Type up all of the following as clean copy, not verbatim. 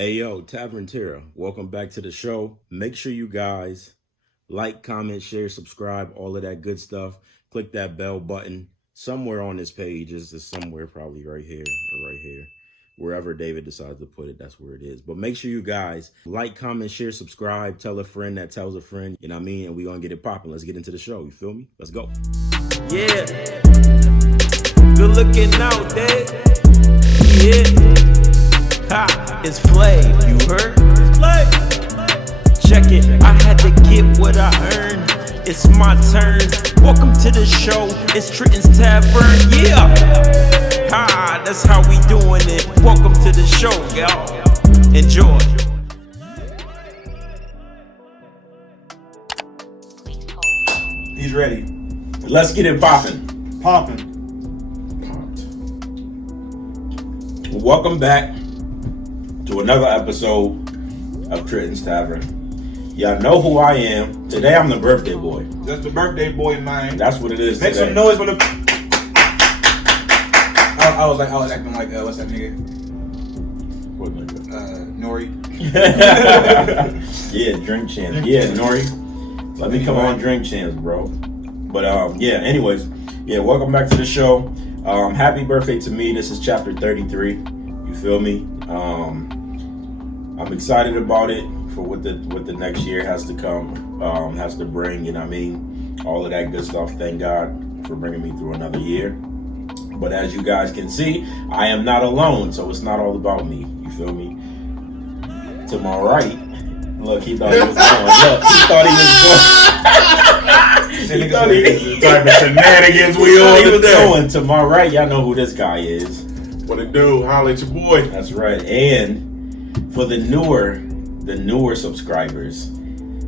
Hey yo, Tavern Terra, welcome back to the show. Make sure you guys like, comment, share, subscribe, all of that good stuff. Click that bell button somewhere on this page. Is somewhere probably right here or right here. Wherever David decides to put it, that's where it is. But make sure you guys like, comment, share, subscribe, tell a friend that tells a friend, you know what I mean? And we're going to get it popping. Let's get into the show. You feel me? Let's go. Yeah. Good looking out, Dave. Yeah. Ha, it's Flav, you heard? It's Flav. Check it, I had to get what I earned. It's my turn. Welcome to the show. It's Trenton's Tavern. Yeah. Ha, that's how we doing it. Welcome to the show, y'all. Enjoy. He's ready. Let's get it popping. Popping. Welcome back to another episode of Trenton's Tavern. Y'all know who I am. Today I'm the birthday boy. That's the birthday boy, man. That's what it is Make today. some noise for the... I was acting like, what's that nigga? What nigga? Nori. Yeah, Drink Champs. Yeah, Nori. Let me come on Drink Champs, bro. But yeah, anyways. Yeah, welcome back to the show. Happy birthday to me. This is chapter 33. You feel me? I'm excited about it for what the next year has to come, has to bring, you know what I mean? All of that good stuff. Thank God for bringing me through another year. But as you guys can see, I am not alone, so it's not all about me. You feel me? To my right, look, he thought he was going. Look, he thought he was going. He thought he was Type of shenanigans we he on was today. going. To my right, y'all know who this guy is. What it do? Holla at your boy. That's right. And for the newer subscribers,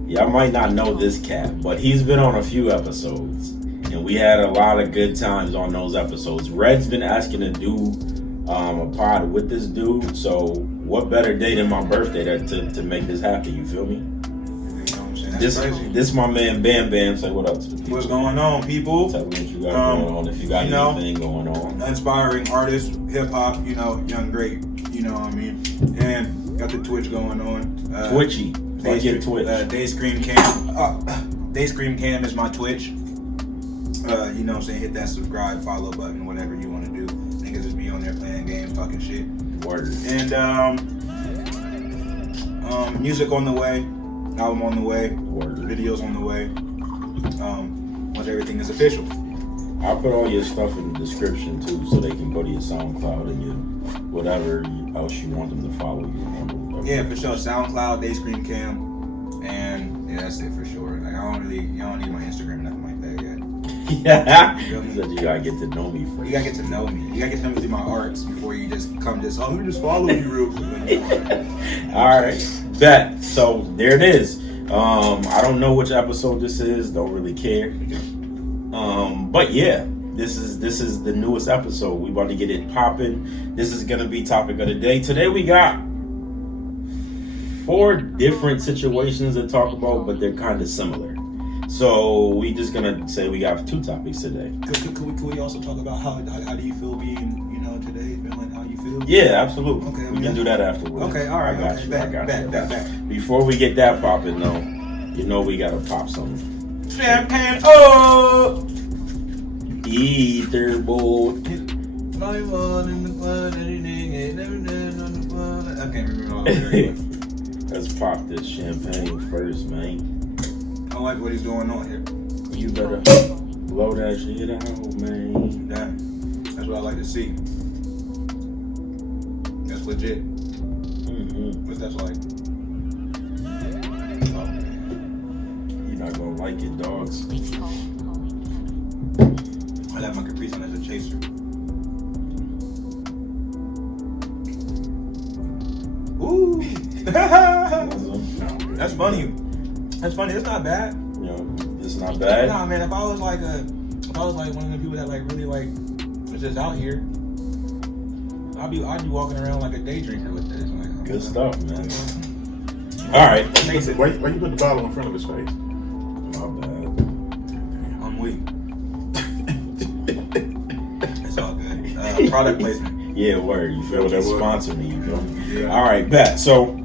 y'all might not know this cat, but he's been on a few episodes. And we had a lot of good times on those episodes. Red's been asking to do a pod with this dude. So what better day than my birthday to make this happen? You feel me? You know what I'm saying? That's crazy. This my man Bam Bam. Say what up to the people. What's going on, people? Tell me what you got going on. If you got anything going on. Inspiring artist, hip hop, young great, you know what I mean? And got the Twitch going on. Twitchy. Let's get Twitch. Dayscream Cam. Dayscream Cam is my Twitch. You know what I'm saying? Hit that subscribe, follow button, whatever you want to do. Niggas just be on there playing games, talking shit. Word. And music on the way, album on the way, Word. videos on the way. Once everything is official. I'll put all your stuff in the description too, so they can go to your SoundCloud and your whatever else you want them to follow you. Yeah, for sure. SoundCloud, Dayscream Cam, and yeah, that's it for sure. Like y'all don't need my Instagram or nothing like that yet. Yeah, you said you gotta get to know me first. You gotta get to know me. You gotta get to know me through my arts before you just come let me just follow you real quick. All right, bet. So there it is. I don't know which episode this is. Don't really care. But yeah, this is the newest episode. We about to get it popping. This is gonna be topic of the day. Today we got 4 different situations to talk about, but they're kind of similar. So we just gonna say we got 2 topics today. Could we also talk about how do you feel being today? Feeling how you feel? Yeah, absolutely. Okay, we can do that afterwards. Okay, all right. I got you. Back. Before we get that popping though, you know we gotta pop some Champagne. Oh. Ether boy. I can't remember all that. Let's pop this champagne first, man. I like what he's doing on here. You better blow that shit out, man. That's what I like to see. That's legit. What's that like? Oh, you're not gonna like it, dogs. I like my Capri Sun as a chaser. Ooh. That's funny. That's funny. It's not bad. You know, it's not bad. Nah, man. If I was like one of the people that like really like was just out here, I'd be walking around like a day drinker with this. Like, Good stuff, man. All right. Why you put the bottle in front of his face? My bad. I'm weak. It's all good. Product placement. Yeah, word. You feel That me? was- Sponsor me. You feel me? Yeah. All right, bet. So,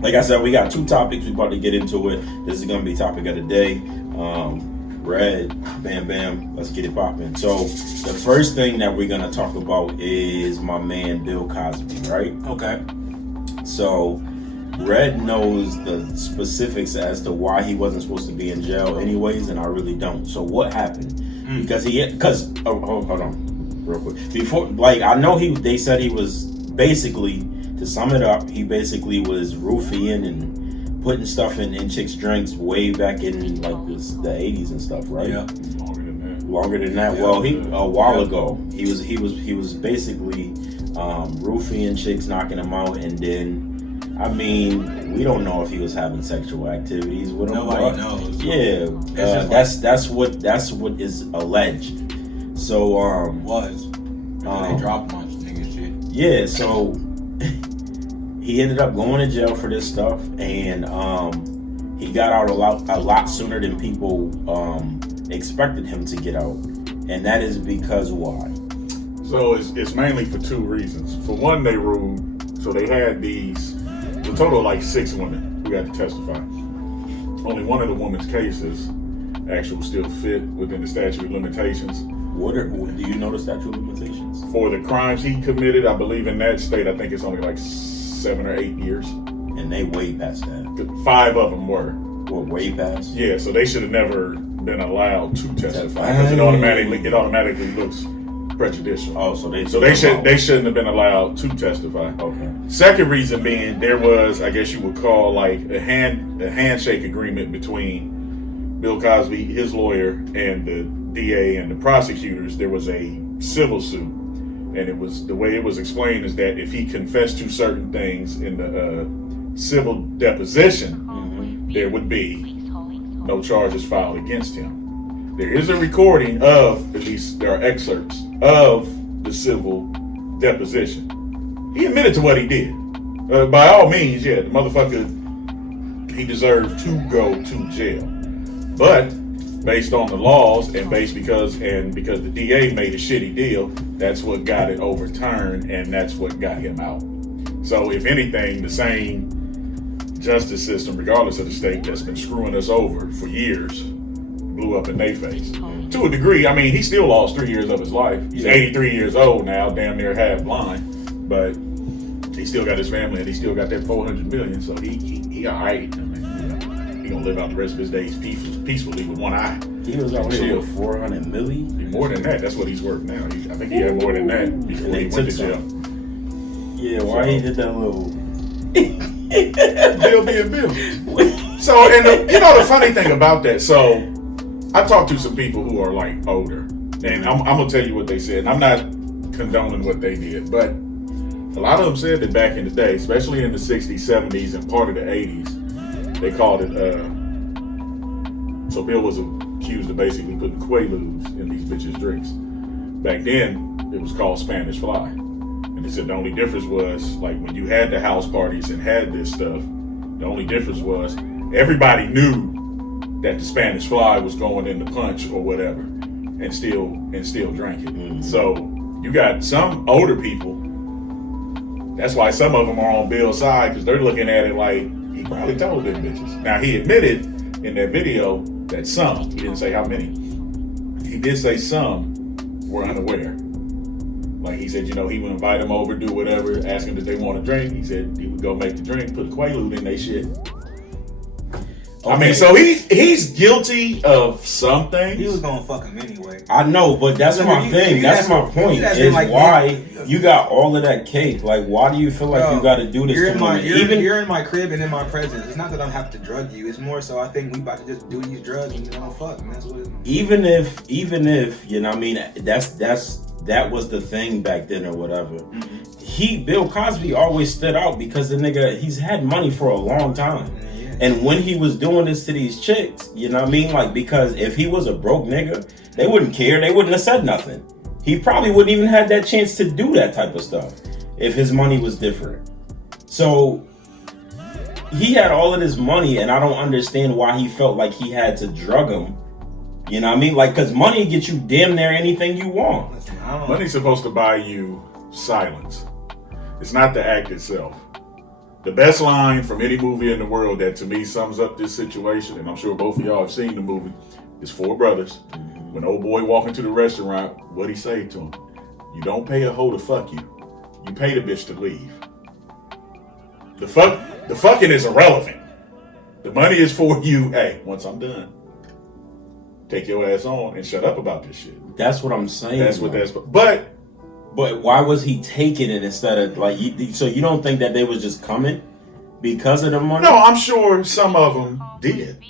like I said, we got 2 topics. We about to get into it. This is gonna be topic of the day. Red, bam, bam. Let's get it popping. So, the first thing that we're gonna talk about is my man Bill Cosby, right? Okay. So, Red knows the specifics as to why he wasn't supposed to be in jail, anyways, and I really don't. So, what happened? Because hold on, real quick. Before, like, I know they said he was basically, to sum it up, he basically was roofing and putting stuff in chicks' drinks way back in like the 80s and stuff, right? Yeah. Longer than that. Longer than that. Yeah. Well, a while ago, he was basically roofing chicks, knocking them out, and then, I mean, we don't know if he was having sexual activities with them. Nobody but knows. Yeah, just that's what is alleged. So Was. They dropped him on some nigga shit. yeah, so he ended up going to jail for this stuff, and he got out a lot sooner than people expected him to get out, and that is because why? So it's mainly for 2 reasons. For one, they ruled, so they had a total of like 6 women who had to testify. Only one of the women's cases actually still fit within the statute of limitations. Do you know the statute of limitations? For the crimes he committed, I believe in that state, I think it's only like 7 or 8 years. And they way past that. 5 of them were. What, way past? Yeah, so they should have never been allowed to testify because it automatically looks prejudicial. Oh, so they shouldn't have been allowed to testify. Okay. Second reason being there was, I guess you would call like a handshake agreement between Bill Cosby, his lawyer, and the DA and the prosecutors. There was a civil suit, and it was, the way it was explained is that if he confessed to certain things in the civil deposition, there would be no charges filed against him. There is a recording of, at least there are excerpts of the civil deposition. He admitted to what he did. By all means, yeah, the motherfucker, he deserved to go to jail. But based on the laws and because the DA made a shitty deal, that's what got it overturned, and that's what got him out. So if anything, the same justice system, regardless of the state, that's been screwing us over for years, blew up in their face. To a degree, I mean, he still lost 3 years of his life. He's 83 years old now, damn near half blind, but he still got his family and he still got that 400 million, so he all right. I mean, he gonna live out the rest of his days peacefully with one eye. He was out here with 400 million? More than that, that's what he's worth now. I think he had more than that before he went to jail. Yeah, why he did that little... Bill being Bill. So, and you know the funny thing about that, so I talked to some people who are like older, and I'm gonna tell you what they said. And I'm not condoning what they did, but a lot of them said that back in the day, especially in the 60s, 70s, and part of the 80s, they called it, so Bill was accused of basically putting Quaaludes in these bitches' drinks. Back then, it was called Spanish Fly. And they said the only difference was, like, when you had the house parties and had this stuff, the only difference was everybody knew that the Spanish Fly was going in the punch or whatever, and still drank it. Mm-hmm. So you got some older people. That's why some of them are on Bill's side, because they're looking at it like he probably told them bitches. Now he admitted in that video that some, he didn't say how many. He did say some were unaware. Like he said, you know, he would invite them over, do whatever, ask them if they want a drink. He said he would go make the drink, put a Quaalude in they shit. Okay. I mean, so he's guilty of something. He was gonna fuck him anyway. I know, but that's my thing. That's my point. Is like, why you got all of that cake? Like, why do you feel like you got to do this? You're in my crib and in my presence. It's not that I have to drug you. It's more so I think we about to just do these drugs and fuck. And that's what. Even if you know, what I mean, that was the thing back then or whatever. Mm-hmm. Bill Cosby always stood out because the nigga, he's had money for a long time. And when he was doing this to these chicks, you know what I mean? Like, because if he was a broke nigga, they wouldn't care. They wouldn't have said nothing. He probably wouldn't even have that chance to do that type of stuff if his money was different. So he had all of this money, and I don't understand why he felt like he had to drug him. You know what I mean? Like, because money gets you damn near anything you want. Money's supposed to buy you silence. It's not the act itself. The best line from any movie in the world that to me sums up this situation, and I'm sure both of y'all have seen the movie, is Four Brothers. When old boy walk into the restaurant, what'd he say to him? You don't pay a hoe to fuck you. You pay the bitch to leave. The fucking is irrelevant. The money is for you. Hey, once I'm done, take your ass on and shut up about this shit. That's what I'm saying. That's what that's. But why was he taking it instead of like? So you don't think that they was just coming because of the money? no, I'm sure some of them did.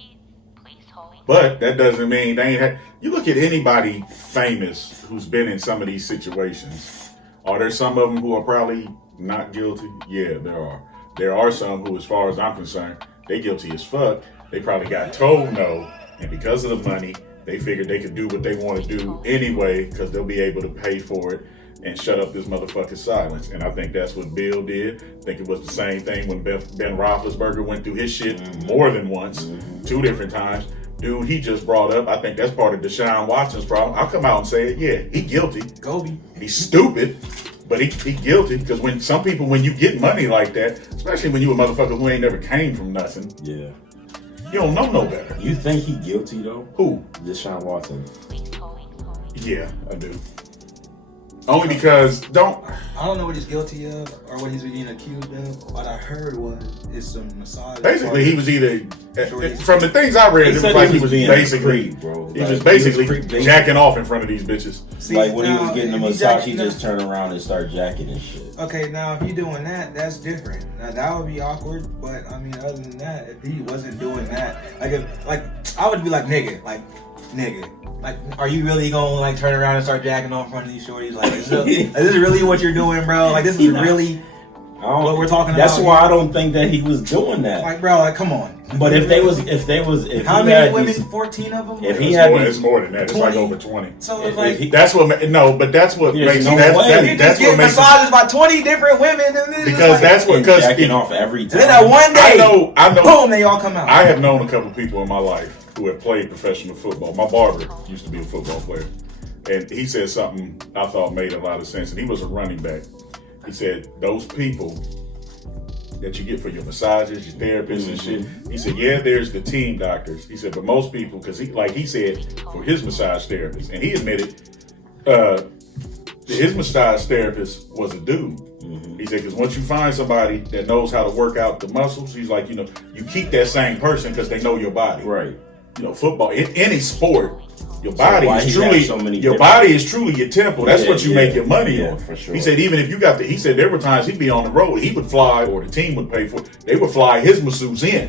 But that doesn't mean they ain't had. You look at anybody famous who's been in some of these situations. Are there some of them who are probably not guilty? Yeah, there are. There are some who, as far as I'm concerned, they guilty as fuck. They probably got told no, and because of the money, they figured they could do what they want to do anyway because they'll be able to pay for it and shut up this motherfucker's silence. And I think that's what Bill did. I think it was the same thing when Ben Roethlisberger went through his shit more than once, 2 different times. Dude, he just brought up, I think that's part of Deshaun Watson's problem. I'll come out and say it. Yeah, he guilty. Kobe. He's stupid, but he guilty. Because when some people, when you get money like that, especially when you a motherfucker who ain't never came from nothing, Yeah. you don't know no better. You think he guilty though? Who? Deshaun Watson. Yeah, I do. Only because I don't know what he's guilty of or what he's being accused of. What I heard was some massage. basically he was either from the things I read, it was like he was being basically creep, bro. he Like, was basically creep, jacking off in front of these bitches. See, like when he now, was getting the if he massage, he jack- just turned around and started jacking and shit. Okay, now if you're doing that, that's different. Now that would be awkward, but I mean, other than that, if he wasn't doing that, I would be like, nigga, like, are you really gonna like turn around and start jacking off in front of these shorties? Like, is this really what you're doing, bro? Like, this is really what we're talking about. That's why I don't think that he was doing that. Like, bro, like, come on. But if How he many had women? these- 14 of them. If he had It's these- more than that. It's like 20. over 20. So if it's like. he- That's what that's what There's makes no that's way. that, you that's just what get makes it, massages by 20 different women, and then it's because like, that's what and because jacking off every time. and then that one day, I know boom, they all come out. I have known a couple people in my life who have played professional football. My barber used to be a football player, and he said something I thought made a lot of sense, and he was a running back. He said those people that you get for your massages, your therapists and shit. He said, yeah, there's the team doctors. He said, but most people, because he said for his massage therapist, and he admitted his massage therapist was a dude. He said, because once you find somebody that knows how to work out the muscles, he's like, you keep that same person because they know your body. Right. Football, in any sport, your body why is he truly has so many your different- body is truly your temple. That's Yeah, what you yeah. make your money Yeah, on. for sure. He said even if you got he said there were times he'd be on the road, he would fly or the team would pay for it. They would fly his masseuse in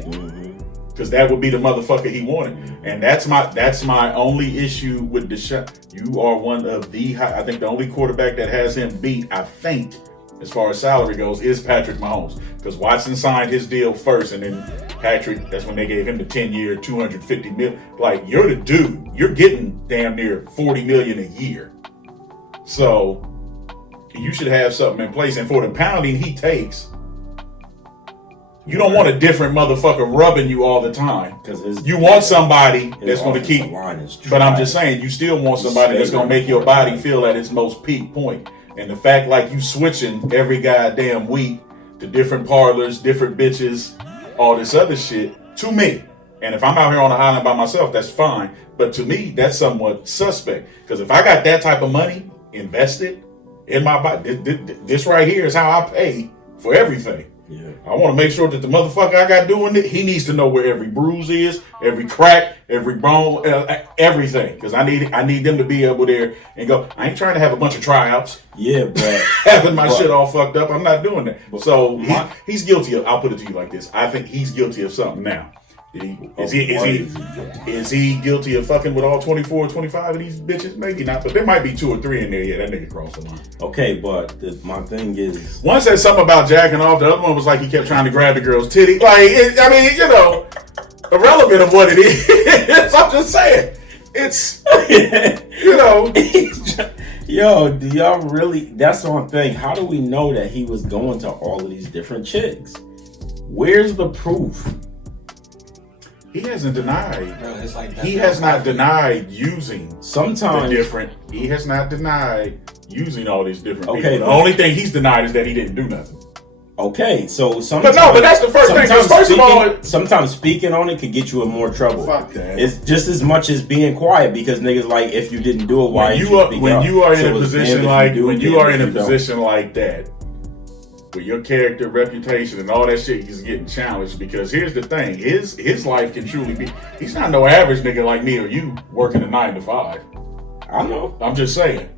because that would be the motherfucker he wanted. And that's my only issue with Deshaun. You are one of I think the only quarterback that has him beat, I think, as far as salary goes, is Patrick Mahomes. Because Watson signed his deal first, and then Patrick, that's when they gave him the 10-year, $250 million. Like, you're the dude. You're getting damn near $40 million a year. So you should have something in place. And for the pounding he takes, you don't want a different motherfucker rubbing you all the time. Because You want somebody that's going to keep. Line is But I'm trash. just saying, you still want somebody that's going to make your body feel at its most peak point. And the fact, like, you switching every goddamn week to different parlors, different bitches, all this other shit, to me. And if I'm out here on the island by myself, that's fine. But to me, that's somewhat suspect. Because if I got that type of money invested in my body, this right here is how I pay for everything. Yeah. I want to make sure that the motherfucker I got doing it, he needs to know where every bruise is, every crack, every bone, everything. Because I need them to be able there and go. I ain't trying to have a bunch of tryouts, Yeah, but having my shit all fucked up. I'm not doing that. So he's guilty of. I'll put it to you like this. I think he's guilty of something now. Is he guilty of fucking with all 24, 25 of these bitches? Maybe not, but there might be 2 or 3 in there. Yeah, that nigga crossed the line. okay, but my thing is, One said something about jacking off. The other one was like he kept trying to grab the girl's titty. Like, irrelevant of what it is. I'm just saying. It's, yo, do y'all really? That's one thing. How do we know that he was going to all of these different chicks? Where's the proof? He hasn't denied. Bro, it's like He has not denied using Sometimes the different. He has not denied using all these different Okay, people. The only thing he's denied is that he didn't do nothing. Okay, so sometimes, but that's the first thing. 'Cause first of all, sometimes speaking on it could get you in more trouble. Fuck that. It's just as much as being quiet because niggas like if you didn't do it, why when did you are speak when up? you are in So a it's position damned if like you do, when you damned are if in a you don't. position like that, where your character, reputation, and all that shit is getting challenged. Because here's the thing: his life can truly be. He's not no average nigga like me or you working a 9 to 5. I know I'm just saying.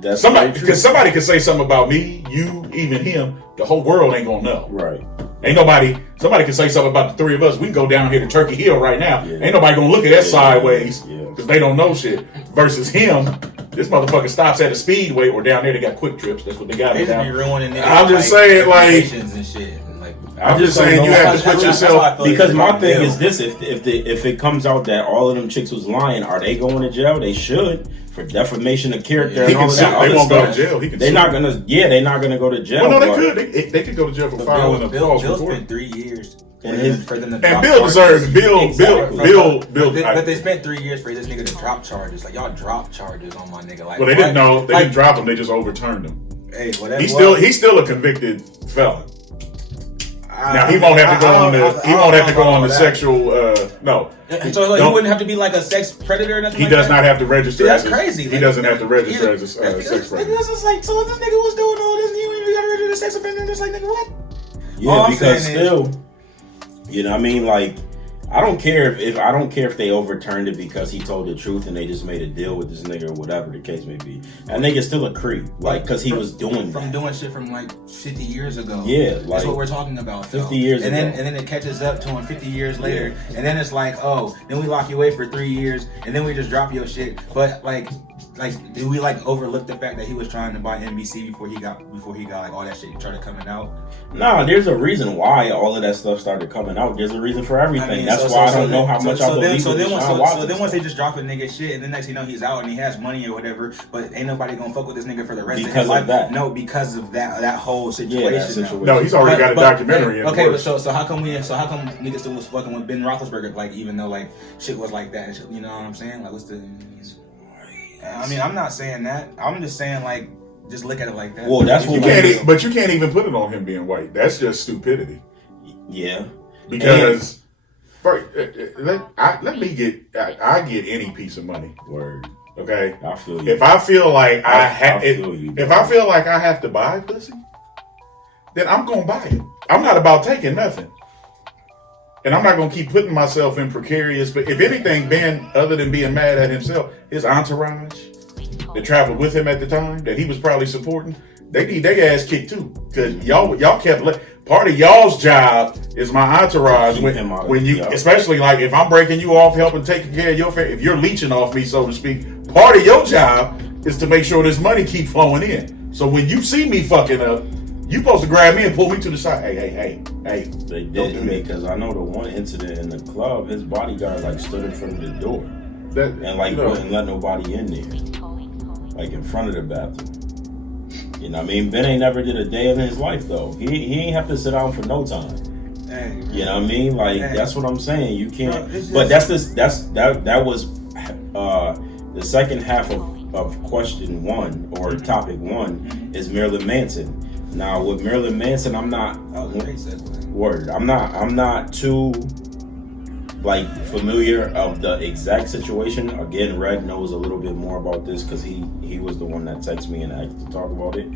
that's Somebody, very true. because somebody could say something about me, you, even him. The whole world ain't gonna know. Right. Ain't nobody. Somebody can say something about the three of us. We can go down here to Turkey Hill right now. Yeah. Ain't nobody gonna look at that sideways Yeah. because they don't know shit. Versus him, this motherfucker stops at a speedway or down there. They got Quick Trips. That's what they got They just be down. ruining niggas. I'm just saying, like- reputations and shit. And, like, I'm just don't saying know you how- have to put That's why I yourself. feel like Because my it's thing like, is this: if it comes out that all of them chicks was lying, are they going to jail? They should for defamation of character He and all can of sue. that. They other won't go to stuff. jail. He can They're sue. not gonna. Yeah, they're not gonna go to jail. Well, no, they but- could. They could go to jail for But filing a false Bill report. spent 3 years And for them to And drop Bill charges. deserves. Bill. Exactly. But they spent 3 years for this nigga to drop charges. Like y'all drop charges on my nigga. Like Well, they what? didn't know. They Like, didn't drop him. They just overturned him. Hey, whatever. He's still a convicted felon. Now he won't have to go on the. He won't have to go on the sexual. No, So like, he Don't- wouldn't have to be like a sex predator or nothing. he like does that? not have to register. Dude, that's as a- crazy. He Like, doesn't have to register as a It's sex predator. just like, so if this nigga was doing all this, and you ain't got rid of the sex offender, and it's like, nigga, what? Yeah, All I'm because saying is- still, you know what I mean? Like, I don't care if I don't care if they overturned it because he told the truth and they just made a deal with this nigga or whatever the case may be. That nigga's still a creep, like, because he was doing From that. doing shit from like 50 years ago. Yeah, that's like, what we're talking about. 50 though. years and then ago. and then it catches up to him 50 years later, and then it's like, oh, then we lock you away for 3 years, and then we just drop your shit. But like, do we like overlook the fact that he was trying to buy NBC before he got like all that shit started coming out? Nah, there's a reason why all of that stuff started coming out. There's a reason for everything. I mean, That's so- why so- I don't know how so- much so I then- believe so in then, Deshaun so Watson then once they stuff. just drop a nigga shit, and then next you know he's out and he has money or whatever, but ain't nobody gonna fuck with this nigga for the rest of Because his of life. that. No, because of that whole situation. Yeah, that now. situation. No, he's already got a documentary. in the Okay, but works. so how come niggas still was fucking with Ben Roethlisberger? Like even though like shit was like that, and shit, you know what I'm saying? Like what's the? I mean, I'm not saying that. I'm just saying like just look at it like that. Well, that's You what can't, we- but you can't even put it on him being white. That's just stupidity. Yeah. Because let me get. I get any piece of money. Word. Okay. I feel you. If I feel like I I have, feel you, if bro. I feel like I have to buy pussy, then I'm gonna buy it. I'm not about taking nothing, and I'm not gonna keep putting myself in precarious. But if anything, Ben, other than being mad at himself, his entourage that traveled with him at the time that he was probably supporting, they need their ass kicked too. Because y'all kept part of y'all's job is my entourage Keep him out of- when you, yeah. especially like if I'm breaking you off, helping taking care of your family, if you're leeching off me, so to speak, part of your job is to make sure this money keep flowing in. So when you see me fucking up, you supposed to grab me and pull me to the side. Hey. They Don't did do me that. because I know the one incident in the club, his bodyguard like stood in front of the door That, and like you know, wouldn't let nobody in there, like in front of the bathroom. You know what I mean? Ben ain't never did a day in his life though. He ain't have to sit down for no time. Hey, You know what I mean? Like Hey. that's what I'm saying. You can't. Bro, it's But just- that was the second half of question one or topic one is Marilyn Manson. Now with Marilyn Manson, I'm not. that was a great segue. Word. I'm not too like familiar of the exact situation. Again, Red knows a little bit more about this because he was the one that texted me and asked to talk about it.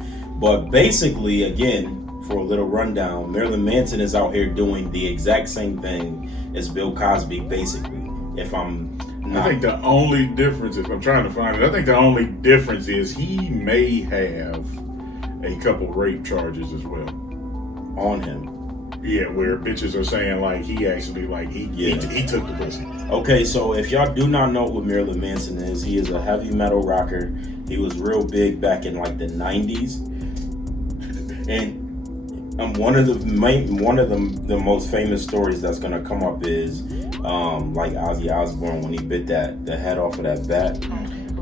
But basically, again, for a little rundown, Marilyn Manson is out here doing the exact same thing as Bill Cosby, basically. If I'm not I think the only difference, if I'm trying to find it, I think the only difference is he may have a couple rape charges as well. on him. Yeah, where bitches are saying like he actually like he took the pussy. Okay, so if y'all do not know what Marilyn Manson is, he is a heavy metal rocker. He was real big back in like the 90s. And one of the most famous stories that's gonna come up is like Ozzy Osbourne when he bit the head off of that bat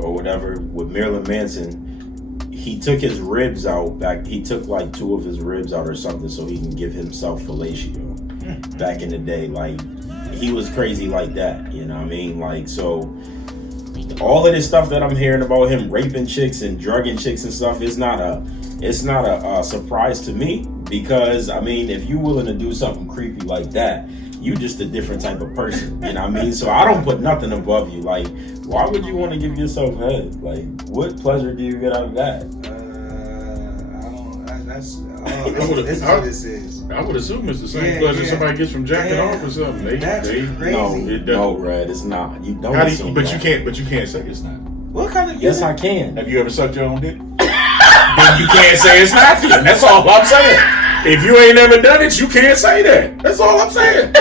or whatever. With Marilyn Manson, he took his ribs out back. He took like 2 of his ribs out or something so he can give himself fellatio. back in the day. Like, he was crazy like that. You know what I mean? Like, so all of this stuff that I'm hearing about him raping chicks and drugging chicks and stuff is not a surprise to me, because I mean, if you're willing to do something creepy like that, you just a different type of person. You know what I mean? So I don't put nothing above you. Like, why would you want to give yourself head? Like, what pleasure do you get out of that? I don't. This is what this is. I would assume it's the same Yeah, pleasure yeah. somebody gets from jacking Yeah. off or something. That's crazy. No, It no, doesn't. Red, it's not. You don't. How do you, assume but that. you can't say it's not. What kind of? Yes, I can. Have you ever sucked your own dick? Then you can't say it's not then. That's all I'm saying. If you ain't never done it, you can't say that. That's all I'm saying.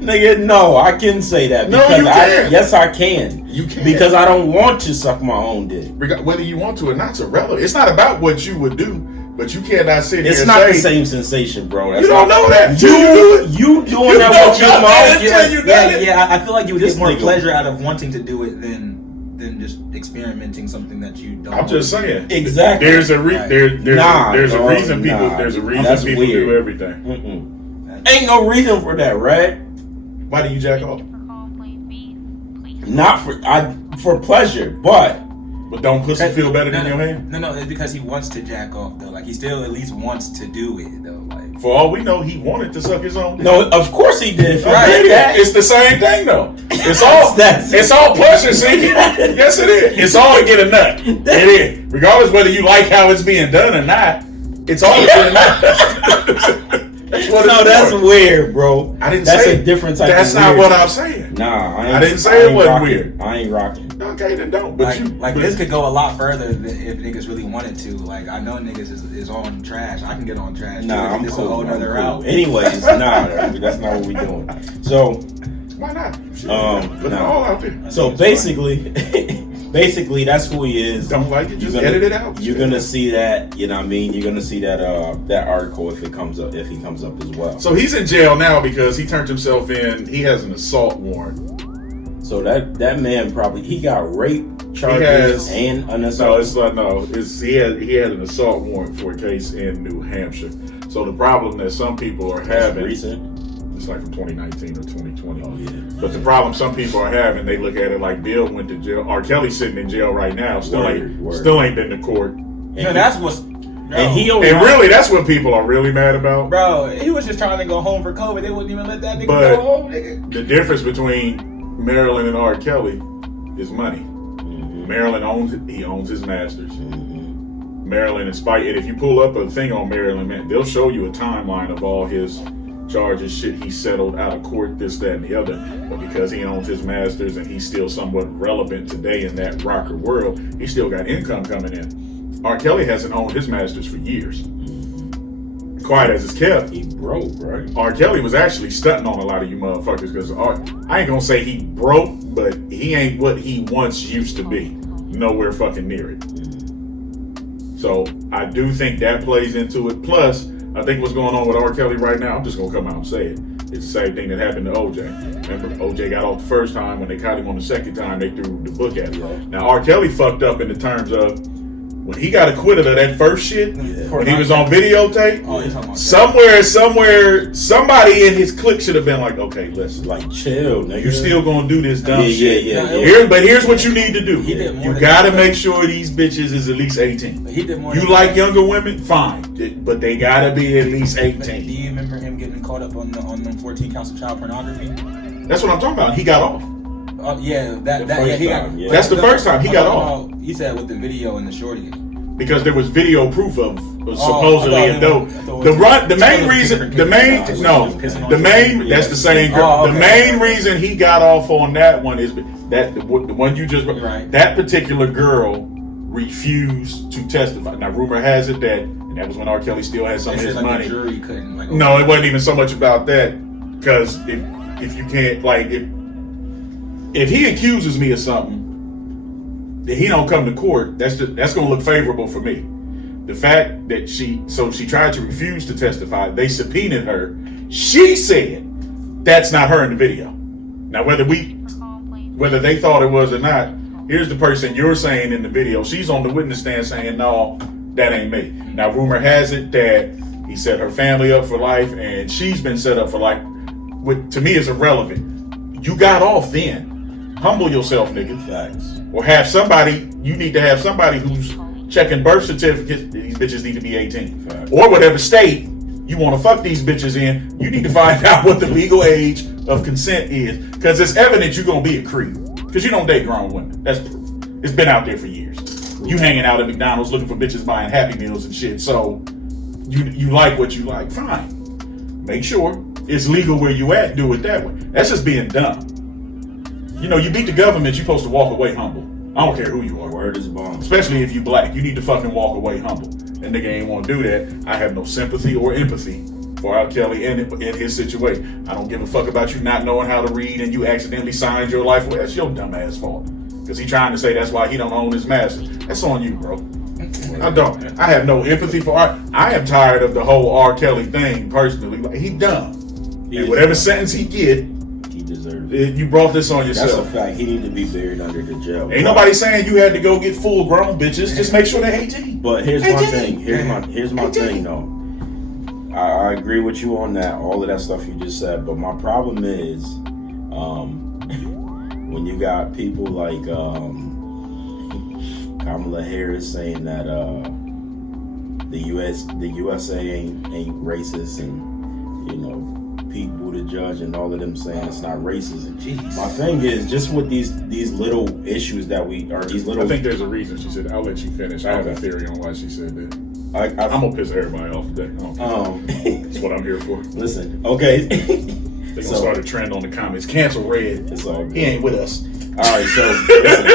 Nigga, no, I can say that. No, Because you can't. Yes, I can. You can't. Because I don't want to suck my own dick. Whether you want to or not, it's irrelevant. It's not about what you would do, but you cannot sit here It's and not say, the same sensation, bro. That's You don't not- know that until you do it. You doing You that don't with your know that mouth? until you done it. Yeah. I feel like you would This get more nigga- pleasure out of wanting to do it than just experimenting something that you don't. I'm just want to saying. do. Exactly. There's a Right. there's a dog, reason people nah. there's a reason That's people weird. do everything. Mm-mm. Ain't no reason for that, right? Why do you jack off? Not for pleasure, but But don't pussy feel better than your hand? No, it's because he wants to jack off though. Like he still at least wants to do it though. Like For all we know, he wanted to suck his own dick. no, of course he did. If Right. I did that, It's the same thing though. It's all That's- it's all pleasure seeking. Yes, it is. It's all to get a nut. It is. Regardless whether you like how it's being done or not, it's all to get a nut. That's what no, it's that's for. weird, bro. I didn't That's say a different type. That's of not weird. what I'm saying. Nah, I didn't say it ain't wasn't rocking. weird. I ain't rocking. Okay, then don't. But like but this could go a lot further than if niggas really wanted to. Like I know niggas is on trash. I can get on trash. too. Nah, I'm This cool. a whole I'm nother cool. route. Anyways, nah, that's not what we doing. So, why not? Put it nah. all out there. so basically, that's who he is. Don't like it, You're just edit it out. You're gonna see that. You know what I mean? You're gonna see that that article if he comes up as well. So he's in jail now because he turned himself in. He has an assault warrant. So that man probably he got rape charges has- and an No, assault. it's not. No, it's he had an assault warrant for a case in New Hampshire. So the problem that some people are That's having, recent. it's like from 2019 or 2020. Oh yeah. But the problem some people are having, they look at it like Bill went to jail. R. Kelly's sitting in jail right now. Still ain't been to court. No, that's what's. Bro, And he only And really, that's what people are really mad about. bro, he was just trying to go home for COVID. They wouldn't even let that nigga But- go home, nigga. The difference between Marilyn and R. Kelly is money. Marilyn owns it. He owns his masters. Marilyn, in spite, and if you pull up a thing on Marilyn, man, they'll show you a timeline of all his charges, shit he settled out of court, this, that, and the other. But because he owns his masters and he's still somewhat relevant today in that rocker world, he still got income coming in. R. Kelly hasn't owned his masters for years. Quiet as it's kept. He broke, right? R. Kelly was actually stunting on a lot of you motherfuckers because I ain't gonna say he broke, but he ain't what he once used to be. Nowhere fucking near it. So I do think that plays into it. Plus, I think what's going on with R. Kelly right now, I'm just gonna come out and say it. It's the same thing that happened to OJ. Remember, OJ got off the first time. When they caught him on the second time, they threw the book at him. Yeah. Now R. Kelly fucked up in the terms of when he got acquitted of that first shit, when he was on videotape. Oh, you're talking about Somewhere, somebody in his clique should have been like, okay, listen, Like chill, nigga. you're still gonna do this dumb shit. Yeah. Yeah. Here's what you need to do. He did more You than gotta that. make sure these bitches is at least 18. He did more. You than like that. younger women? Fine. But they gotta be at least Do 18. you remember him getting caught up on them 14 counts of child pornography? That's what I'm talking about. He got off. Yeah, The first he got. time, yeah. That's the first time he got I'm off. talking about- He said with the video and the shorty. Because there was video proof of I supposedly thought a it dope. was- I thought it The was- run, the I thought it main was reason, different the main, kids. no, She was pissing on the you. main, that's the same girl. Oh, okay. The main reason he got off on that one is that the one you just, Right. that particular girl refused to testify. Now, rumor has it that, and that was when R. Kelly still had some They of his said like money. the jury couldn't. Like, No, it wasn't even so much about that. Because if you can't, like, if he accuses me of something, that he don't come to court, that's gonna look favorable for me. The fact that she tried to refuse to testify, they subpoenaed her. She said that's not her in the video. Now whether they thought it was or not, here's the person you're saying in the video. She's on the witness stand saying, no, that ain't me. Now rumor has it that He set her family up for life, and she's been set up for life. Which to me is irrelevant. You got off then. Humble yourself, nigga. Facts. Or have somebody. You need to have somebody who's checking birth certificates. These bitches need to be 18, Facts. or whatever state you want to fuck these bitches in. You need to find out what the legal age of consent is, because it's evident you're gonna be a creep. Because you don't date grown women. That's proof. It's been out there for years. You hanging out at McDonald's looking for bitches buying Happy Meals and shit. So you like what you like. Fine. Make sure it's legal where you at. Do it that way. That's just being dumb. You know, you beat the government. You're supposed to walk away humble. I don't care who you are. Word is bomb. Especially if you black. You need to fucking walk away humble. That nigga ain't want to do that. I have no sympathy or empathy for R. Kelly and in his situation. I don't give a fuck about you not knowing how to read and you accidentally signed your life away. That's your dumb ass fault. Because he trying to say that's why he don't own his master. That's on you, bro. I don't. I have no empathy for R. I am tired of the whole R. Kelly thing personally. Like, he dumb. And whatever sentence he get, he deserves it. You brought this on yourself. That's a fact. He need to be buried under the jail. Ain't nobody saying you had to go get full grown bitches. Just make sure they're 18. But here's my thing. Here's my thing though. I agree with you on that. All of that stuff you just said. But my problem is, when you got people like Kamala Harris saying that the USA ain't racist, and you know Pete Buttigieg and all of them saying it's not racist. Jeez. My thing is just with these little issues that we are these little. I think there's a reason she said. I'll let you finish. I have a theory on why she said that. I'm gonna piss everybody off today. That's what I'm here for. Listen, okay. They gonna start a trend on the comments. Cancel Red. It's all good. He ain't with us. All right, so listen,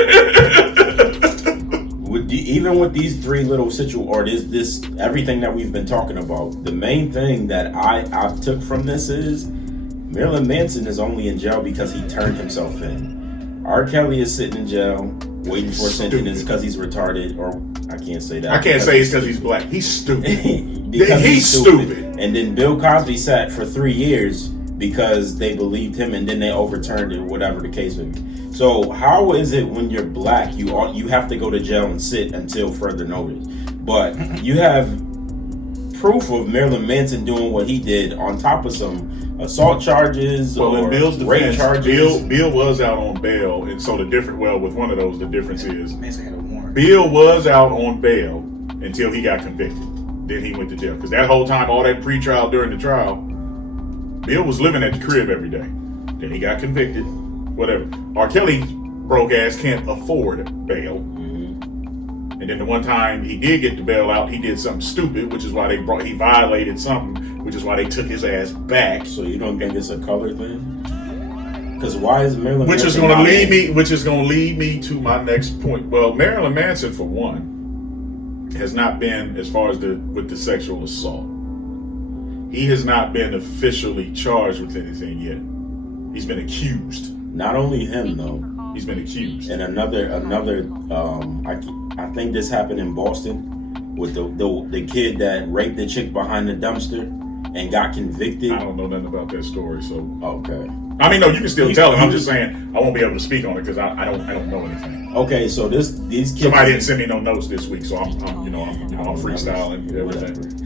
even with these three little this everything that we've been talking about, the main thing that I took from this is Marilyn Manson is only in jail because he turned himself in. R. Kelly is sitting in jail waiting for a sentence because he's retarded, or I can't say that. I can't say it's because he's black. He's stupid. Because he's stupid. And then Bill Cosby sat for 3 years because they believed him, and then they overturned it, whatever the case may be. So how is it when you're black, you have to go to jail and sit until further notice? But you have proof of Marilyn Manson doing what he did on top of some assault charges or Bill's rape defense, charges. Bill was out on bail, and so with one of those, the difference is Manson had a warrant. Bill was out on bail until he got convicted. Then he went to jail. Because that whole time, all that pre-trial during the trial, Bill was living at the crib every day. Then he got convicted. Whatever. R. Kelly broke ass can't afford bail. And then the one time he did get the bail out, he did something stupid, which is why he violated something, which is why they took his ass back. So you don't think it's a color thing? Because why is Marilyn Which Manson is going to lead me to my next point. Well, Marilyn Manson, for one, has not been, as far as with the sexual assault, he has not been officially charged with anything yet. He's been accused. Not only him though. He's been accused. And another I think this happened in Boston with the kid that raped the chick behind the dumpster and got convicted. I don't know nothing about that story, so okay. I mean, no, you can still tell it. I'm just saying I won't be able to speak on it because I don't know anything. Okay, so these kids. Somebody didn't send me no notes this week, so I'm freestyling everything.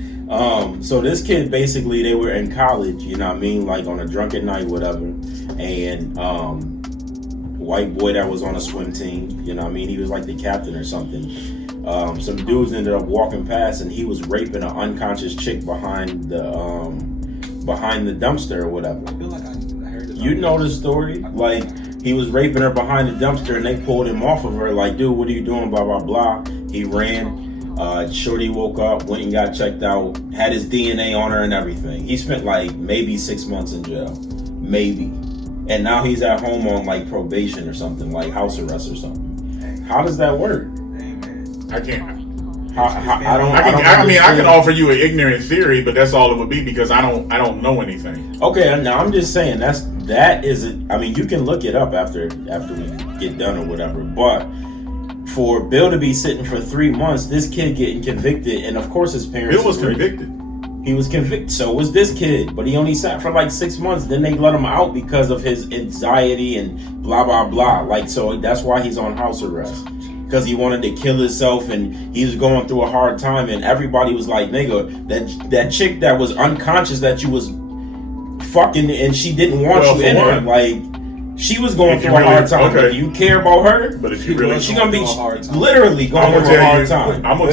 So this kid basically, they were in college, you know what I mean, like on a drunken night, whatever, and white boy that was on a swim team, you know what I mean, he was like the captain or something. Some dudes ended up walking past and he was raping an unconscious chick behind the dumpster or whatever. I feel like I heard it. You know the story? Like, he was raping her behind the dumpster and they pulled him off of her, like, dude, what are you doing, blah, blah, blah. He ran. Shorty woke up, went and got checked out, had his DNA on her and everything. He spent like maybe 6 months in jail. Maybe. And now he's at home on like probation or something, like house arrest or something. How does that work? I can't. I can offer you an ignorant theory, but that's all it would be because I don't know anything. Okay, now I'm just saying that is it. I mean, you can look it up after we get done or whatever. But for Bill to be sitting for 3 months, this kid getting convicted, and of course his parents. Bill was convicted. He was convicted. So was this kid, but he only sat for like 6 months. Then they let him out because of his anxiety and blah blah blah. Like, so that's why he's on house arrest. because he wanted to kill himself and he was going through a hard time, and everybody was like, nigga, that chick that was unconscious that you was fucking and she didn't want you in her, like, she was going through a hard time. Okay. Do you care about her? But if you really, She gonna be literally going through a hard time. I'm gonna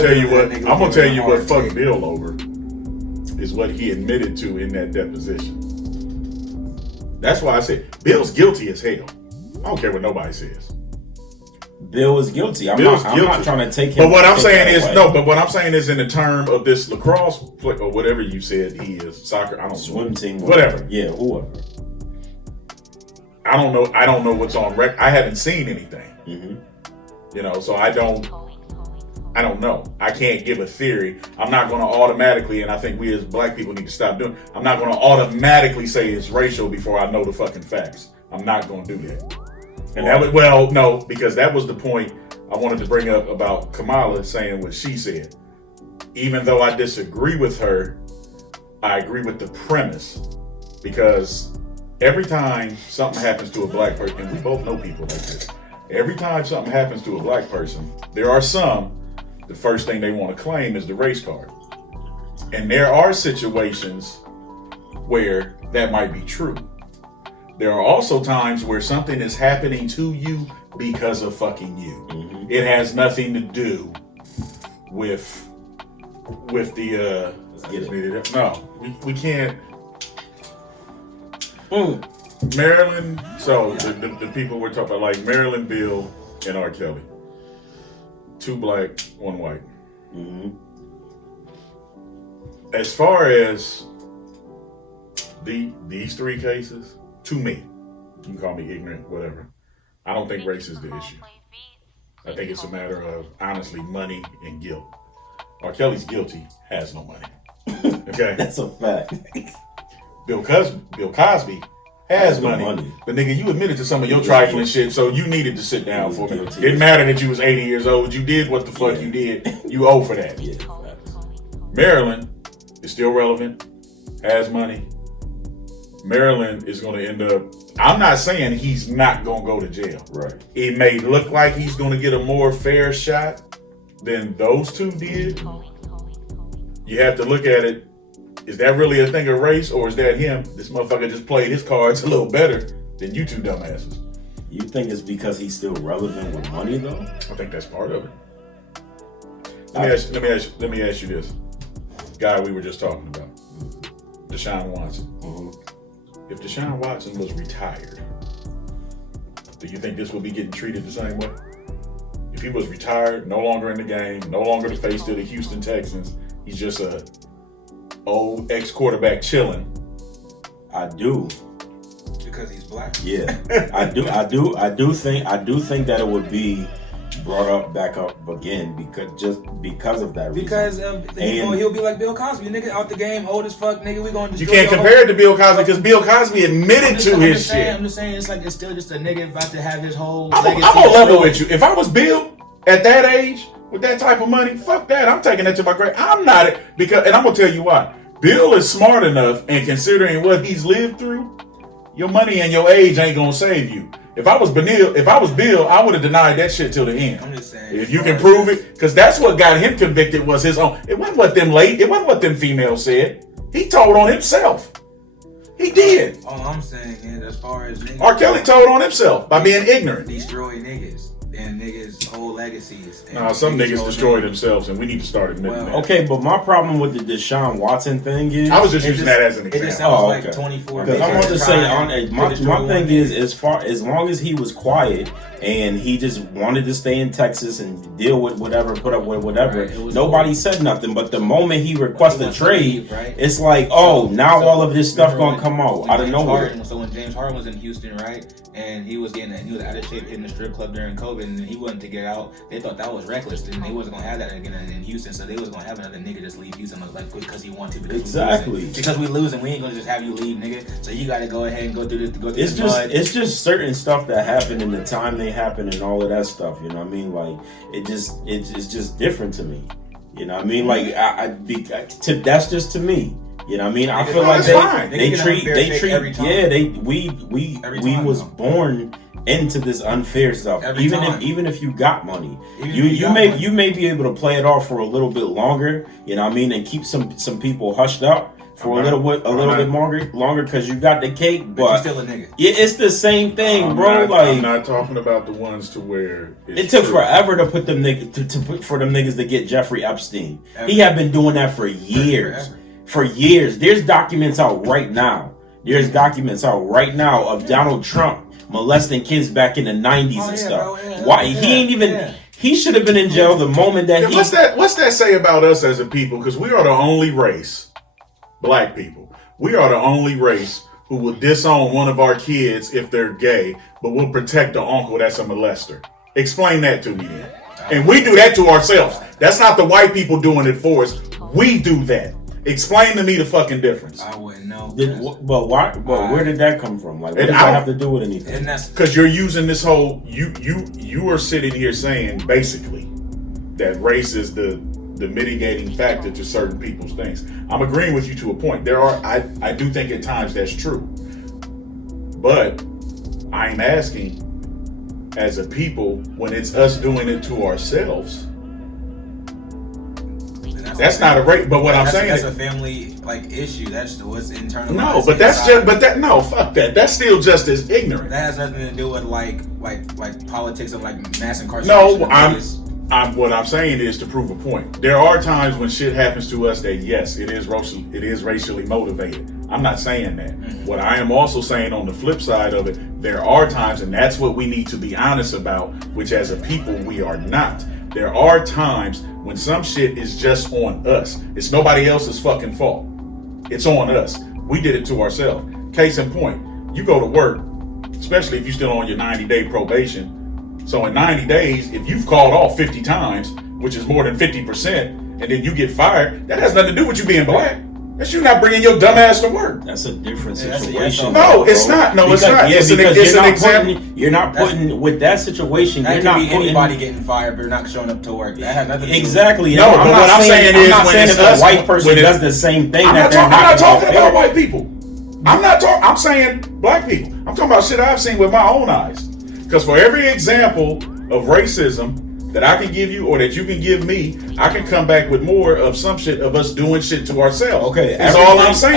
tell you what fucked Bill over is what he admitted to in that deposition. That's why I said Bill's guilty as hell. I don't care what nobody says. Bill is guilty. I'm Bill's not guilty. trying to take him. But what I'm saying is away. no. But what I'm saying is in the term of this lacrosse play, or whatever you said he is, soccer. I don't Swim team, whatever. Yeah, whoever. I don't know. I don't know what's on record. I haven't seen anything. Mm-hmm. You know, so I don't know. I can't give a theory. I'm not going to automatically, and I think we as black people need to stop doing. I'm not going to automatically say it's racial before I know the fucking facts. I'm not going to do that. And that was, well, no, because that was the point I wanted to bring up about Kamala saying what she said. Even though I disagree with her, I agree with the premise, because every time something happens to a black person, and we both know people like this, every time something happens to a black person, there are some, the first thing they want to claim is the race card. And there are situations where that might be true. There are also times where something is happening to you because of fucking you. Mm-hmm. It has nothing to do with the no, we can't. Maryland, so the people we're talking about, like Maryland, Bill, and R. Kelly. 2 black, 1 white. Mm-hmm. As far as these 3 cases, to me, you can call me ignorant, whatever, I don't think race is the issue. I think it's a matter of, honestly, money and guilt. R. Kelly's guilty, has no money. Okay? That's a fact. Bill Cosby has money. But nigga, you admitted to some of your trifling shit, so you needed to sit down for it. Didn't matter that you was 80 years old. You did what the fuck you did. You owe for that. Yeah, Maryland is still relevant, has money. Maryland is going to end up, I'm not saying he's not going to go to jail. right. It may look like he's going to get a more fair shot than those 2 did. You have to look at it. Is that really a thing of race, or is that him? This motherfucker just played his cards a little better than you 2 dumbasses. You think it's because he's still relevant with money, though? I think that's part of it. Let me ask you this. Guy we were just talking about, Deshaun Watson. Mm-hmm. If Deshaun Watson was retired, do you think this would be getting treated the same way? If he was retired, no longer in the game, no longer the face of the Houston Texans, he's just a old ex-quarterback chilling. I do. Because he's black. Yeah, I do think that it would be brought back up again because of that reason. Because he'll be like Bill Cosby, nigga, out the game, old as fuck, nigga. We gonna You destroy can't compare it to Bill Cosby because Bill Cosby admitted to his shit. I'm just saying, it's like it's still just a nigga about to have his whole. I'm gonna level with you. If I was Bill at that age with that type of money, fuck that. I'm taking that to my grave. I'm not it because, and I'm gonna tell you why. Bill is smart enough, and considering what he's lived through, your money and your age ain't gonna save you. If I was Bill, I would have denied that shit till the end. I'm just saying. If you can prove it, because that's what got him convicted was his own. It wasn't what them females said. He told on himself. He did. All I'm saying is, as far as niggas, R. Kelly told on himself by being ignorant. destroy niggas and niggas' whole legacies. Nah, some niggas destroy themselves, and we need to start admitting that. Okay, but my problem with the Deshaun Watson thing is, I was just using that as an It just example. sounds like 24. Because I want to say, my thing is, as long as he was quiet and he just wanted to stay in Texas and deal with whatever, put up with whatever, Right, nobody said nothing. But the moment he requested He trade, leave, right? it's like, now all of this stuff gonna come out of nowhere. So when James Harden was in Houston, right, and he was out of shape hitting the strip club during COVID, and he wanted to get out, they thought that was reckless, and they wasn't gonna have that again in Houston. So they was gonna have another nigga just leave Houston like because he wanted to. Because we losing, we ain't gonna just have you leave, nigga. So you gotta go ahead and go through this. It's just certain stuff that happened in the time they happened and all of that stuff. You know what I mean? Like it's just different to me. You know what I mean? Like that's just to me. You know what I mean? I feel like we was born into this unfair stuff. Every Even time. if you got money, Even you if you got may money. you may be able to play it off for a little bit longer. You know what I mean, and keep some people hushed up for a little bit longer because you got the cake. But But you still a nigga. yeah, it's the same thing, I'm bro. I'm not talking about the ones to where It took true. forever to put them for them niggas to get Jeffrey Epstein. He had been doing that for years. Forever. For years. There's documents out right now. Of Donald Trump molesting kids back in the 90s Oh, and yeah, stuff. bro, yeah, Why yeah, he ain't even yeah. he should have been in jail the moment that Yeah, he what's that say about us as a people? Because we are the only race, black people. We are the only race who will disown one of our kids if they're gay, but will protect the uncle that's a molester. Explain that to me then. And we do that to ourselves. That's not the white people doing it for us. We do that. Explain to me the fucking difference. I wouldn't know. but why? But where did that come from? Like, what does And that have to do with anything? And that's Because you're using this whole you are sitting here saying basically that race is the mitigating factor to certain people's things. I'm agreeing with you to a point. I do think at times that's true. But I'm asking, as a people, when it's us doing it to ourselves, that's not a race. But what I'm saying that's is, a family like issue. That's what's internalized. no, but that's inside. fuck that. That's still just as ignorant. That has nothing to do with like politics of like mass incarceration. No, what I'm saying is to prove a point. There are times when shit happens to us that yes, it is racially motivated. I'm not saying that. What I am also saying on the flip side of it, there are times, and that's what we need to be honest about, which as a people we are not. There are times when some shit is just on us. It's nobody else's fucking fault. It's on us. We did it to ourselves. Case in point, you go to work, especially if you're still on your 90-day probation. So in 90 days, if you've called off 50 times, which is more than 50%, and then you get fired, that has nothing to do with you being black. That's you not bringing your dumb ass to work. That's a different Yeah, that's a situation. yes, No, it's not. No, it's not. Yeah, It's because an example. You're not putting with that situation. That You're could not be putting anybody getting fired for not showing up to work. That has nothing to do with exactly. No, but what I'm saying is I'm not when saying it's if us, a white person when it- does the same thing I'm that not, they're I'm not talking gonna about feel. white people. I'm saying black people. I'm talking about shit I've seen with my own eyes. Because for every example of racism that I can give you or that you can give me, I can come back with more of some shit of us doing shit to ourselves. Okay, that's all I'm saying.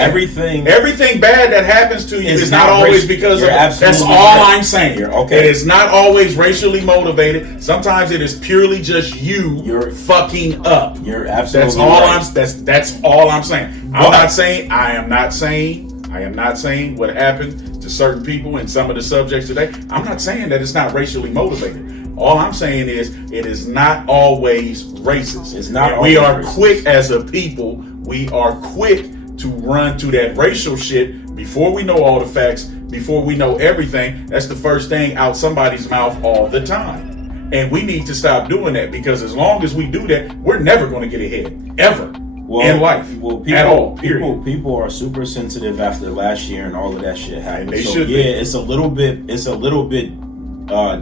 everything bad that happens to you is is not not always racial. because You're of. That's absolutely all right. I'm saying. You're okay. It is not always racially motivated. Sometimes it is purely just you're fucking up. You're absolutely That's all right. that's all I'm saying. I am not saying what happened to certain people in some of the subjects today. I'm not saying that it's not racially motivated. All I'm saying is it is not always racist. It's not And we are always racist. quick as a people. We are quick to run to that racial shit before we know all the facts, before we know everything. That's the first thing out somebody's mouth all the time. And we need to stop doing that because as long as we do that, we're never going to get ahead. Ever. In life. At all. Period. People are super sensitive after last year and all of that shit happened. And they so should be. yeah, it's a little bit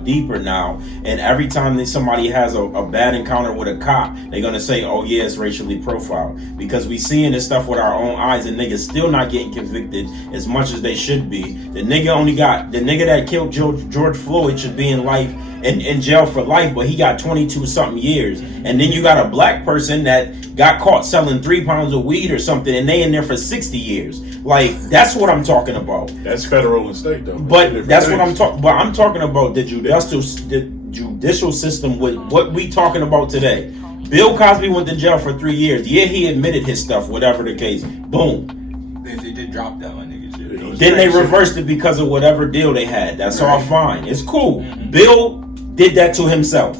deeper now, and every time that somebody has a bad encounter with a cop, they're gonna say, oh yeah, it's racially profiled, because we seeing this stuff with our own eyes, and niggas still not getting convicted as much as they should be. The nigga that killed George Floyd should be in life in jail for life, but he got 22 something years. And then you got a black person that got caught selling 3 pounds of weed or something, and they in there for 60 years. Like, that's what I'm talking about. That's federal and state though. But that's what I'm talking. But I'm talking about the judicial system with what we talking about today. Bill Cosby went to jail for 3 years. Yeah, he admitted his stuff, whatever the case. Boom. They did drop that one, nigga. Shit. Then they reversed it because of whatever deal they had. That's all fine. It's cool. Bill did that to himself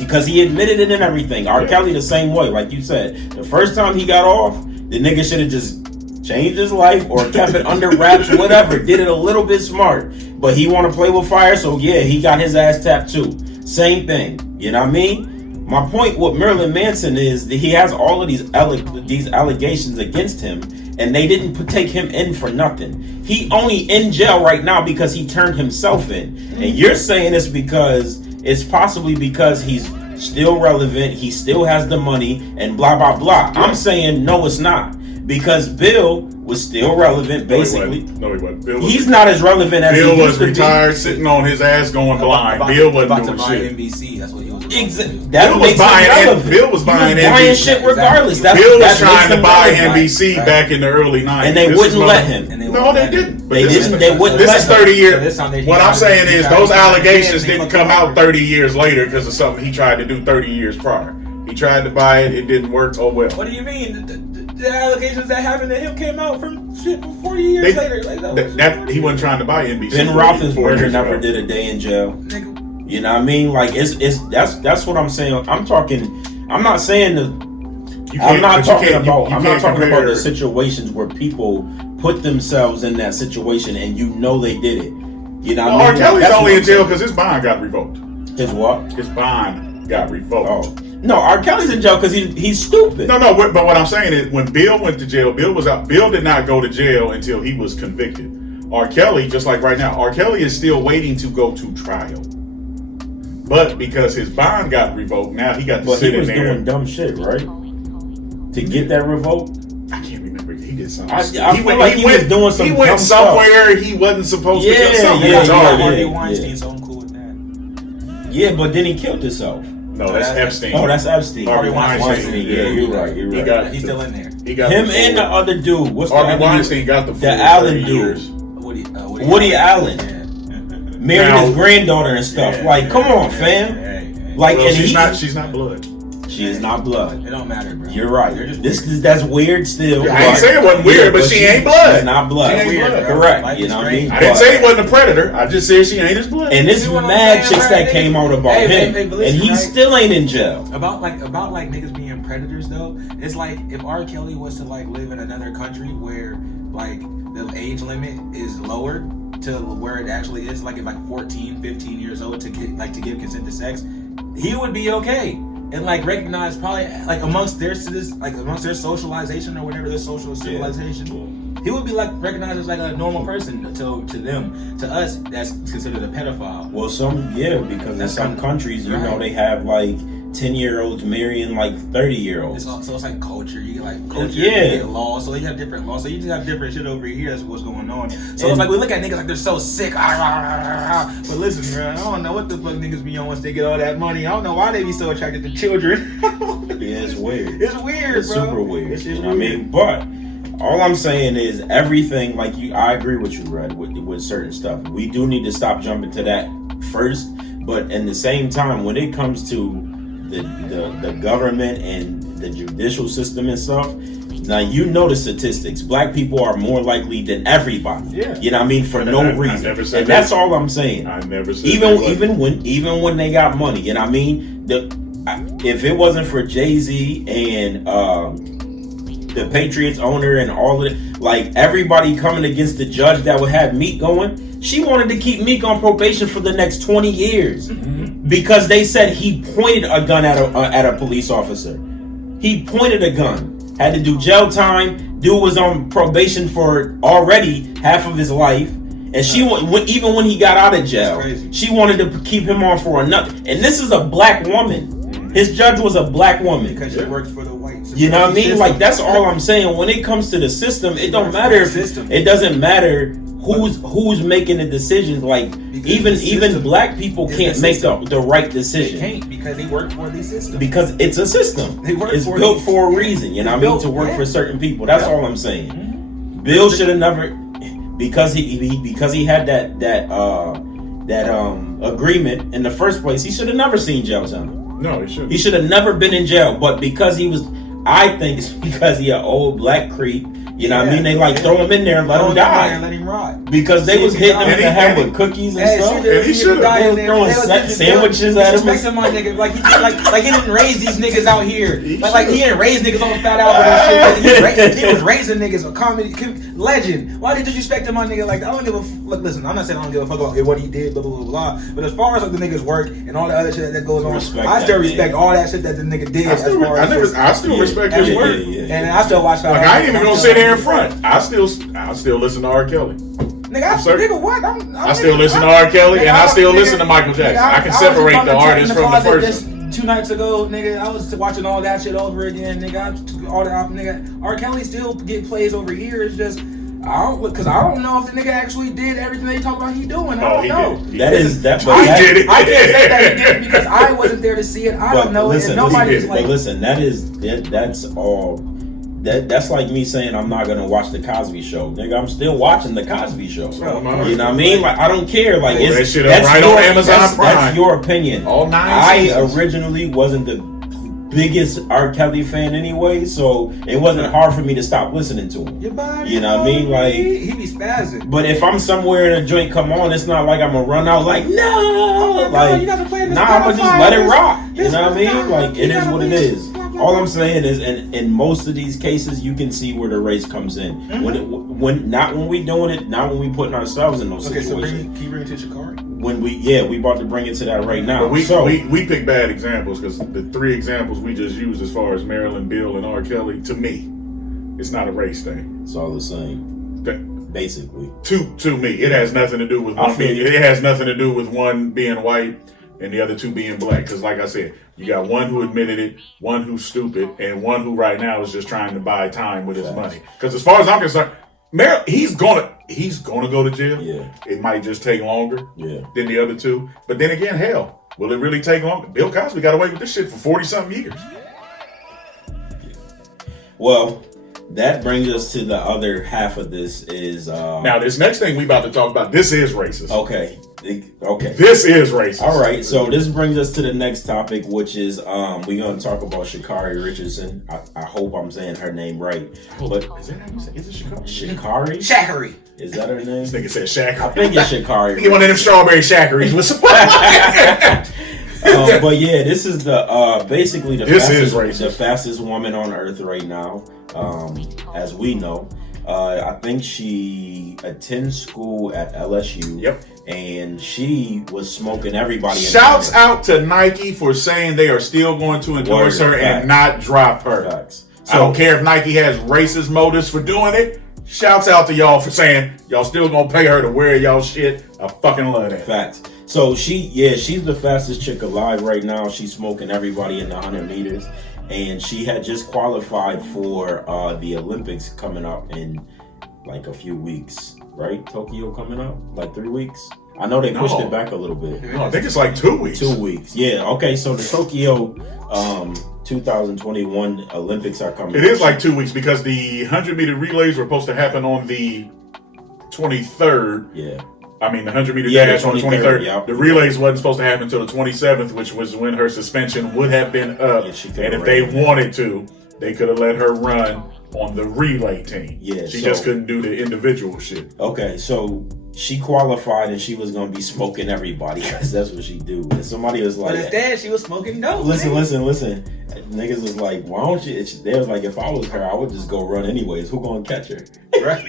because he admitted it and everything. R. Kelly the same way, like you said. The first time he got off, the nigga should have just changed his life or kept it under wraps, whatever. Did it a little bit smart. But he want to play with fire, so yeah, he got his ass tapped too. Same thing. You know what I mean? My point with Marilyn Manson is that he has all of these allegations against him, and they didn't take him in for nothing. He only in jail right now because he turned himself in. And you're saying it's possibly because he's still relevant, he still has the money, and blah, blah, blah. I'm saying no, it's not. because Bill was still relevant, basically. No, he wasn't. Bill was He's not as relevant as Bill he was used to be. retired, sitting on his ass going blind. Bill wasn't doing buy shit. NBC. That's what he was. That Bill was makes him buying relevant. Bill was buying NBC. shit regardless. That's, Bill was that trying makes to him buy relevant. NBC back in the early 90s. And they This wouldn't is let another- him. No, they didn't. But They this didn't. is- They wouldn't This let is him. 30 So years. this time they What tried I'm to- saying they is tried those to- allegations they didn't fucking come out covered. 30 years later because of something he tried to do 30 years prior. He tried to buy it. It didn't work. Oh, well. What do you mean? The allegations that happened to him came out from shit 40 years later. Like, He wasn't trying to buy NBC. Ben 40 Roethlisberger years never ago. did a day in jail. Nigga, You know what I mean? Like that's what I'm saying. I'm not saying You I'm can't- not but you talking can't- you about. I'm not can't talking about compare- the situations where people put themselves in that situation and you know they did it. You know what Well, I R. mean? Kelly's That's only what in I'm jail saying. because his bond got revoked. His what? His bond got revoked. Oh no, R. Kelly's in jail because he's stupid. No, but what I'm saying is when Bill went to jail, Bill was out. Bill did not go to jail until he was convicted. R. Kelly, just like right now, R. Kelly is still waiting to go to trial. But because his bond got revoked, now he got to But sit he was in there. doing dumb shit, right? To get that revoked. I can't remember. He did something. I feel like he was doing some He went dumb somewhere he wasn't supposed to go. Yeah, Something yeah, retarded. Harvey yeah. Weinstein, so I'm cool with that. Yeah, but then he killed himself. No, that's Epstein. Oh, that's Epstein. Harvey Weinstein. Yeah, you're right. You're He right. got He's still in there. He got Him the and the full- other dude. What's the Harvey other Weinstein dude? got the full The Allen 30 dude. years. Woody Allen. Married Now- his granddaughter and stuff. Like, come on, fam. Like, Well, and she's not blood. she is not blood. It don't matter, bro. You're right. They're just That's weird still. I ain't but- saying it wasn't weird, but she ain't blood. She's not blood. She ain't weird, blood. bro. Correct. Life You is know what I great. mean? I didn't But- say he wasn't a predator. I just said she ain't his blood. And this You know what I'm mad saying, chicks right, that nigga? came out about Hey, him, but and listen, he right? still ain't in jail. about niggas being predators though. It's like if R. Kelly was to like live in another country where like the age limit is lower to where it actually is, like at like 14, 15 years old to give consent to sex, he would be okay. And like recognize probably like amongst their socialization or whatever their social civilization, he would be like recognized as like a normal person to them. To us, that's considered a pedophile. Well, because in That's some kinda- countries, you know, right. they have like 10-year-olds marrying like 30-year-olds. So it's like culture. You get like culture, Yeah. you get laws. So you have different laws. So you just have different shit over here. That's what's going on. So it's like we look at niggas like they're so sick. But listen, bro, I don't know what the fuck niggas be on once they get all that money. I don't know why they be so attracted to children. Yeah, it's weird. It's weird, It's bro. super weird. It's You just know what I weird. mean? But all I'm saying is everything, like I agree with you, Red, with certain stuff. We do need to stop jumping to that first. But in the same time, when it comes to the government and the judicial system and stuff, now you know the statistics. Black people are more likely than everybody. Yeah. You know what I mean? For no I reason. never said And that. that's all I'm saying. I never said that. Even when they got money, you know what I mean? If it wasn't for Jay-Z and the Patriots owner and all of it, like everybody coming against the judge that would have Meek going, she wanted to keep Meek on probation for the next 20 years because they said he pointed a gun at a police officer. He pointed a gun, had to do jail time. Dude was on probation for already half of his life. And she even when he got out of jail, she wanted to keep him on for another. And this is a black woman. His judge was a black woman. Because she works for the whites. You know what I mean? Like that's all I'm saying. When it comes to the system, it don't matter if it doesn't matter who's making the decisions. Like even black people can't make the right They decision. can't because they work for the system. Because it's a system. It's built for a reason, you know what I mean? To work for certain people. That's all I'm saying. Bill should have never, because he had that agreement in the first place. He should have never seen jail time. No, he shouldn't. He should have never been in jail. But because he was, I think it's because he an old black creep. You know what I mean? They like throw him in there and let him die. Let him rot. Because they was hitting him in the head with cookies and stuff. And he should have. They was throwing sandwiches at him. Disrespecting my nigga, like he didn't raise these niggas out here. Like he didn't raise niggas on Fat Albert and shit. He was raising niggas a comedy legend. Why did you disrespect my nigga? Like I don't give a look. Listen, I'm not saying I don't give a fuck about what he did, blah blah blah blah. But as far as like the niggas work and all the other shit that goes on, I still respect all that shit that the nigga did. I still respect his work. And I still watch Fat Like Albert. I ain't even gonna sit here in front. I still listen to R. Kelly. Nigga, what? I still listen to R. Kelly and I still listen to Michael Jackson. I can separate the artist from the person. 2 nights ago, nigga, I was watching all that shit over again, nigga. All that, nigga. R. Kelly still get plays over here. It's just I don't know if the nigga actually did everything they talk about he doing. I don't know. That is that. He did it. I can't say that he did it because I wasn't there to see it. I don't know it. And nobody's like. But listen, that's all. That's like me saying I'm not gonna watch the Cosby Show, nigga. I'm still watching the Cosby Show. Bro, you know what I mean? Like I don't care. Like that it's shit up right on Amazon Prime. That's your opinion. All 9 I seasons. originally wasn't the biggest R. Kelly fan anyway, so it wasn't hard for me to stop listening to him. Your body, you know what I mean? Like he be spazzing. But if I'm somewhere and a joint come on, it's not like I'm gonna run out like no, like you gotta play this I'm gonna just let it rock. You this know what I mean? Like it is what it is. blah, blah, All blah. I'm saying is, in most of these cases, you can see where the race comes in. Mm-hmm. When not when we doing it, not when we putting ourselves in those Okay, so situations. can you bring it to Shikari? When we about to bring it to that right now. But we so pick bad examples because the 3 examples we just used as far as Marilyn, Bill, and R. Kelly, to me, it's not a race thing. it's all the same, basically. To me, it has nothing to do with I one feel being. you. It has nothing to do with one being white and the other 2 being black. Because, like I said, you got one who admitted it, one who's stupid, and one who right now is just trying to buy time with his money. Because as far as I'm concerned, he's gonna go to jail. Yeah. It might just take longer Yeah. than the other 2. But then again, hell, will it really take longer? Bill Cosby got away with this shit for 40-something years. Well, that brings us to the other half of this is Now, this next thing we about to talk about, this is racist. okay. This is racist. All right, so this brings us to the next topic, which is we're gonna talk about Sha'Carri Richardson. I hope I'm saying her name right, but Is that how you say? Is it Chicago? Sha'Carri, Shakari. is that her name? This nigga said Shaq. I think it's Sha'Carri. Get one of them strawberry shackeries with some. But yeah, this is the basically This is racist. the fastest woman on earth right now, as we know. I think she attends school at LSU. Yep. And she was smoking everybody. Shouts out to Nike for saying they are still going to endorse Word, her facts. and not drop her. Facts. I don't care if Nike has racist motives for doing it. Shouts out to y'all for saying y'all still gonna pay her to wear y'all shit. I fucking love that. Facts. So she's the fastest chick alive right now. She's smoking everybody in the 100 meters, and she had just qualified for the Olympics coming up in like a few weeks, right? Tokyo coming up like 3 weeks. I know they pushed it back a little bit. No, I think it's like 2 weeks. 2 weeks. Yeah. Okay. So the Tokyo 2021 Olympics are coming. It is like 2 weeks because the 100-meter relays were supposed to happen on the 23rd. Yeah. I mean, the 100-meter Yeah, dash the on the 23rd, 23rd. yep. The relays wasn't supposed to happen until the 27th, which was when her suspension would have been up. Yeah, she could've and if they ran. wanted to, they could have let her run on the relay team. Yeah, she so- just couldn't do the individual shit. Okay, so she qualified and she was gonna be smoking everybody because that's what she do. And somebody was But like, instead, she was smoking dope. listen. nigga. Niggas was like, why don't you? They was like, if I was her, I would just go run anyways. Who gonna catch her? Right.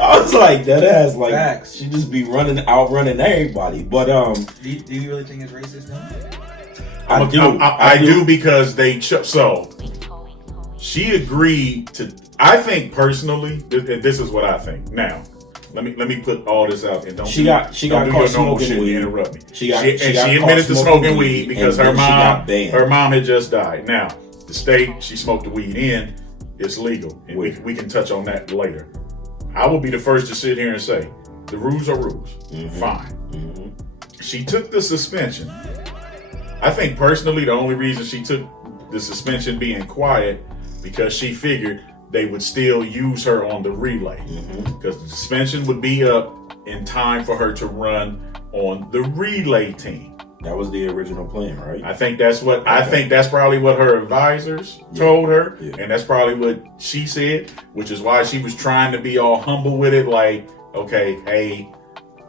I was like, that ass, like, Facts. she just be outrunning everybody. But Do you really think it's racist though? I I do because they so she agreed to. I think personally, this is what I think. Now, let me put all this out and don't She do got your caught normal smoking shit and weed. interrupt me. She got she caught admitted to smoking weed because and her then she got banned. mom had just died. Now, the state she smoked the weed in, it's legal, and we can touch on that later. I will be the first to sit here and say the rules are rules. Fine. She took the suspension. I think personally the only reason she took the suspension being quiet because she figured they would still use her on the relay because the suspension would be up in time for her to run on the relay team. That was the original plan, right? I think that's probably what her advisors told her, and that's probably what she said, which is why she was trying to be all humble with it, like, okay, hey,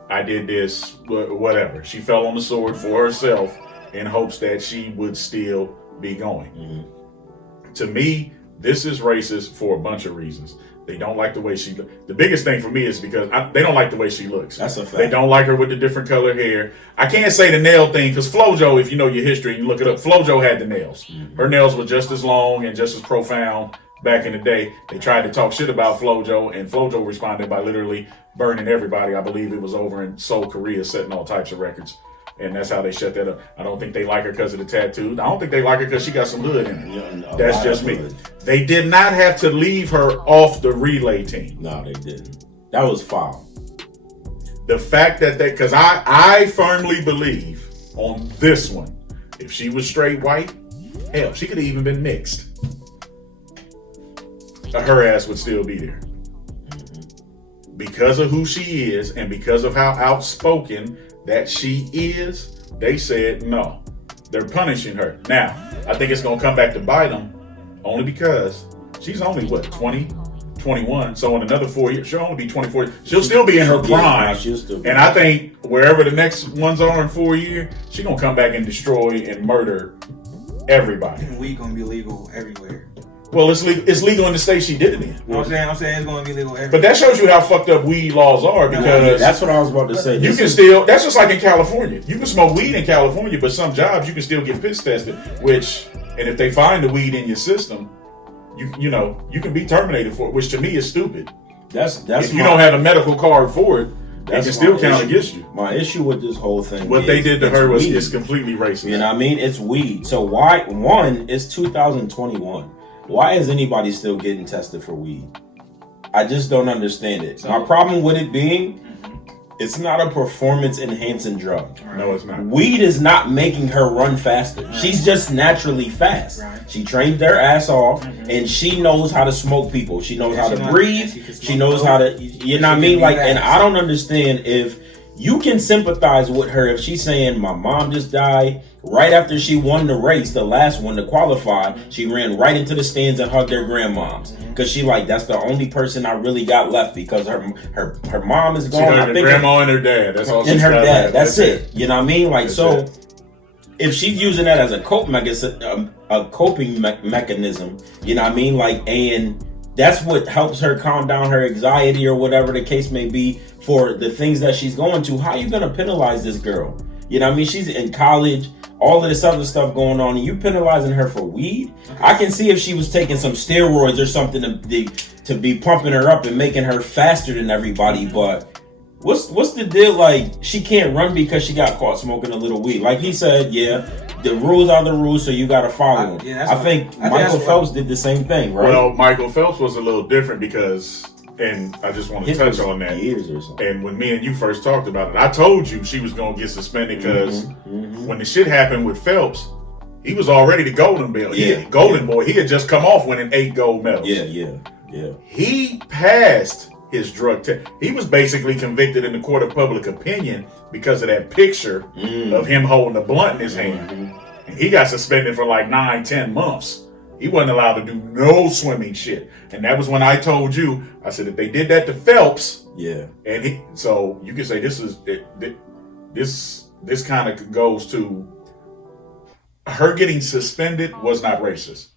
I did this, whatever. She fell on the sword for herself in hopes that she would still be going. To me, this is racist for a bunch of reasons. They don't like the way she looks. The biggest thing for me is because they don't like the way she looks. That's a fact. They don't like her with the different color hair. I can't say the nail thing because FloJo, if you know your history and you look it up, FloJo had the nails. Her nails were just as long and just as profound back in the day. They tried to talk shit about FloJo, and FloJo responded by literally burning everybody. I believe it was over in Seoul, Korea, setting all types of records and that's how they shut that up. I don't think they like her because of the tattoos. I don't think they like her because she got some hood in it. Yeah, and a That's lot just of me. hood. They did not have to leave her off the relay team. No, they didn't. That was foul. The fact that because I firmly believe on this one, if she was straight white, hell, she could have even been mixed. Her ass would still be there. Because of who she is and because of how outspoken that she is, they said no. They're punishing her. Now, I think it's going to come back to bite them only because she's only, 20, 21. So in another 4 years, she'll only be 24. She'll still be in her prime. she'll still be. And I think wherever the next ones are in 4 years, she's going to come back and destroy and murder everybody. And weed gonna be legal everywhere. Well, it's legal in the state she did it in. I'm saying it's gonna be legal everywhere. But that shows you how fucked up weed laws are because That's what I was about to say. you can still, that's just like in California. You can smoke weed in California, but some jobs you can still get piss tested, and if they find the weed in your system, you know, you can be terminated for it, which to me is stupid. That's If you don't have a medical card for it, it can still count against you. My issue with this whole thing What is they did to her was weed. is completely racist. You know what I mean? It's weed. So why, one, it's 2021. Why is anybody still getting tested for weed? I just don't understand it. My problem with it being, it's not a performance enhancing drug. No, it's not. Weed is not making her run faster. Right. She's just naturally fast. Right. She trained their ass off, and she knows how to smoke people. She knows how to breathe. She knows how to, you know what I mean? Like, and I don't understand if you can sympathize with her if she's saying, my mom just died. Right after she won the race, the last one to qualify, she ran right into the stands and hugged their grandmoms. Because she like, that's the only person I really got left because her mom is She gone. got her grandma and her dad. That's all. And her got dad. left. That's it. You know what I mean? Like, That's so it. if she's using that as a coping mechanism, you know what I mean? Like, and that's what helps her calm down her anxiety or whatever the case may be for the things that she's going to. How are you going to penalize this girl? You know what I mean? She's in college, all of this other stuff going on, and you penalizing her for weed? I can see if she was taking some steroids or something to be pumping her up and making her faster than everybody, but what's the deal? Like, she can't run because she got caught smoking a little weed. Like he said, yeah, the rules are the rules, so you got to follow them. Yeah, I think Michael Phelps did the same thing, right? Well, Michael Phelps was a little different because, and I just want to His touch was on that. years or something. And when me and you first talked about it, I told you she was going to get suspended because when the shit happened with Phelps, he was already the golden belt. Golden boy. He had just come off winning 8 gold medals. Yeah. He passed his drug test. He was basically convicted in the court of public opinion because of that picture of him holding a blunt in his hand. And he got suspended for like 9-10 months. He wasn't allowed to do no swimming shit. And that was when I told you, I said, if they did that to Phelps, and so you can say this kind of goes to her getting suspended was not racist.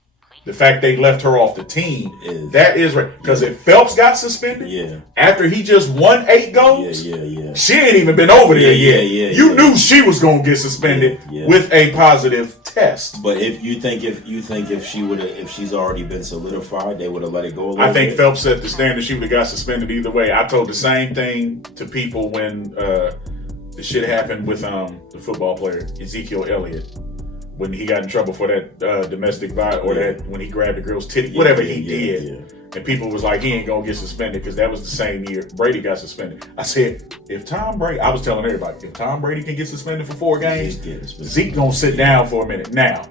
The fact they left her off the team, that is right. Because if Phelps got suspended, after he just won 8 golds, she ain't even been over there yet. You knew she was gonna get suspended with a positive test. But if she's already been solidified, they would have let it go. I think Phelps set the standard. She would have got suspended either way. I told the same thing to people when the shit happened with the football player Ezekiel Elliott. When he got in trouble for that domestic violence, or that when he grabbed the girl's titty, whatever he did, and people was like, he ain't gonna get suspended because that was the same year Brady got suspended. I said, if Tom Brady, I was telling everybody, if Tom Brady can get suspended for 4 games, Zeke gonna sit down for a minute. Now,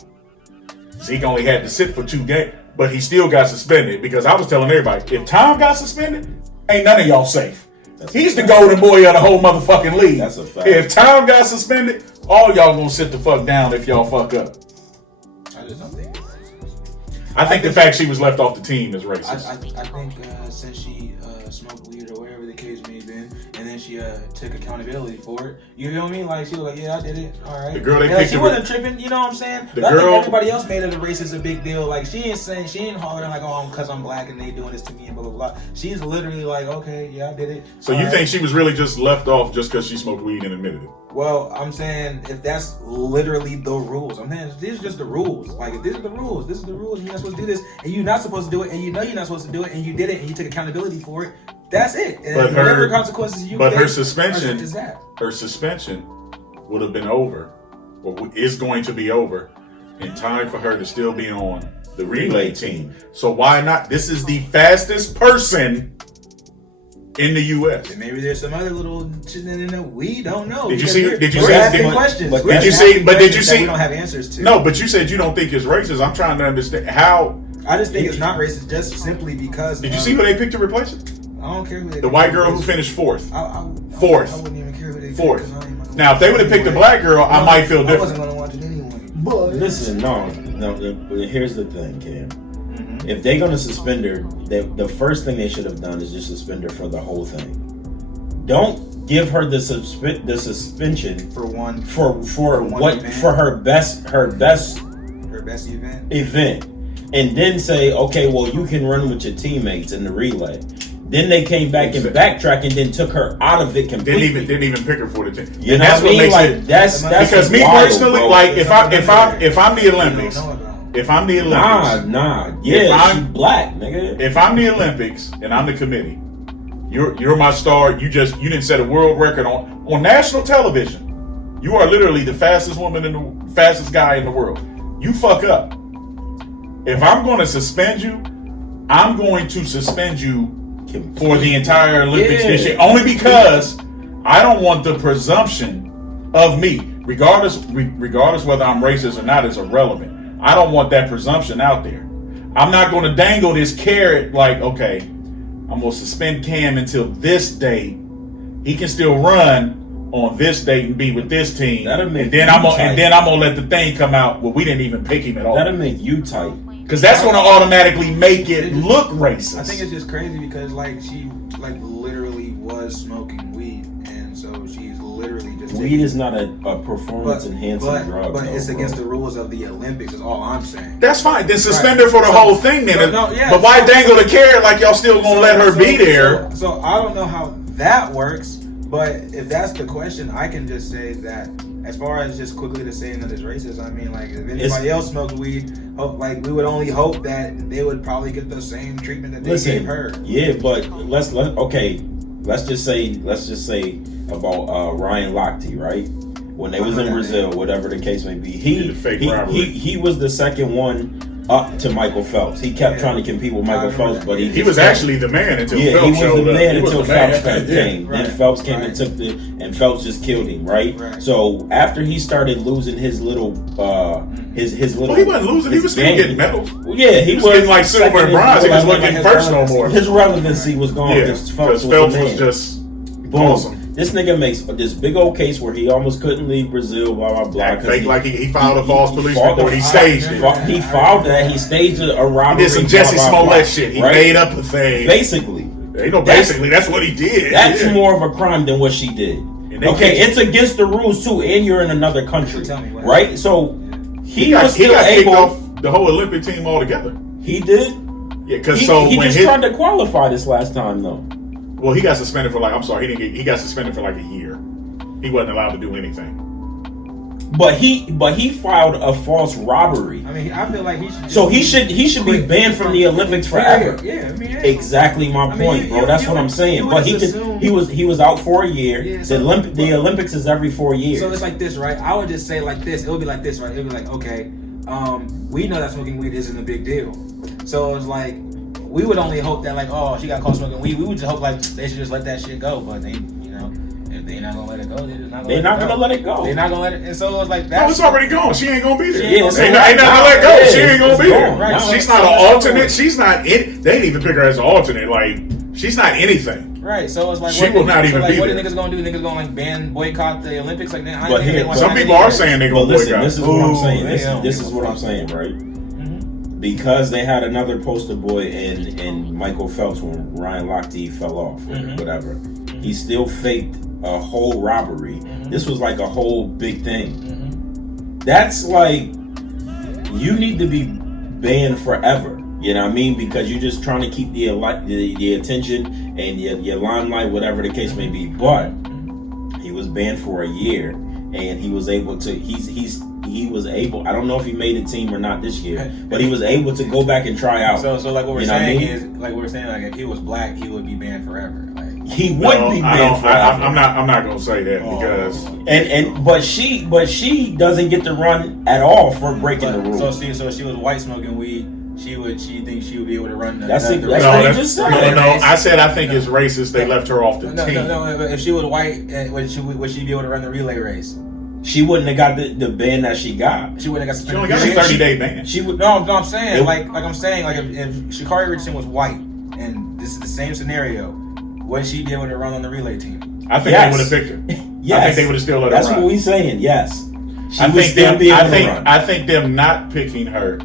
Zeke only had to sit for 2 games, but he still got suspended because I was telling everybody, if Tom got suspended, ain't none of y'all safe. He's the golden boy of the whole motherfucking league. That's a fact. If Tom got suspended, all y'all gonna sit the fuck down if y'all fuck up. I just don't think it's racist. I think the fact she was left off the team is racist. I think since she smoked weed or whatever the case may have been, and then she took accountability for it. You feel me? Like she was like, yeah, I did it. All right. The girl they yeah, picked she her wasn't tripping. You know what I'm saying? The But I girl- think everybody else made it a racist a big deal. Like she ain't hollering like, oh, because I'm black and they doing this to me and blah blah blah. She's literally like, okay, yeah, I did it. So you think she was really just left off just because she smoked weed and admitted it? Well, I'm saying if that's literally the rules, I'm saying these are just the rules. Like if these are the rules, this is the rules, and you're not supposed to do this, and you're not supposed to do it, and you know you're not supposed to do it, and you did it, and you took accountability for it. That's it. And But whatever consequences you but think her suspension is that. Her suspension would have been over, or is going to be over, in time for her to still be on the relay team. So why not? This is the fastest person in the U.S. And maybe there's some other little shit that we don't know. Did you because see? we're- Did you we're see? asking questions. But We're did you asking see? But did you questions that see? we don't have answers to. No, but you said you don't think it's racist. I'm trying to understand how. I just think it's not racist just simply because. Did you see who they picked to replace it? I don't care who they. The white girl who finished fourth. Fourth. I wouldn't even care who they. Fourth. picked, 'cause I ain't gonna Now, if they would have picked the black girl, I might feel I wasn't different. gonna watch it anyway. But Listen, no. Here's the thing, Cam. If they're gonna suspend her, the first thing they should have done is just suspend her for the whole thing. Don't give her the suspension for one, for one what event. for her best her best event, and then say, okay, well, you can run with your teammates in the relay. Then they came back and backtracked and then took her out of it completely. Didn't even pick her for the team. You know that's what I mean? makes Like it. that's Because me wild, personally, bro. like if I'm the Olympics, if I'm the Olympics, Nah, If yeah, I'm- she black, nigga. if I'm the Olympics and I'm the committee, you're my star. You didn't set a world record on national television. You are literally the fastest fastest guy in the world. You fuck up. If I'm going to suspend you, I'm going to suspend you for the entire Olympics this year. Only because I don't want the presumption of me, regardless whether I'm racist or not, is irrelevant. I don't want that presumption out there. I'm not going to dangle this carrot like, okay, I'm going to suspend Cam until this date. He can still run on this date and be with this team. And then I'm gonna let the thing come out. Well, we didn't even pick him at all. That'll make you tight. Because that's going to automatically make it look racist. I think it's just crazy because she literally was smoking weed, and so she's literally just. Weed is not a performance enhancing drug. But it's against the rules of the Olympics. Is all I'm saying. That's fine. Then suspend her for the whole thing. Then, but why so- dangle the carrot like y'all still gonna let her be there? So I don't know how that works, but if that's the question, I can just say that as far as just quickly to saying that it's racist, I mean, like if anybody else smoked weed, we would only hope that they would probably get the same treatment that they gave her. Yeah, but let's just say about Ryan Lochte, right? When they was in Brazil, whatever the case may be, he was the second one up to Michael Phelps. He kept trying to compete with Michael Phelps, but he was actually the man until Phelps he was showed the up. man He was until the man. Phelps came. Right. Then Phelps came and took and Phelps just killed him, right? So after he started losing his little his little, Well, he wasn't losing. He was still getting medals. Well, yeah, he was getting like silver and bronze. He just wasn't getting first no more. His relevancy was gone Yeah, because because Phelps was just awesome. This nigga makes this big old case where he almost couldn't leave Brazil, blah blah blah. Fake like he filed a false police report. He staged it. He filed that. He staged a robbery. He did some Jesse Smollett shit. He made up a thing. Basically, ain't no basically. That's what he did. That's more of a crime than what she did. Okay, it's against the rules too, and you're in another country, right? So he got kicked off the whole Olympic team altogether. He did. Yeah, because he just tried to qualify this last time though. Well, he got suspended for he got suspended for like a year. He wasn't allowed to do anything. But he filed a false robbery. I mean, I feel like he should. So he should be banned from the Olympics forever. Yeah, I mean, exactly my point, bro. That's what I'm saying. But he was out for a year. Yeah, the Olympics is every 4 years. So it's like this, right? I would just say like this. It would be like this, right? It would be like, okay, we know that smoking weed isn't a big deal. So it's like we would only hope that like, oh, she got caught smoking weed. We would just hope like they should just let that shit go. But they, if they're not gonna let it go, they're not gonna let it go. They're not gonna let it. And so it's like that. No, it's already gone. She ain't gonna be there. Yeah, ain't not gonna let go. She ain't gonna be there. Right. She's not an alternate. She's not in. They didn't even pick her as an alternate. Like she's not anything. Right. So it's like she will not even be what there. What are niggas gonna do? Niggas gonna like boycott the Olympics? Like, but here, some people are saying they're gonna boycott. This is what I'm saying. This is what I'm saying, right? Because they had another poster boy in Michael Phelps when Ryan Lochte fell off or whatever. He still faked a whole robbery. This was like a whole big thing. That's like, you need to be banned forever. You know what I mean? Because you're just trying to keep the attention and your limelight, whatever the case may be. But he was banned for a year, and he was able to. He was able. I don't know if he made a team or not this year, but he was able to go back and try out. So like what we're saying is, like we're saying, like if he was black, he would be banned forever. Like he would No, be I banned don't. forever. I'm not gonna say that because but she doesn't get to run at all for breaking the But, rules. so if she was white smoking weed, she thinks she would be able to run the. That's the, it. the That's relay what he race. just said. No. I said I think it's racist. They left her off the No, team. no. If she was white, would she be able to run the relay race? She wouldn't have got the ban that she got. She wouldn't have got She only suspended. got a 30-day ban. She would. No, I'm saying It- like I'm saying if Sha'Carri Richardson was white and this is the same scenario, would she be able to run on the relay team? I think Yes. they would have picked her. Yes. I think they would have still let That's her run. what we saying. Yes. She I would think still them. be able I to think. run. I think them not picking her.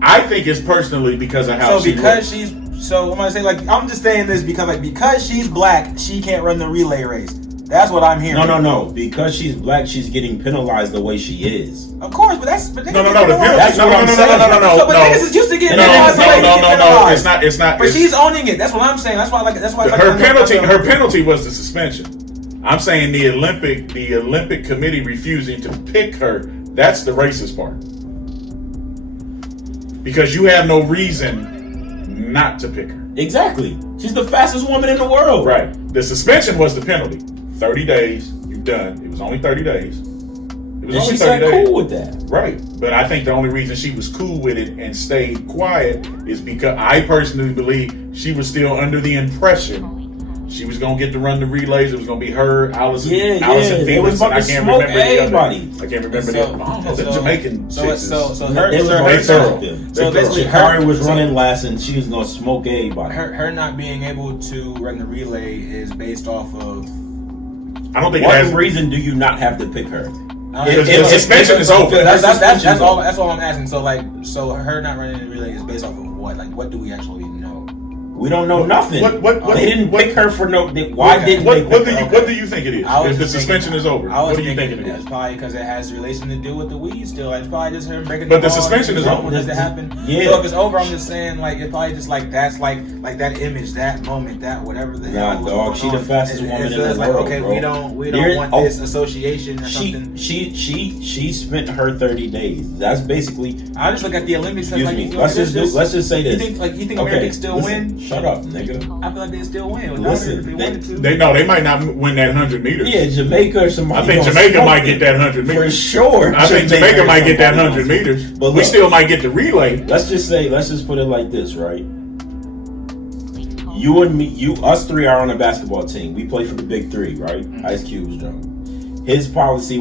I think it's personally because of how So she because looks. I'm gonna say I'm just saying this because she's black, she can't run the relay race. That's what I'm hearing. No. Because she's black, she's getting penalized the way she is. Of course, but No. The penalty. penalty. That's what I'm saying. So, but niggas is used to getting penalized the way they get No. penalized. It's not. But it's- she's owning it. That's what I'm saying. That's why her penalty was the suspension. I'm saying the Olympic committee refusing to pick her. That's the racist part. Because you have no reason not to pick her. Exactly. She's the fastest woman in the world. Right. The suspension was the penalty. 30 days. You're done. It was only 30 days. It was And only she 30 said days. cool with that. Right. But I think the only reason she was cool with it and stayed quiet is because I personally believe she was still under the impression she was gonna get to run the relays. It was gonna be her, Allison They Felix, was about and I to can't smoke remember the other. everybody. I can't remember So- the. I don't know. The so- Jamaican so- chicks. so- is- so They her- was so going her- to thorough. smoke them. So basically, Sha'Carri was so- running last, and she was going to smoke everybody. her not being able to run the relay is based off of. I don't think it What has. reason do you not have to pick her? Because the suspension is over. That's all I'm asking. So her not running the relay is based off of what? Like, what do we actually know? We don't know nothing. what- they didn't pick her for no. Why Okay. didn't What, they what pick do her? you what do you think it is? I was If the just suspension thinking- is over, I was what do you think it It's is? probably because it has relation to do with the weed still. Like, it's probably just her breaking But the law. suspension is over. Does it happen? Yeah. So if it's over, I'm just saying, like, it's probably just like that's like that image, that moment, that whatever the hell. Nah, was dog. going She the on. fastest And- woman and in so the it's like, world, okay, bro. we don't There- want this association or something. She spent her 30 days. That's basically. I just look at the Olympics. Excuse like, me. you know, Let's there's just say this. You think Okay, America can still listen, win? Shut up, nigga. I feel like they still win. Without Listen, it, if they wanted to. They might not win that 100 meters. Yeah, Jamaica or somebody. I think gonna Jamaica smoke might it. get that 100 For meters. sure. I think Jamaica or might get that somebody 100 gonna- meters. But We look, still might get the relay. let's just put it like this, right? You and me, us three are on a basketball team. We play for the big three, right? Ice Cube's joint.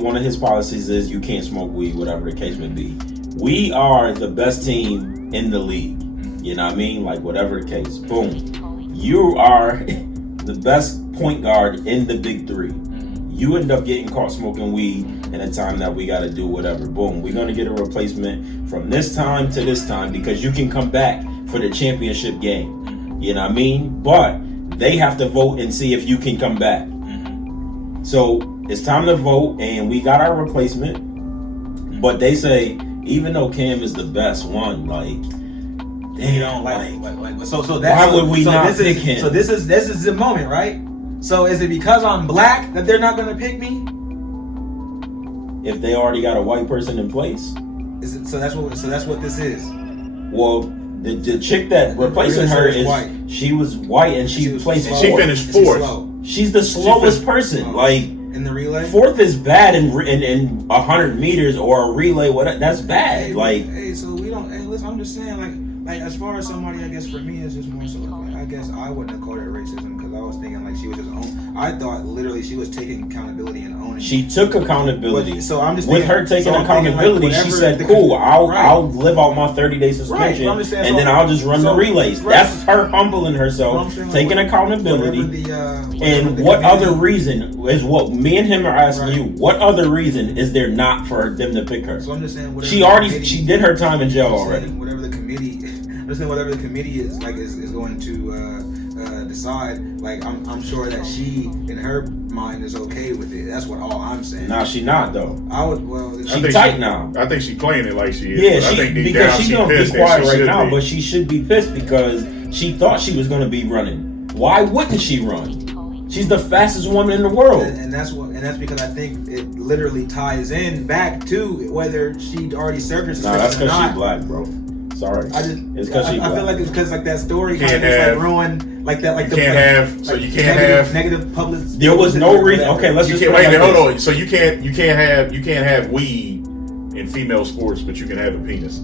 One of his policies is you can't smoke weed, whatever the case may be. We are the best team in the league. You know what I mean? Like, whatever the case. Boom. You are the best point guard in the big three. You end up getting caught smoking weed in a time that we got to do whatever. Boom. We're going to get a replacement from this time to this time because you can come back for the championship game. You know what I mean? But they have to vote and see if you can come back. So it's time to vote, and we got our replacement. But they say, even though Cam is the best one, like, They don't like so that's why would we not this pick is, him? So this is the moment, right? So is it because I'm black that they're not gonna pick me? if they already got a white person in place. Is it, so that's what this is. Well, the chick that replacing her is white. she was white and She she was placed slow. She fourth. finished Is she fourth. slow? She's the slowest person. Oh. Like, in the relay. fourth is bad in 100 meters or a relay. What? That's bad. Like, hey, so we don't. Hey, listen, I'm just saying, like as far as somebody, I guess for me, it's just more so. Like, I guess I wouldn't have called it racism because I was thinking like she was just own. I thought literally she was taking accountability and owning. she took accountability. But- so I'm just with thinking- her taking so I'm thinking, like, accountability. She whatever said, the- "Cool, I'll Right. live out my 30-day suspension, Right, I'm just saying, and so- then I'll just run the so- relays." right. That's her humbling herself, I'm saying, like, taking whatever accountability. whatever And the what committee- other reason is what me and him are asking Right. you? What other reason is there not for them to pick her? So I'm just saying. Whatever She the already committee- did her time in jail I'm already. saying whatever the committee, I'm just saying whatever the committee is like is going to decide. Like I'm sure that she in her mind is okay with it. That's what all I'm saying. Now she not though. I would well. She I think tight now. I think she playing it like she is. Yeah, but I think deep because down she's she gonna be pissed that quiet she right should now, be. but she should be pissed because she thought she was gonna be running. Why wouldn't she run? She's the fastest woman in the world. and that's because I think it literally ties in back to whether she'd already served her Nah, that's suspension or because she's not. black, bro. Sorry. It's because she I feel black. like it's because like that story You kind of can't just have- like ruined like that like You the can't like, have. So like you can't have. negative publicity. There was no reason. Okay, let's You just can't put it wait. like Hold this. on. So you can't have weed in female sports, but you can have a penis.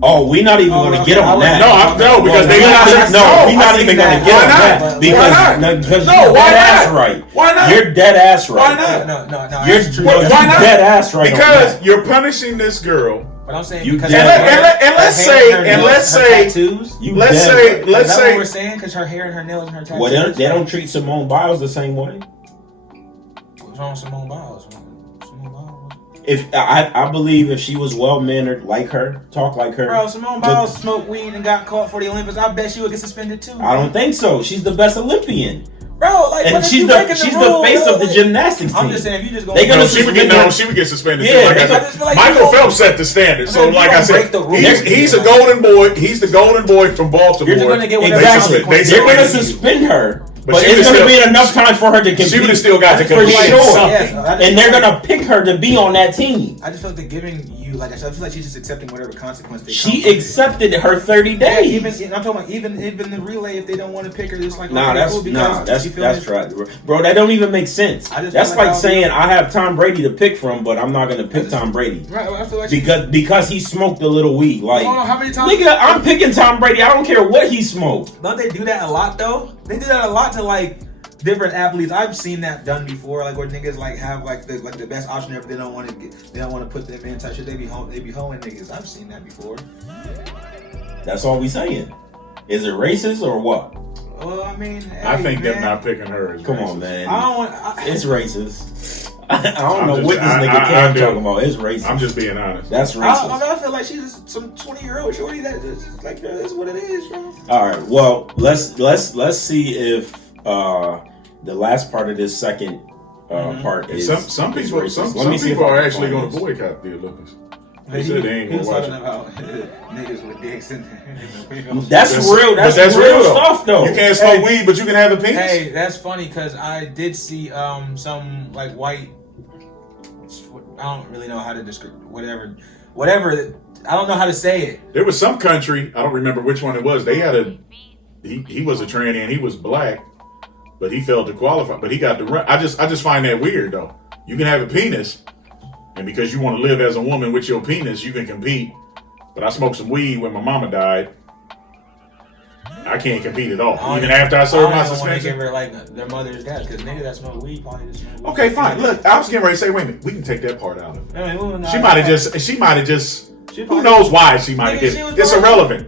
Oh, we're not even Oh, going to okay. get on that. No, because Well, they we're not, got no, no. we're not I even seen going to that. get Why on not? that Why because not? no, because No, you're why dead not? ass right. Why not? You're dead ass right. Why not? No. You're, That's true. no, Why you're not? dead ass right. on Because that. you're punishing this girl. But I'm saying You because dead her right. hair- And let's her hair say- her and nails, let's her say- tattoos. You Let's dead say- right. let's Is that say- what we're saying? Because her hair and her nails and her tattoos. Well, they don't treat Simone Biles the same way. What's wrong with Simone Biles? Simone Biles. If I believe if she was well mannered like her, talk like her. Bro, Simone Biles smoked weed and got caught for the Olympics. I bet she would get suspended too. I don't think so. She's the best Olympian, Bro, like, and what if she's you the breaking face rules, of the like- gymnastics team. I'm just saying, if you just go, They gonna No, she would get she would get suspended. Yeah, too. Like they I gonna- said, just feel like Michael you don't- Phelps set the standard. So I mean, like you I don't said, break the rules. he's a golden boy. He's the golden boy from Baltimore. You're just gonna get whatever Exactly. consequences They're going to you. suspend her, But but she it's would going to still- be enough time for her to compete. She would have still got to for compete in sure. something. Yes, And they're going to pick her to be on that team. I just feel like they're giving you, like I said, I feel like she's just accepting whatever consequence they come She with. accepted her 30 Yeah, days. even I'm talking about even the relay. If they don't want to pick her, just like Nah, okay, that's cool, because she feels that's right, bro. That don't even make sense. I just That's feel like like I'll saying be- I have Tom Brady to pick from, but I'm not gonna pick Tom Brady Right, I feel like because he smoked a little weed. Like, Hold on, how many times- nigga, I'm picking Tom Brady. I don't care what he smoked. don't they do that a lot though? They do that a lot to like different athletes. I've seen that done before, like where niggas like have like the best option if they don't want to put them in type shit. They be hoeing niggas. I've seen that before. That's all we saying. Is it racist or what? Well, I mean, I hey, think man, them not picking her is Come racist. on, man. I don't want. It's racist. I don't I'm know just- what this nigga I Cam do. talking about. It's racist. I'm just being honest. That's I racist. mean, I feel like she's some 20-year-old shorty that just like that's what it is, bro. All right. Well, let's see if the last part of this second part is Some is people, racist. some Let me see if people I are can actually find going to this. boycott the Olympics. They said they ain't He gonna was watch talking it. about niggas with dicks in That's real. but That's real stuff, though. You can't smoke weed, but you can have a penis. Hey, that's funny because I did see some like white. I don't really know how to describe whatever. I don't know how to say it. There was some country, I don't remember which one it was. They had he was a tranny and he was black, but he failed to qualify. But he got the run. I just find that weird though. You can have a penis, and because you want to live as a woman with your penis, you can compete. But I smoked some weed when my mama died. I can't compete at all. Even after I served my I don't want to give suspension. her like their mother's death because niggas that smoke weed probably just smoke weed. Okay, fine. Look, I was getting ready to say, wait a minute, we can take that part out of it. I mean, well, nah, She might have just. She Who probably- knows why she might have Nigga, did she it? was It's bought- irrelevant.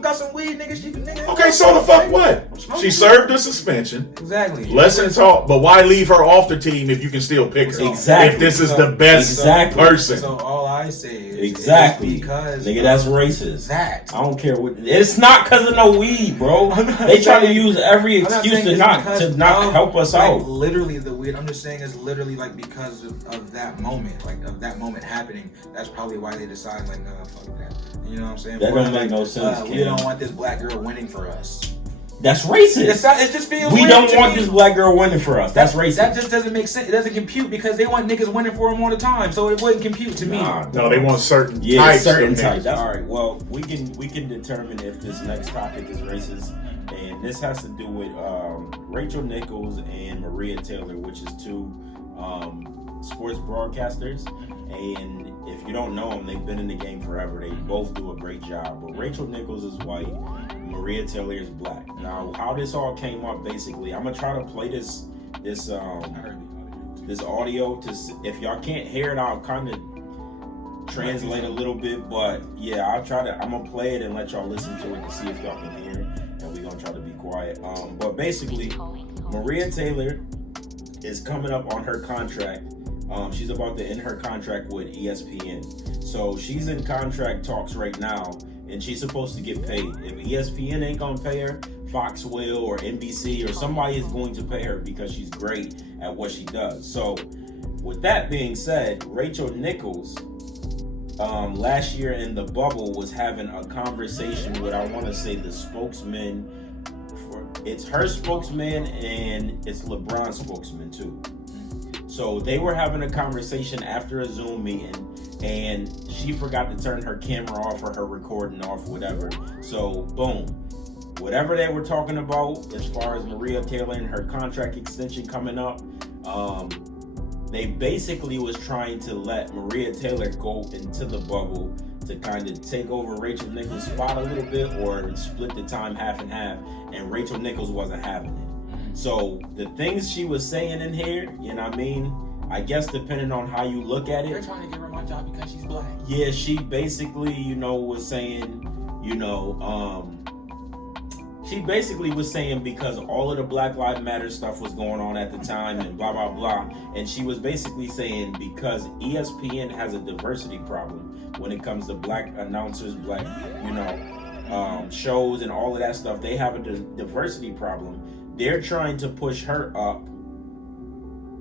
Got some weed, nigga. Nigga. Okay, so the fuck what? She served a suspension. Exactly. Lesson taught, but why leave her off the team if you can still pick her? Exactly. If this is the best Exactly. person. So all I say is Exactly. it's because Nigga, that's racist. that. I don't care what. It's not because of no weed, bro. They try to use every I'm not excuse saying to it's not because of, help us like, out. Literally the weed. I'm just saying it's literally like because of that moment, like of that moment happening. That's probably why they decide like, nah, fuck that. You know what I'm saying? That Or don't like, make no sense, We Cam. don't want this black girl winning for us. That's racist. It just feels We weird don't to want me. this black girl winning for us. That's racist. That just doesn't make sense. It doesn't compute because they want niggas winning for them all the time, so it wouldn't compute to me. Nah, No, they want certain Yeah, types certain of types. niggas. All right. Well, we can determine if this next topic is racist, and this has to do with Rachel Nichols and Maria Taylor, which is two sports broadcasters. And if you don't know them, they've been in the game forever. They both do a great job. But Rachel Nichols is white, Maria Taylor is black. Now, how this all came up, basically, I'm gonna try to play this audio if y'all can't hear it, I'll kind of translate a little bit, but yeah, I'm gonna play it and let y'all listen to it to see if y'all can hear it, and we're gonna try to be quiet. But basically, Maria Taylor is coming up on her contract. She's about to end her contract with ESPN. So she's in contract talks right now, and she's supposed to get paid. If ESPN ain't gonna pay her, Fox will, or NBC, or somebody is going to pay her because she's great at what she does. So with that being said, Rachel Nichols last year in the bubble was having a conversation with, I want to say, the spokesman. It's her spokesman and it's LeBron's spokesman too. So they were having a conversation after a Zoom meeting, and she forgot to turn her camera off or her recording off, whatever. So boom, whatever they were talking about as far as Maria Taylor and her contract extension coming up, they basically was trying to let Maria Taylor go into the bubble to kind of take over Rachel Nichols' spot a little bit, or split the time half and half, and Rachel Nichols wasn't having it. So the things she was saying in here, you know what I mean? I guess depending on how you look at They're it, trying to give her my job because she's black. yeah, she basically, was saying, she basically was saying because all of the Black Lives Matter stuff was going on at the time and blah, blah, blah. And she was basically saying because ESPN has a diversity problem when it comes to black announcers, black, shows and all of that stuff. They have a diversity problem. They're trying to push her up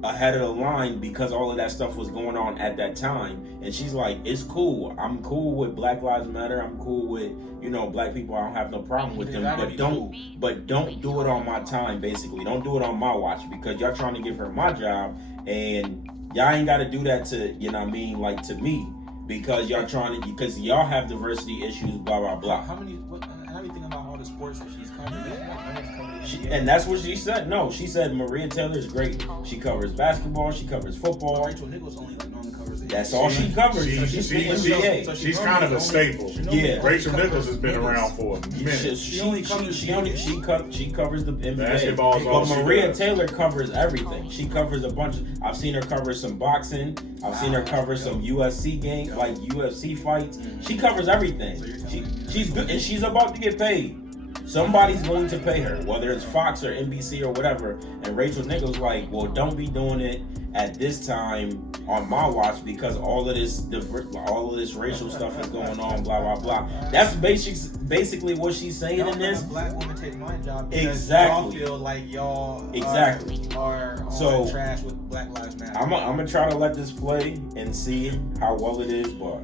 ahead of the line because all of that stuff was going on at that time. And she's like, it's cool. I'm cool with Black Lives Matter. I'm cool with, black people. I don't have no problem with them. But don't do it on my time, basically. Don't do it on my watch because y'all trying to give her my job and y'all ain't got to do that to, to me. Because because y'all have diversity issues, blah, blah, blah. How many think about all the sports that she's covered? And that's what she said. No, she said Maria Taylor is great. She covers basketball. She covers football. Rachel Nichols only normally covers it. That's all she covers. She's kind of a staple. Yeah. Rachel Nichols has been around for a minute. She covers the NBA. Basketball's all But she Maria does. Taylor covers everything. She covers a bunch. I've seen her cover some boxing. I've seen her cover some UFC games, like UFC fights. She covers everything. She's good, and she's about to get paid. Somebody's going to pay her, whether it's Fox or NBC or whatever. And Rachel Nichols like, well, don't be doing it at this time on my watch because all of this racial stuff is going on, blah blah blah. That's basically what she's saying in this. A black woman take my job because Exactly. y'all feel like y'all are So, trash with Black Lives Matter. I'm gonna try to let this play and see how well it is, but.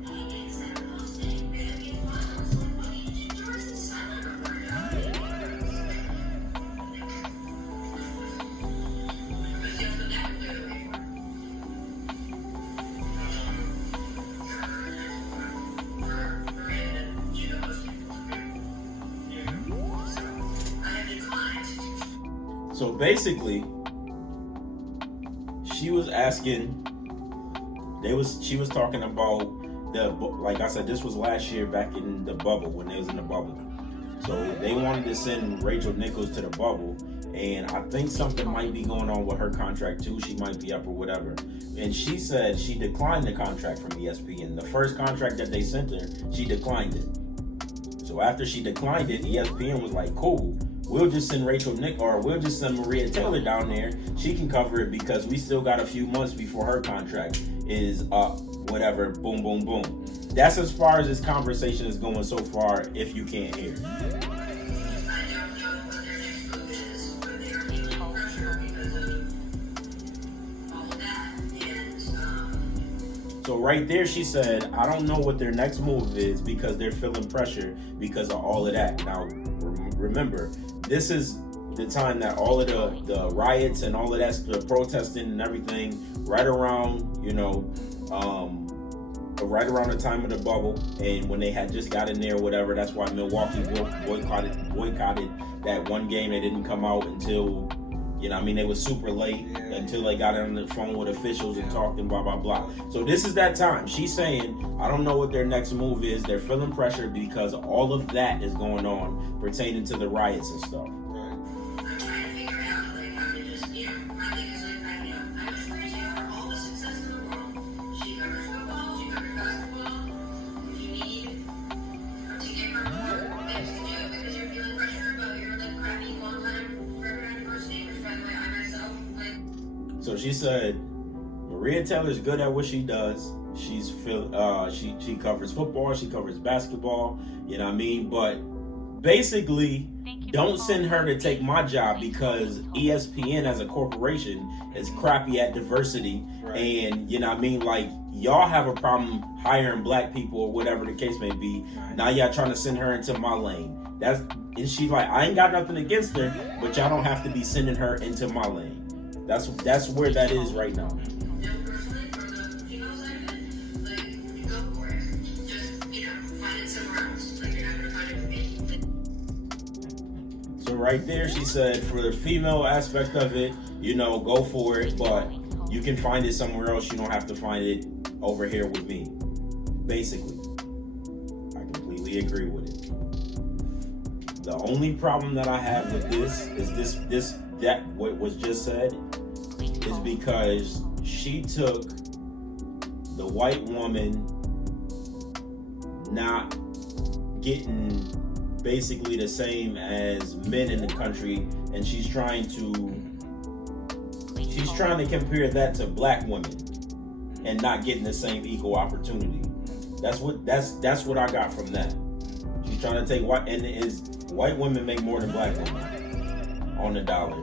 So basically, she was asking. She was talking about like I said, this was last year back in the bubble when they was in the bubble. So they wanted to send Rachel Nichols to the bubble, and I think something might be going on with her contract too. She might be up or whatever. And she said she declined the contract from ESPN. The first contract that they sent her, she declined it. So after she declined it, ESPN was like, cool. We'll just send we'll just send Maria Taylor down there. She can cover it because we still got a few months before her contract is up, whatever, boom, boom, boom. That's as far as this conversation is going so far, if you can't hear. So right there, she said, I don't know what their next move is because they're feeling pressure because of all of that. Now, remember, this is the time that all of the riots and all of that, the protesting and everything, right around, right around the time of the bubble, and when they had just got in there, whatever. That's why Milwaukee boycotted that one game. They didn't come out until, they were super late until they got on the phone with officials and talked and blah, blah, blah. So this is that time. She's saying, I don't know what their next move is. They're feeling pressure because all of that is going on pertaining to the riots and stuff. So she said, Maria Taylor's good at what she does. She covers football, she covers basketball, But basically, don't send her to take my job because ESPN as a corporation is crappy at diversity. Right. And y'all have a problem hiring black people or whatever the case may be. Right. Now y'all trying to send her into my lane. And she's like, I ain't got nothing against her, but y'all don't have to be sending her into my lane. That's where that is right now. right there, she said, for the female aspect of it, you know, go for it, but you can find it somewhere else. You don't have to find it over here with me. Basically, I completely agree with it. The only problem that I have with this is that what was just said is because she took the white woman not getting basically the same as men in the country, and she's trying to compare that to black women and not getting the same equal opportunity. That's what I got from that. She's trying to take white women make more than black women on the dollar.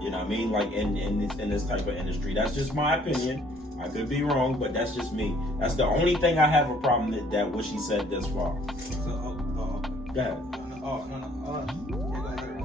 You know what I mean? Like in this type of industry. That's just my opinion. I could be wrong, but that's just me. That's the only thing I have a problem that what she said thus far. So, Go ahead. no. Yeah, go ahead.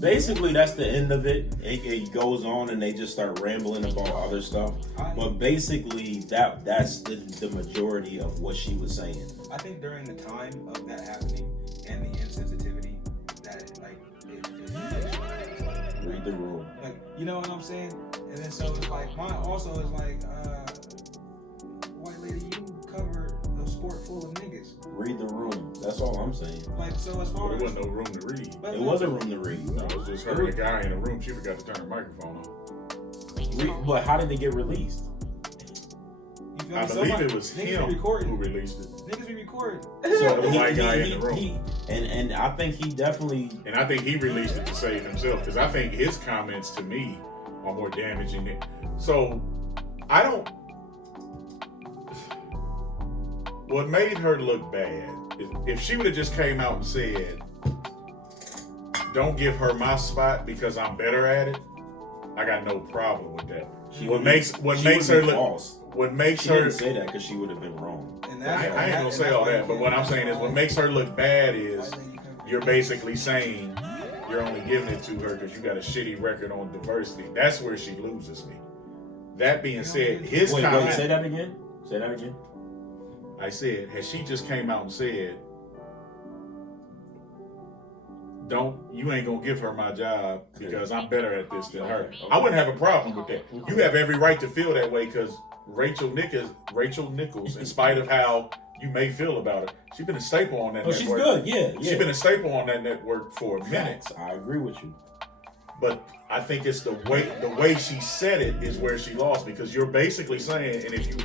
Basically, that's the end of it. It goes on and they just start rambling about other stuff. But basically, that's the majority of what she was saying. I think during the time of that happening and the insensitivity that Read the room. like, you know what I'm saying? And then so it's like mine also is like, white lady, you cover a sport full of niggas. Read the room. That's all I'm saying. Like, so as far There as wasn't no room to read. but It was a room to read. No, it was just her and a guy in the room. She forgot to turn her microphone on. But how did it get released? you feel I me? believe Somebody- it was niggas him be recording. who released it. Niggas be recording. So the white guy in the room. And I think he definitely. And I think he released it to save himself because I think his comments to me are more damaging. So I don't. What made her look bad is if she would have just came out and said, "Don't give her my spot because I'm better at it," I got no problem with that. What makes her look false. What makes She her didn't say that because she would have been wrong. And I ain't gonna say all that, but what I'm saying is what makes her look bad is you're basically saying you're only giving it to her because you got a shitty record on diversity. That's where she loses me. That being said, his Wait, comment. say that again. Say that again. I said, had she just came out and said, you ain't gonna give her my job because I'm better at this than her. I wouldn't have a problem with that. You have every right to feel that way because Rachel Nichols, in spite of how you may feel about her, she's been a staple on that network. She's good, yeah. She's been a staple on that network for a minute. Facts. I agree with you. But I think it's the way she said it is where she lost, because you're basically saying, and if you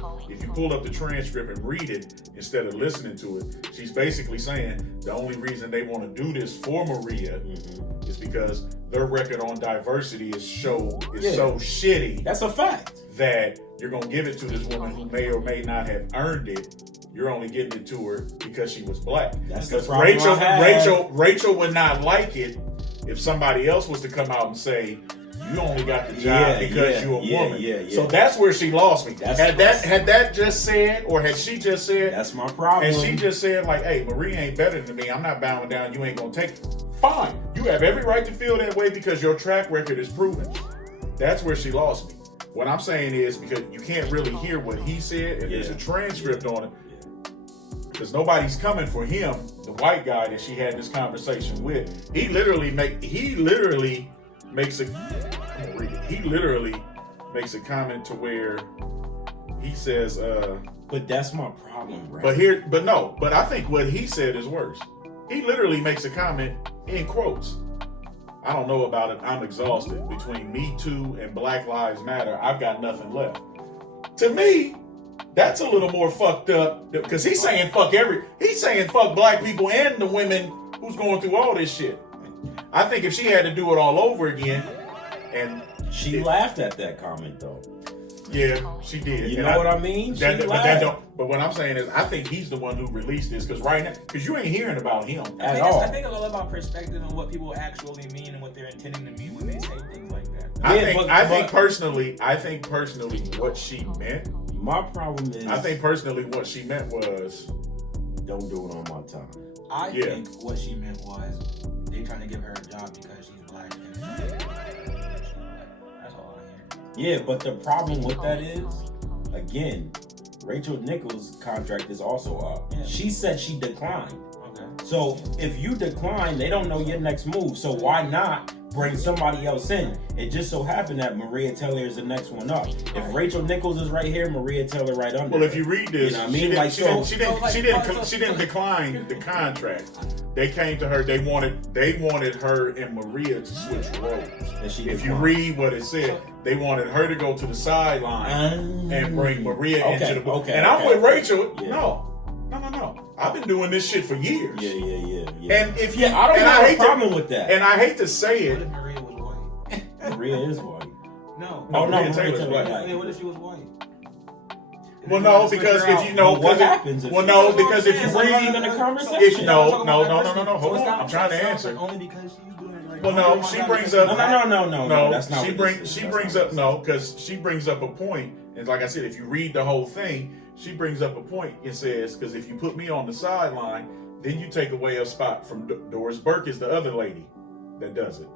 pull up the transcript and read it instead of listening to it, she's basically saying the only reason they want to do this for Maria is because their record on diversity is so shitty. That's a fact. That you're gonna give it to this woman who may or may not have earned it. You're only giving it to her because she was black. That's the because problem I have. Rachel would not like it if somebody else was to come out and say, you only got the job because you're a woman. So that's where she lost me. Had that just said, or had she just said, that's my problem. And she just said, like, hey, Marie ain't better than me. I'm not bowing down. You ain't gonna take it. Fine. You have every right to feel that way because your track record is proven. That's where she lost me. What I'm saying is because you can't really hear what he said, and there's a transcript on it. Because nobody's coming for him, the white guy that she had this conversation with. He literally makes a comment to where he says, but that's my problem, right? But I think what he said is worse. He literally makes a comment in quotes. I don't know about it. I'm exhausted. Between Me Too and Black Lives Matter, I've got nothing left. To me, that's a little more fucked up because he's saying fuck black people and the women who's going through all this shit. I think if she had to do it all over again, and she laughed at that comment though. Yeah, she did. You And know what I mean? That, She but that lied. don't. But what I'm saying is, I think he's the one who released this because right now, because you ain't hearing about him. At all. I think it's all about perspective and what people actually mean and what they're intending to mean when they say things like that. Yeah, I think personally, what she meant. My problem is, I think personally, what she meant was, don't do it on my time. I Yeah. think what she meant was they trying to give her a job because she's black. And that's all I hear. Yeah, but the problem with that is, again, Rachel Nichols' contract is also up. Yeah. She said she declined. Okay. So if you decline, they don't know your next move. So why not bring somebody else in? It just so happened that Maria Taylor is the next one up. If Rachel Nichols is right here, Maria Taylor right under. well, if her. you read this, You know what I mean? she didn't decline the contract. They came to her. They wanted her and Maria to switch roles. And she If you declined. read what it said, they wanted her to go to the sideline and bring Maria into the book. Okay, and I'm okay. with Rachel. Yeah. No. I've been doing this shit for years. Yeah. And if you, Yeah, I don't and have a hate problem with that. And I hate to say What it. if Maria was white? Maria is white. No. Oh no, Maria Maria Taylor's Taylor white. I white. mean, what if she was white? Well, no, because if you know, Well, what because happens if well, she- no, That's what because I'm if you saying. read, It's not even a conversation. if no, hold on, I'm trying to answer. Only because she's doing like. Well, no, she brings up. No, that's not she what brings. this is. She That's brings not up what no, because she brings up a point, and like I said, if you read the whole thing, she brings up a point. It says, because if you put me on the sideline, then you take away a spot from Doris Burke is the other lady that does it.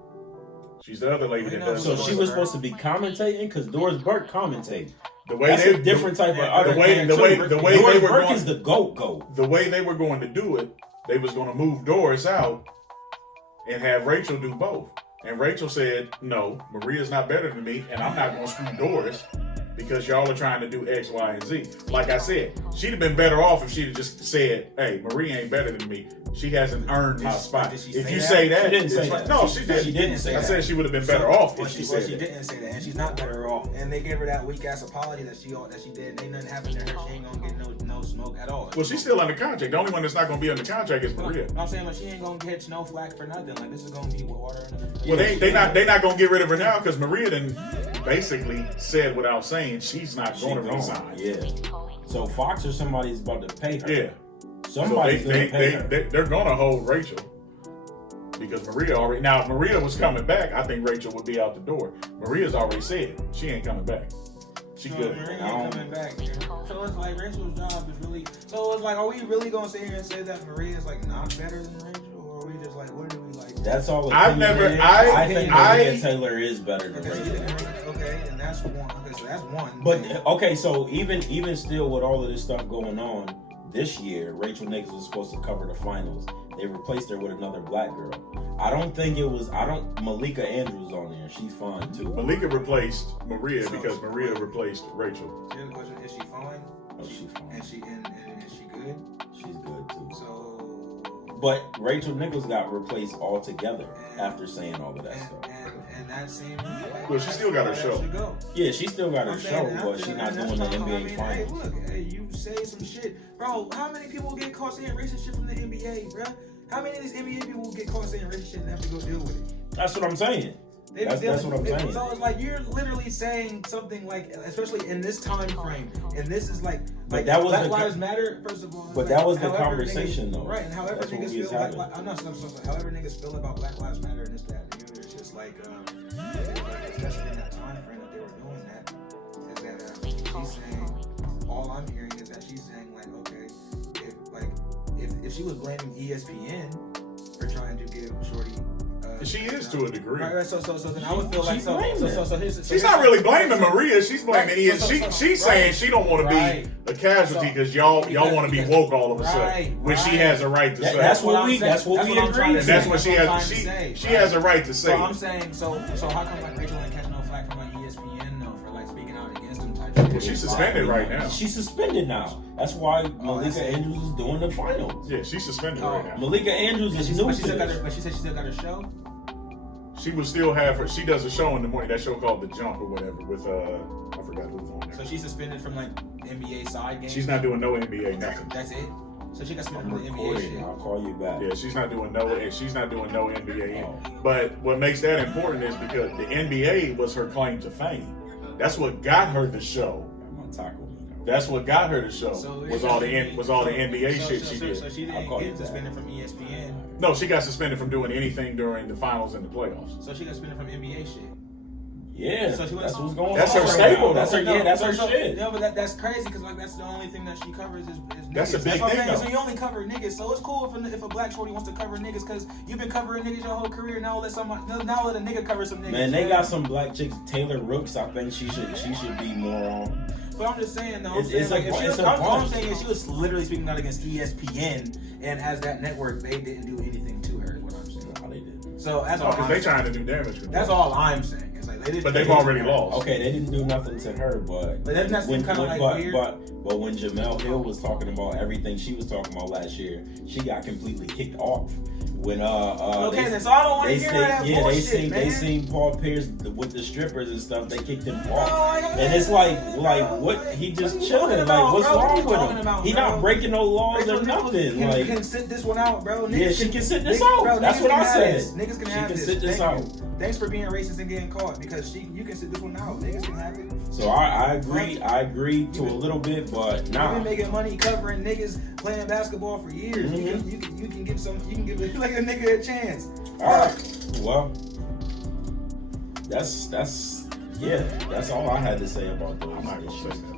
She's the other lady that does So it. she was supposed to be commentating because Doris Burke commentated. The way That's they, a different type of other. the way Doris they were Burke going, is the goat. the way they were going to do it, they was going to move Doris out and have Rachel do both. And Rachel said, no, Maria's not better than me, and I'm not going to screw Doris because y'all are trying to do X, Y, and Z. Like I said, she'd have been better off if she'd have just said, hey, Maria ain't better than me. She hasn't earned my spot. Did she If say you that? say that, She didn't it's say like- that. No, she didn't. She didn't say I that. said she would have been better off Well, if she she said that. didn't say that, and she's not better off. And they gave her that weak ass apology that she did. Ain't nothing happened to her. She ain't gonna get no smoke at all. Well, she's still under contract. The only one that's not going to be under contract is Maria. I'm saying, like, she ain't gonna get no flack for nothing. Like, this is gonna be water under the. Well, they not going to get rid of her now because Maria then basically said without saying she's not She going to gone. resign. Yeah. So Fox or somebody's about to pay her. Yeah. Somebody's gonna pay her. They're going to hold Rachel because Maria already. Now, if Maria was coming back, I think Rachel would be out the door. Maria's already said she ain't coming back. She good. Maria ain't coming back. So it's like Rachel's job is really. So it's like, are we really gonna sit here and say that Maria is like not better than Rachel, or are we just like, what do we like? That's all. I've opinion never- is. I- I think I- Maria Taylor is better than Okay, Rachel. okay, and that's one. Okay, so that's one. But okay, so even still with all of this stuff going on this year, Rachel Nichols was supposed to cover the finals. They replaced her with another black girl. Malika Andrews on there. She's fine too. Malika replaced Maria because Maria replaced Rachel. Here's the question: is she fine? Oh, she's fine. And is she good? She's good too. So. But Rachel Nichols got replaced altogether after saying all of that stuff. And that seems like Well, she still got her show. Go. Yeah, she still got her I'm show, saying but after- she's not and doing the that's NBA how- I mean, finals. Hey, look, hey, you say some shit, bro. How many people get caught saying racist shit from the NBA, bro? How many of these NBA people will get caught saying racist shit and have to go deal with it? That's what I'm saying. That's what I'm saying. So it's like you're literally saying something like, especially in this time frame, and this is like that was Black the Lives Matter. First of all, But like, that was the however conversation, niggas, though. right? And however That's what niggas we was feel having. like, I'm not saying however niggas feel about Black Lives Matter and this, that, and the other. It's just like, especially in that time frame that they were doing that, is that she's saying, all I'm hearing is that she's saying like, okay, if she was blaming ESPN for trying to give Shorty. She is to a degree. Right. So then I would feel like She's blaming She's not really blaming Maria. She's blaming Right. ESPN. She's saying she don't want to Right. be a casualty because y'all want to be woke all of a sudden, Right. which she has a right to say. That's what I'm we saying. agree And to. that's what she That's what I'm has. trying to say, She right? has a right to say. So I'm saying, so how come like Rachel ain't catch no flack from like ESPN though for like speaking out against them type of Well, she's suspended right now. She's suspended now. That's why Malika Andrews is doing the finals. Yeah, she's suspended right now. Malika Andrews is new to this. But she said she still got her show. She will still have her. She does a show in the morning. That show called The Jump or whatever with I forgot who's on there. So she's suspended from like NBA side games. She's not doing no NBA nothing. That's it. So she got suspended I'm from the NBA recording. shit. I'll call you back. Yeah, she's not doing no NBA. Oh. But what makes that important is because the NBA was her claim to fame. That's what got her the show. I'm gonna tackle me. That's what got her the show. So was all the NBA shit she did. So she didn't get suspended from ESPN. No, she got suspended from doing anything during the finals and the playoffs. So she got suspended from NBA shit. Yeah, So she that's went- what's going on. That's her right staple, now. That's her. though. Yeah, that's her shit. No, but that's crazy because like that's the only thing that she covers is niggas. That's a big what I'm thing, saying. though. So you only cover niggas. So it's cool if a black shorty wants to cover niggas because you've been covering niggas your whole career. Now let a nigga cover some niggas. Man, they got some black chicks. Taylor Rooks, I think she should be more on. But I'm just saying though. It's like, a- if she it's was, a all I'm bunch. saying is she was literally speaking out against ESPN, and as that network, they didn't do anything to her. Is what I'm saying. How they did. So that's all. Because I'm they saying. trying to do damage control. That's all I'm saying. It's like they didn't. But they've they didn't already do that. lost. Okay, they didn't do nothing to her, but But doesn't that seem kinda like weird? But when Jamel Hill was talking about everything she was talking about last year, she got completely kicked off. When Okay, then so I don't want to hear that bullshit, man. they seen Paul Pierce with the strippers and stuff. They kicked him No, off, I don't- and it's like what he just What you chilling. talking Like about, what's bro? What wrong you with talking him? about, He bro? not breaking no laws Rachel or Nichols nothing. can, Like can sit this one out, bro. Niggas Yeah, she can sit this niggas- out. Bro, That's niggas what can I have said. this. Niggas can She have can this. sit this Thank you. out. Thanks for being racist and getting caught because you can sit this one out. Niggas can have it. so, I agree to a little bit, but You've nah. been making money covering niggas playing basketball for years. Mhm. You can give like a nigga a chance. All right. Well, that's all I had to say about those I'm not gonna say issues. that.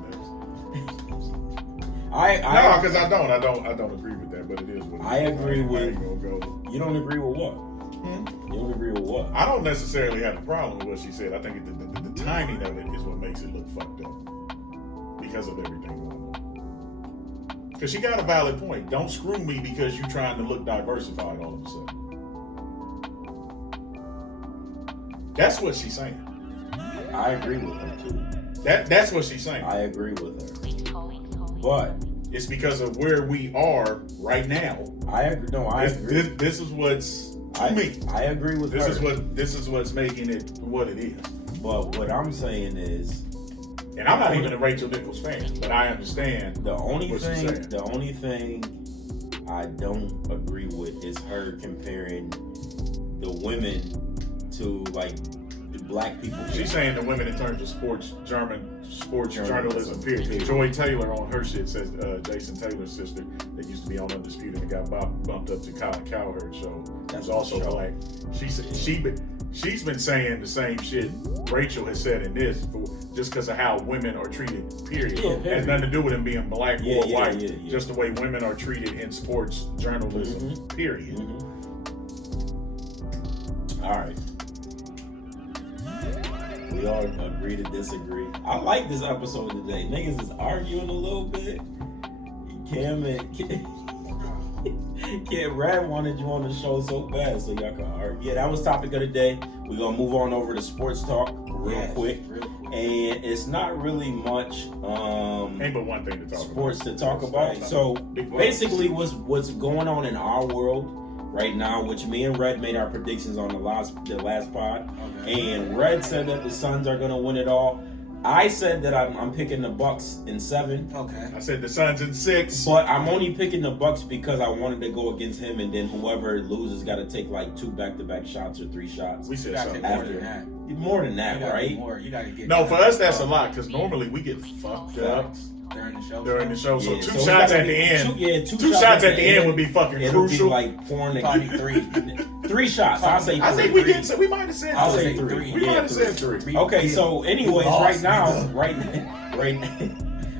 I No, because I don't agree with that. But it is what it is. I agree with- I ain't gonna go. You don't agree with what? You don't agree with what? I don't necessarily have a problem with what she said. I think the timing of it is what makes it look fucked up because of everything going on. Because she got a valid point. Don't screw me because you're trying to look diversified all of a sudden. That's what she's saying. I agree with her too. That's what she's saying. I agree with her. But It's because of where we are right now. I agree. No, I agree. This is what's to me. I agree with This her. is what's making it what it is. But what I'm saying is, And I'm not even a Rachel Nichols fan, but I understand the only what she's saying. thing I don't agree with is her comparing the women to like the black people. She's saying the women in terms of sports journalism period. 'Cause Joy Taylor on her shit says Jason Taylor's sister that used to be on Undisputed and got bumped up to Colin Cowherd's show. That's also show. black. She's been saying the same shit Rachel has said in this just because of how women are treated. Period. Yeah, It has nothing to do with them being black Yeah, or yeah, white. yeah, yeah. Just the way women are treated in sports journalism. Mhm. Period. All right. We all agree to disagree. I like this episode today. Niggas is arguing a little bit. Cam Rad wanted you on the show so bad so y'all can argue. Yeah, that was topic of the day. We're gonna move on over to sports talk real quick. And it's not really much Ain't but one thing to talk sports about. to talk about. So Big bucks. basically what's going on in our world right now, which me and Red made our predictions on the last pod. Okay. And Red said that the Suns are gonna win it all. I said that I'm picking the Bucks in 7. Okay. I said the Suns in 6. But I'm only picking the Bucks because I wanted to go against him, and then whoever loses got to take like 2 back-to-back shots or 3 shots. We You said gotta something. take more after. than that. More than You that, gotta right? get more. You gotta get. No, for us that's a lot because normally we get fucked up during the show. during the show. So Yeah, 2 so it's shots gotta at the be end. two Two shots at the end would be fucking It'll crucial. be like pouring Probably the 3. 3 shots. I'll say 3. I think we might have said I'll three. say 3. We might have said 3. Okay, so anyways, lost,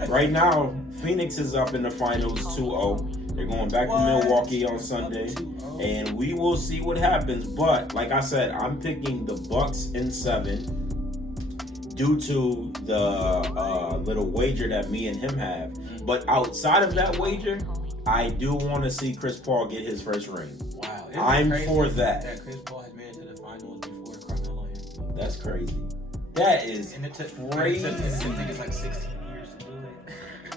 right now, Phoenix is up in the finals 2-0. They're going back to Milwaukee on Sunday, and we will see what happens. But like I said, I'm picking the Bucks in 7 due to the little wager that me and him have. But outside of that wager, I do want to see Chris Paul get his first ring. Wow. Isn't I'm it crazy for that. That Chris Paul has made it to the finals before Carmelo Anthony. That's crazy. That is And it took crazy. niggas like 16 years to do it.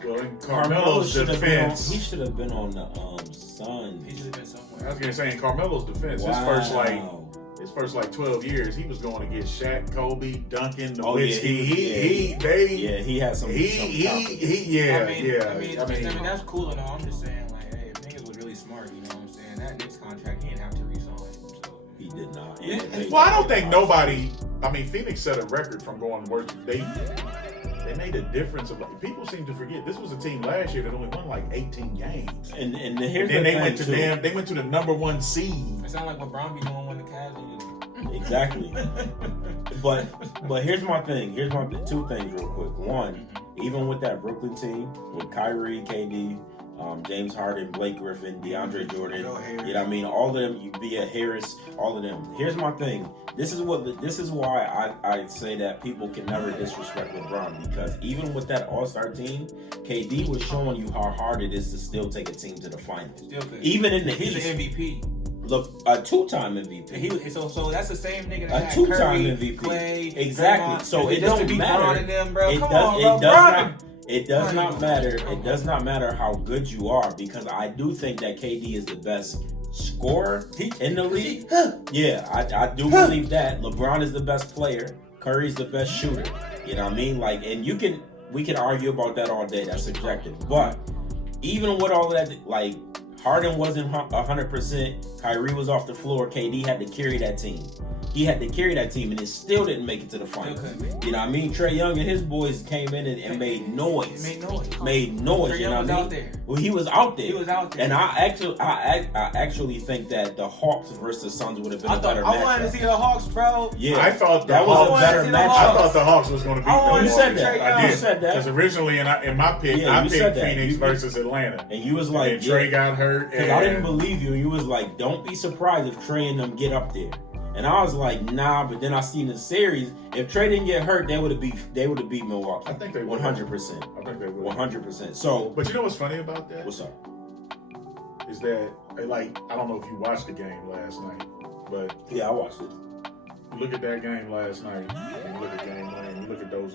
Well, in Carmelo Carmelo's should have been on, defense, he should have been on the Suns. He should have been I somewhere. was gonna say in Carmelo's defense, his first 12 years, he was going to get Shaq, Kobe, Duncan, Nowitzki. He had some. I mean, that's cool and all. I'm just saying, like, hey, if niggas was really smart, you know what I'm saying? That Knicks contract, he didn't have to resign. So. He did not. Well, I don't think nobody I mean, Phoenix set a record from going worse. They made a difference. People seem to forget this was a team last year that only won like 18 games. And here's then the they thing went to too. they went to the number 1 seed. It sounds like what Brown be doing when the Cavs do. Exactly. but here's my thing. Here's my two things real quick. One, even with that Brooklyn team with Kyrie, KD, James Harden, Blake Griffin, DeAndre Jordan, you know what I mean? All of them, you be a Harris, all of them. Here's my thing. This is why I say that people can never disrespect LeBron, because even with that All-Star team, KD was showing you how hard it is to still take a team to the finals. Even in the He's East. an MVP. Look, a two-time MVP. So that's the same nigga A that had two-time Curry, MVP. Clay, Exactly. Draymond, So it just to don't beat matter. LeBron and them, bro. It Come does. on, It bro. does LeBron. not. It does not matter. It does not matter how good you are, because I do think that KD is the best scorer in the league. Yeah, I do believe that. LeBron is the best player. Curry's the best shooter. You know what I mean? Like, and we can argue about that all day. That's subjective. But even with all of that, like, Harden wasn't 100%. Kyrie was off the floor. KD had to carry that team. He had to carry that team, and it still didn't make it to the finals. You know what I mean? Trae Young and his boys came in and made noise. Made noise. Trae You know Young what I was mean? out there. Well, he was out there. He was out there. And I actually think that the Hawks versus Suns would have been a better I wanted to matchup. see the Hawks, bro. Yeah, I thought that was a better I matchup. I thought the Hawks was going to beat I the wanted You to said see that. Trae I Young. You said that. Because originally in my pick, Yeah, I you picked said that. Phoenix You- versus Atlanta. And you was And like, then Trey got hurt. Because I didn't believe you, and you was like, don't be surprised if Trey and them get up there. And I was like, nah, but then I seen the series. If Trey didn't get hurt, they would have beat Milwaukee. I think they would. 100%. I think they would. 100%. So, But you know what's funny about that? what's up? Is that, like, I don't know if you watched the game last night, but Yeah, I watched it. you look at that game last night, and you look at game one, and you look at those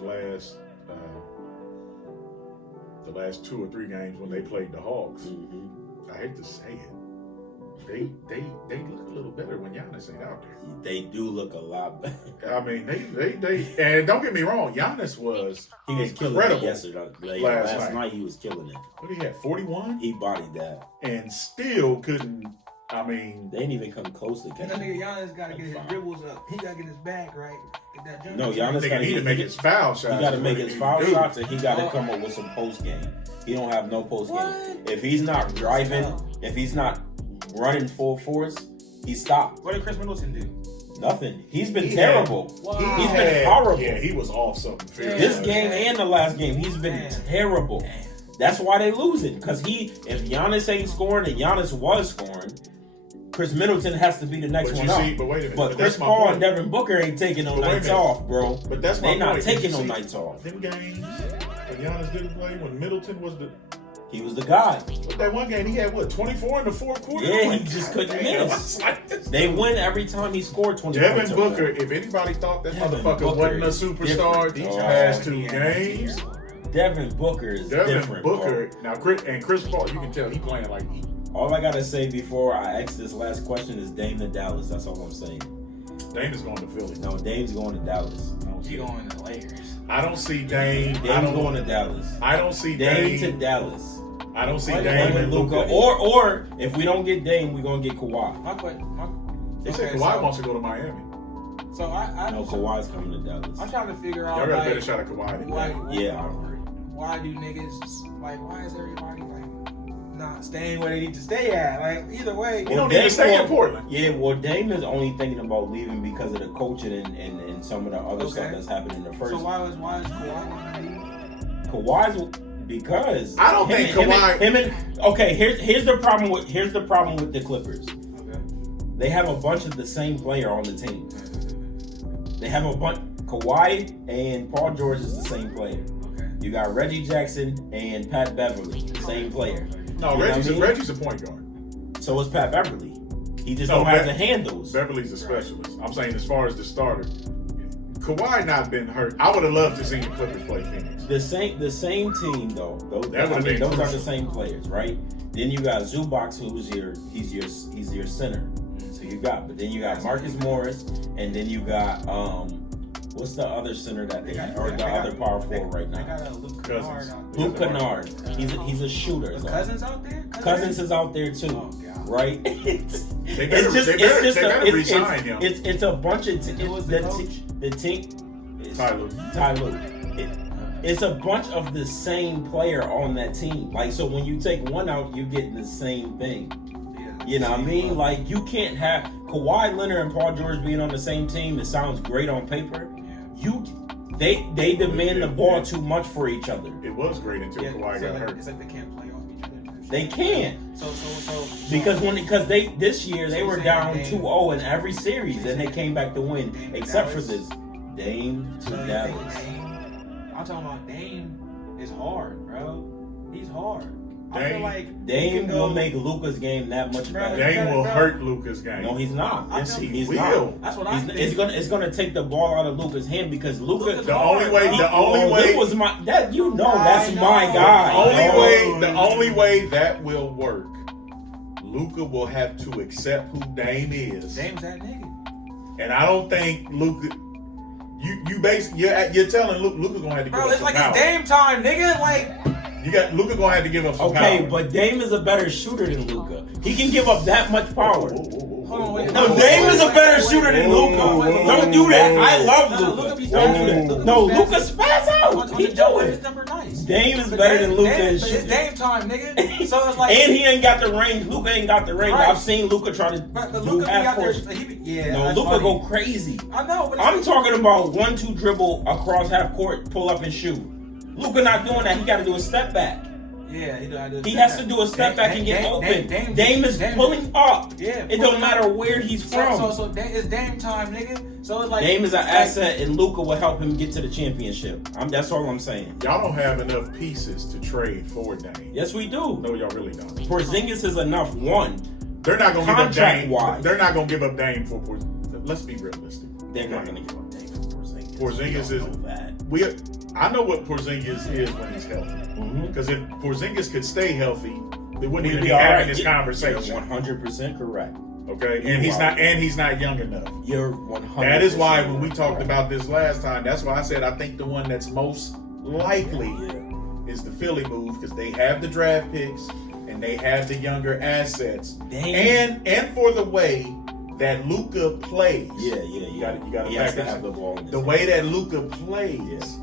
the last 2 or 3 games when they played the Hawks. Mm-hmm. I hate to say it, they look a little better when Giannis ain't out there. They do look a lot better. I mean, they and don't get me wrong, Giannis was He was killing it incredible yesterday. Like, last last night. night he was killing it. What he had, 41, He bodied that. and still couldn't. I mean, They didn't even come close to And that catching nigga him. Giannis got to get his dribbles up. He got to get his back right. Get that jump. No, Giannis nigga gotta need to make his foul shots. He got to is make what his he foul need to do. shots, and he got to come up with some post game. He don't have no post game. If he's not driving, if he's not running full force, he stopped. What did Chris Middleton do? Nothing. He's been He terrible. Wow. He's been horrible. Yeah, he was off something. Yeah. This game and the last game, he's been terrible. That's why they losing. Because if Giannis ain't scoring and Giannis was scoring, Chris Middleton has to be the next But one you up. see, but wait a minute. But Chris that's my Paul point. and Devin Booker ain't taking no But wait a nights minute. off, bro. But that's my They not point. taking You no see, nights off. Them games when Giannis didn't play, when Middleton was He was the guy. but that one game he had 24 in the fourth quarter. Yeah, I'm like, he just God couldn't damn. miss. I was like, this They win every time he scored 20 Devin points or Booker, more. if anybody thought that Devin motherfucker Booker wasn't a is superstar different. these Oh, past 2 games, Devin Booker is Devin different, Booker. bro. Now, Chris Paul, you can tell he playing like he. All I gotta say before I ask this last question is Dame to Dallas. That's all I'm saying. Dame is going to Philly. No, Dame's going to Dallas. I don't see He it. going to the Lakers. I don't see Dame. Dame's I don't going to Dallas. I don't see Dame to Dame. Dallas. I don't see Why Dame Dame and and Luka. Luka. Or if we don't get Dame, we're gonna get Kawhi. They said Kawhi wants to go to Miami. So I No, Kawhi's coming to Dallas. I'm trying to figure out Y'all got a like, better shot at Kawhi than why, Dame. Yeah. why do niggas why is everybody like not staying where they need to stay at? Like either way, You don't need to stay in Portland. Yeah, well, Dame is only thinking about leaving because of the coaching and some of the other stuff Okay. that's happened in the first. So why is Kawhi want to leave? Kawhi's because I don't think Kawhi. Okay, here's the problem with the Clippers. Okay. They have a bunch of the same player on the team. They have a bunch. Kawhi and Paul George is the same player. Okay. You got Reggie Jackson and Pat Beverly, the same player. No, You know Reggie's what I mean? Reggie's a point guard. So is Pat Beverly. He just No, don't have Pat- the handles. Beverly's a specialist. I'm saying as far as the starter, Kawhi not been hurt. I would have loved to see the Clippers play Phoenix. The same team though. Those, That would've been those are crucial. the same players, right? Then you got Zubac, who's your center. So you got, but then you got Marcus Morris, and then you got What's the other center that they got, or they the got- other power they- forward right They now? got a Luke Cousins. Kennard out there. Luke Kennard. He's a shooter. Is though. Cousins out there? Cousins is out there too, Oh, God. right? They better resign him. It's a bunch of Who was the coach? the team. Ty Lue. It's a bunch of the same player on that team. Like, so when you take one out, you're getting the same thing. Yeah. You know what I mean? Like, you can't have Kawhi Leonard and Paul George being on the same team. It sounds great on paper. Yeah. They demand the ball too much for each other. It was great until Yeah, Kawhi got hurt. it's like they can't play off each other. They can't. So Because they this year they So were you're down saying 2-0 in every series and they came back to win, Dame to except for Dallas? this Dame to So you Dallas. think I'm talking about Dame is hard, bro. He's hard. I Dame- feel like Dame he can will go- make Luka's game that much Bro, better. Dame will Bro. hurt Luka's game. No, he's not. I Yes, feel he He's will. not. That's what I think. It's gonna take the ball out of Luka's hand because Luka. Luka's The hard, only way, bro. the only way, That was my that you know I that's know. my guy. the only way that will work. Luka will have to accept who Dame is, Dame's that nigga. and I don't think Luka. You basically you're telling Luka gonna have to give Bro, up it's some like power. it's Dame time, nigga. Like, You got Luka gonna have to give up some Okay, power. but Dame is a better shooter than Luka. He can give up that much power. hold on, wait. No, Dame is a better shooter than Luka. Don't do that. I love No, Luka Luka. be Don't do spazzing. that. No, Luka spaz out. He do His it. number nice. Dame is But better than Luka in It's shooting. Dame time, nigga. So it's like, And he ain't got the range. Luka ain't got the range. Right. I've seen Luka try to but do Luka be half out there. court. Yeah, No, that's Luka funny. go crazy. I know, but it's I'm like- talking about 1-2 dribble across half court, pull up and shoot. Luka not doing that. He got to do a step back. Yeah, He has to do a step back and get open. Dame is pulling up. Yeah, It don't matter where he's from. So it's Dame time, nigga. So it's like Dame is an like- asset, and Luka will help him get to the championship. That's all I'm saying. Y'all don't have enough pieces to trade for Dame. Yes, we do. No, y'all really don't. Porzingis is enough. One, They're not gonna give up Dame. Contract-wise. They're not gonna give up Dame for Porzingis. Let's be realistic. they're not going to give up Dame for Porzingis. Porzingis We is don't know that. I know what Porzingis is when he's healthy. Mhm. Because if Porzingis could stay healthy, they wouldn't even We'd be be all having right. this You're conversation. 100% correct. Okay, You're and he's right. not, and he's not young enough. You're 100%. That is why when we talked correct. about this last time, that's why I said I think the one that's most likely Yeah. is the Philly move because they have the draft picks and they have the younger assets, Dame. and for the way that Luka plays. Yeah. You gotta He has to factor have the ball. in his the hand. way that Luka plays.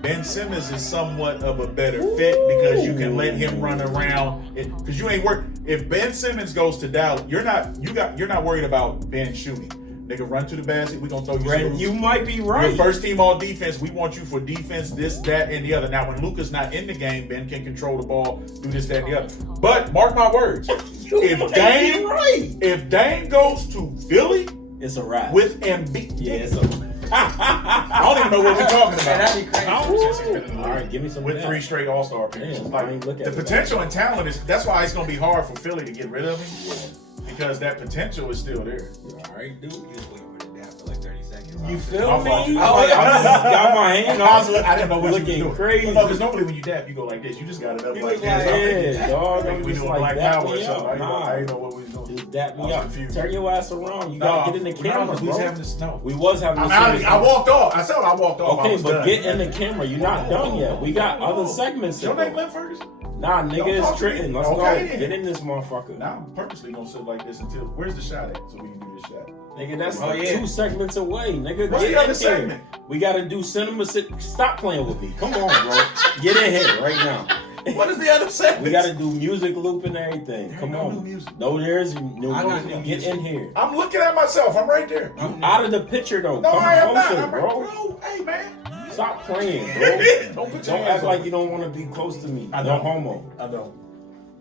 Ben Simmons is somewhat of a better fit because you can let him run around. Because you ain't work. If Ben Simmons goes to Dallas, you're not worried about Ben shooting. Nigga, run to the basket. We gonna throw you. Brent, screws. you might be You're right. first team all defense. We want you for defense, this, that, and the other. Now, when Luka's not in the game, Ben can control the ball, do this, that, and the other. But mark my words, You if might Dame- be right, if Dame goes to Philly it's a wrap. with Embiid, yeah, it's a. I don't even know what we're talking Man, about. that'd be crazy. I don't know since he's been in the All league. right, give me some With of that. 3 straight All-Star appearances. Damn, Like, I ain't look at the it potential like and talent is. That's why it's gonna be hard for Philly to get rid of him because that potential is still there. All right, dude. You just wait for the dap for like 30 seconds. You feel My fault. me? Oh, I yeah. just got my hand off. I didn't know what looking you were doing. crazy. No, because normally when you dap, you go like this. You just got it up You like look this. like- I'm thinking, Yeah, dog. like I'm we just doing like Black dap Power or me something. up. I didn't know what we was doing. Just dap I me was up. confused. Turn your ass around. You gotta get in the camera, Who's bro. having this? No. We was having I'm this. out. series. I walked off. I said I walked off. I Okay, was but done. get in the camera. You're not done yet. We got other segments. Your to name go. Lynn Ferguson? Nah, Don't nigga, talk it's to me. Trenton. Let's Okay, go. then. Get in this motherfucker. Now I'm purposely gonna sit like this until. Where's the shot at? So we can do this shot. Nigga, that's Oh, like yeah. 2 segments away. Nigga, What's get the in other here. segment? We gotta do cinema. Stop playing with me. Come on, bro. Get in here right now. What is the other segment? We gotta do music loop and everything. There Come ain't no on. new music. No, there's no I got music. new Get music. in here. I'm looking at myself. I'm right there. You out of the picture though. No, Come I am not. closer, I'm right, bro. bro. Hey, man. Stop playing, bro. Don't put your Don't hands act on like me. you don't want to be close to me. I No don't. homo. I don't.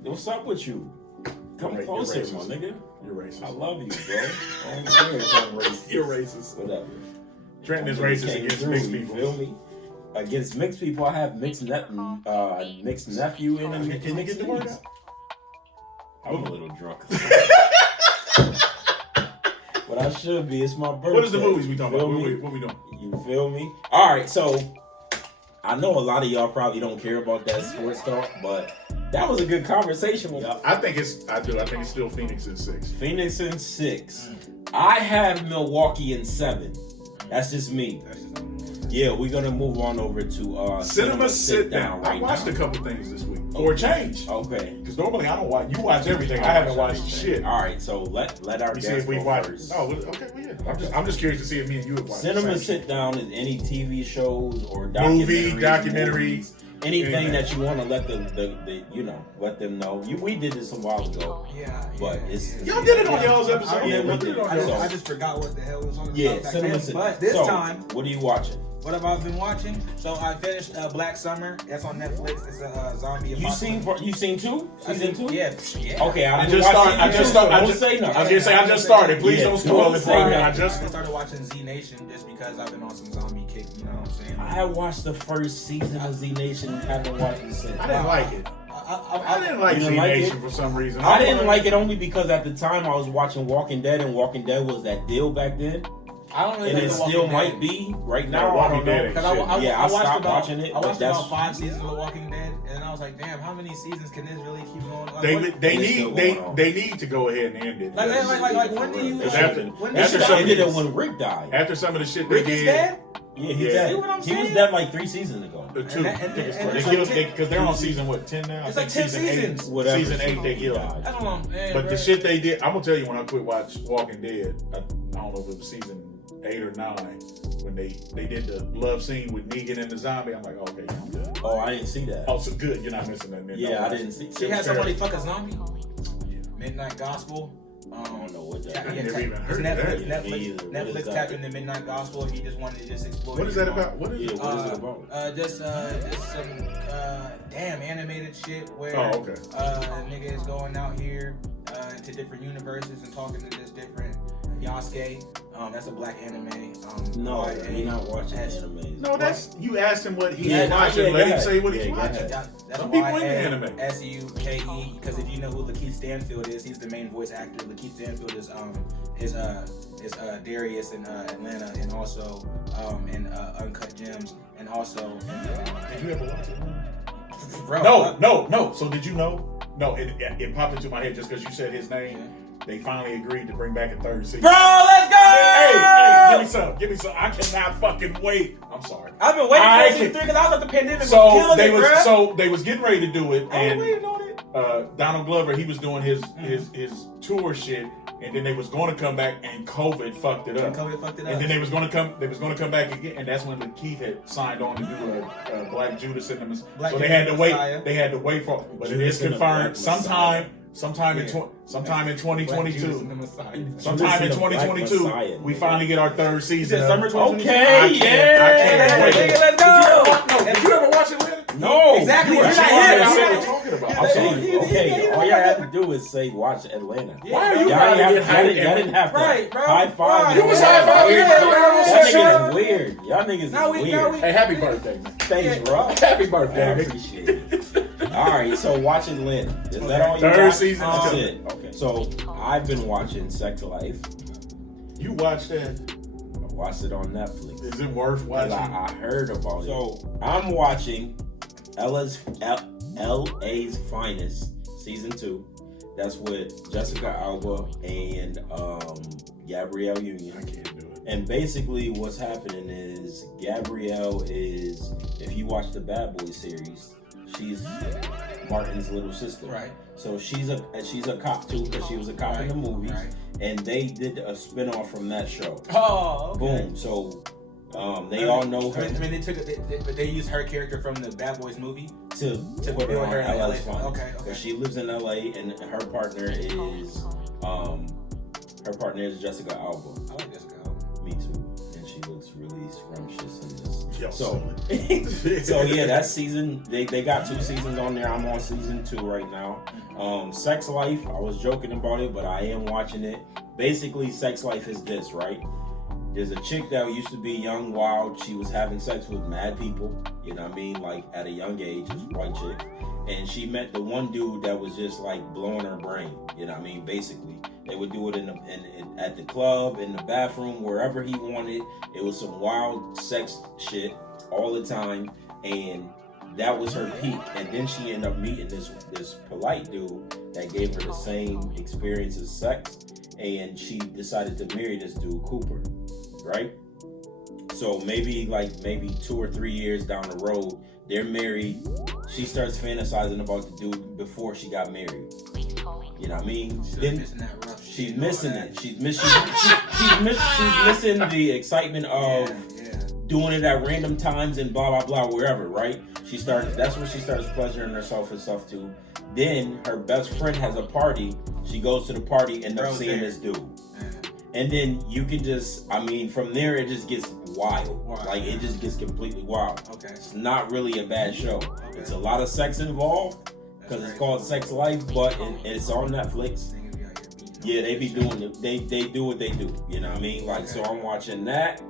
What's up with you? Come You're closer, racist. my nigga. You're racist. I love you, bro. I don't care if I'm racist. You're racist. Whatever. Trenton is You racist came against through, mixed you people. feel me? Against mixed people, I have mixed nephew in and Can you get the word out? I'm a little drunk. But I should be. It's my birthday. What is the movies we talking Feel about? me? What we doing? You feel me? All right, so I know a lot of y'all probably don't care about that sports talk, but that was a good conversation with y'all. I think it's. I do. I think it's still Phoenix in 6. Phoenix in 6. I have Milwaukee in 7. That's just me. That's just something. Yeah, we're gonna move on over to Cinema Sit Down. I right watched now. a couple things this week for a change. Okay. Because normally I don't watch. You watch everything. I haven't watched shit. All right, so let our You see guests if we go watch. first. Oh, okay. Well, yeah. I'm just curious to see if me and you have watched. Cinema the same Sit Down is any TV shows or Movie, documentaries, documentaries, movies, anything anything. that you want to let let them know. We did this a while ago. Yeah, But yeah, it's- yeah. Y'all did it on y'all's episode. Yeah, we we did it on I y'all's. just forgot what the hell was on the Yeah, back Cinema then. Sit But this so, time, what are you watching? what have I been watching? So I finished Black Summer. That's on Netflix. It's a zombie. You seen two? Season two? Yeah. Okay, I I've just been started. watching I just season started. two, I so just don't say nothing. I was gonna say I just started. Please Yeah, don't spoil don't it say for me. nothing. I just. started watching Z Nation just because I've been on some zombie kick. You know what I'm saying? I watched the first season of Z Nation. Haven't watched it since. I didn't like it. I didn't like You Z didn't like Nation it? for some reason. I didn't like it only because at the time I was watching Walking Dead, and Walking Dead was that deal back then, I don't really and like it The Walking still Dead. might be right No, now. I Walking don't Dead know. ain't Because I Yeah, I watched stopped about, watching it, I but watched that's- about 5 seasons of The Walking Dead, and I was like, damn, how many seasons can this really keep going? Like, They what- It's they still need going on. they need to go ahead and end it. like when do you? Because Like, after- when They do should you- have ended it when Rick died. After some of the shit they Rick is did, dead? Yeah, he's Yeah. dead. See what I'm He was saying? dead like 3 seasons ago. the two, And it's because they're on season what 10 now. I It's think like 10 season 8. seasons. Whatever. Season 8 they killed him. died. That's what I'm saying. But the bro. shit they did, I'm gonna tell you when I quit watch Walking Dead. I don't know if it was season 8 or 9 when they did the love scene with Negan and the zombie. I'm like, okay, I'm done. Oh, I didn't see that. Oh, so good. You're not missing that. Yeah, I didn't see. She had somebody fuck a zombie. Midnight Gospel. I don't know what that. I is. never even it's heard of Netflix. that. Me either. What Netflix is that? tapped into Midnight Gospel if you just wanted to just explore. What is that about? What is Yeah, it? what is it about? Just some damn animated shit where Oh, okay. a nigga is going out here into different universes and talking to this different Yasuke. That's a black anime. No, YA. you're not watching That's- anime. No, that's you asked him what he's Yeah, watching. yeah, Let him yeah. say what he's Yeah, watching. yeah. That's Some people into anime. YASUKE. Because if you know who Lakeith Stanfield is, he's the main voice actor. Lakeith Stanfield is Darius in Atlanta, and also in Uncut Gems, and also in, Did you ever watch it? bro, No. So did you know? No, it popped into my head just because you said his name. They finally agreed to bring back a third season. Bro, let's go! Hey, give me some. I cannot fucking wait. I'm sorry. I've been waiting I for season 3 because I was at the pandemic. So killing they it, was bruh. so they was getting ready to do it, I was and waiting on it. Donald Glover, he was doing his tour shit, and then they was going to come back, and COVID fucked it up. COVID fucked it up. And then they was going to come back again, and that's when Keith had signed on to do a Black Judas in the Black so they Judas had to wait. Messiah. They had to wait for, but it Judas is and the confirmed Black Messiah. sometime in Yeah. 2022. Sometime Sometime in Judas and the Black 2022, Messiah, we nigga. finally get our third season. said summer of- 2022? Okay, I can't wait. Hey, let's go. Did you ever watch Atlanta? No, Exactly. You You're were not talking here. about You're it. not talking about. I'm saying, He- okay, all y'all had to do is say watch Atlanta. Why are you Y'all trying to didn't get have- hyped? y'all didn't have to Right, bro. high five. Right. You was high five. Yeah, Y'all yeah, niggas is weird. Y'all niggas Now is we- weird. Hey, happy birthday, man. Thanks, bro. Happy I birthday. appreciate it. All right, so watch Atlanta. Is that all you Third watch? season is That's coming. it. Okay, so I've been watching Sex Life. You watched that? I watched it on Netflix. Is it worth 'Cause watching? I heard about it. So I'm watching LA's Finest season 2. That's with Jessica Alba and Gabrielle Union. I can't do it. And basically, what's happening is Gabrielle is, if you watch the Bad Boys series, she's Martin's little sister. Right. So she's a cop too, because she was a cop in the movies, Right. and they did a spinoff from that show. Oh, okay. Boom. So they all know her I mean, they took it. They used her character from the Bad Boys movie. to to put her build on her in LA's LA. Finest. Okay. Because she lives in LA, and her partner is Jessica Alba. I like Jessica Alba. Me too. And she looks really scrumptious in this. Yo, So yeah, that season they got 2 seasons on there. I'm on season 2 right now. Sex Life, I was joking about it, but I am watching it. Basically, Sex Life is this, right? There's a chick that used to be young, wild. She was having sex with mad people, you know what I mean? Like at a young age, this white chick. And she met the one dude that was just like blowing her brain, you know what I mean? Basically, they would do it at the club, in the bathroom, wherever he wanted. It was some wild sex shit all the time, and that was her peak. And then she ended up meeting this polite dude that gave her the same experience as sex, and she decided to marry this dude, Cooper, right? So maybe 2 or 3 years down the road, they're married. She starts fantasizing about the dude before she got married. You know what I mean? Then she's missing it. She's missing the excitement of doing it at random times and blah blah blah wherever, right? That's when she starts pleasuring herself and stuff too. Then her best friend has a party. She goes to the party and they're seeing this dude. And then you can from there it just gets wild. Like it just gets completely wild. Okay. It's not really a bad show. Okay. It's a lot of sex involved because it's called Sex Life, but it's on Netflix. Yeah, they be doing it. They do what they do. You know what I mean? Like so I'm watching that.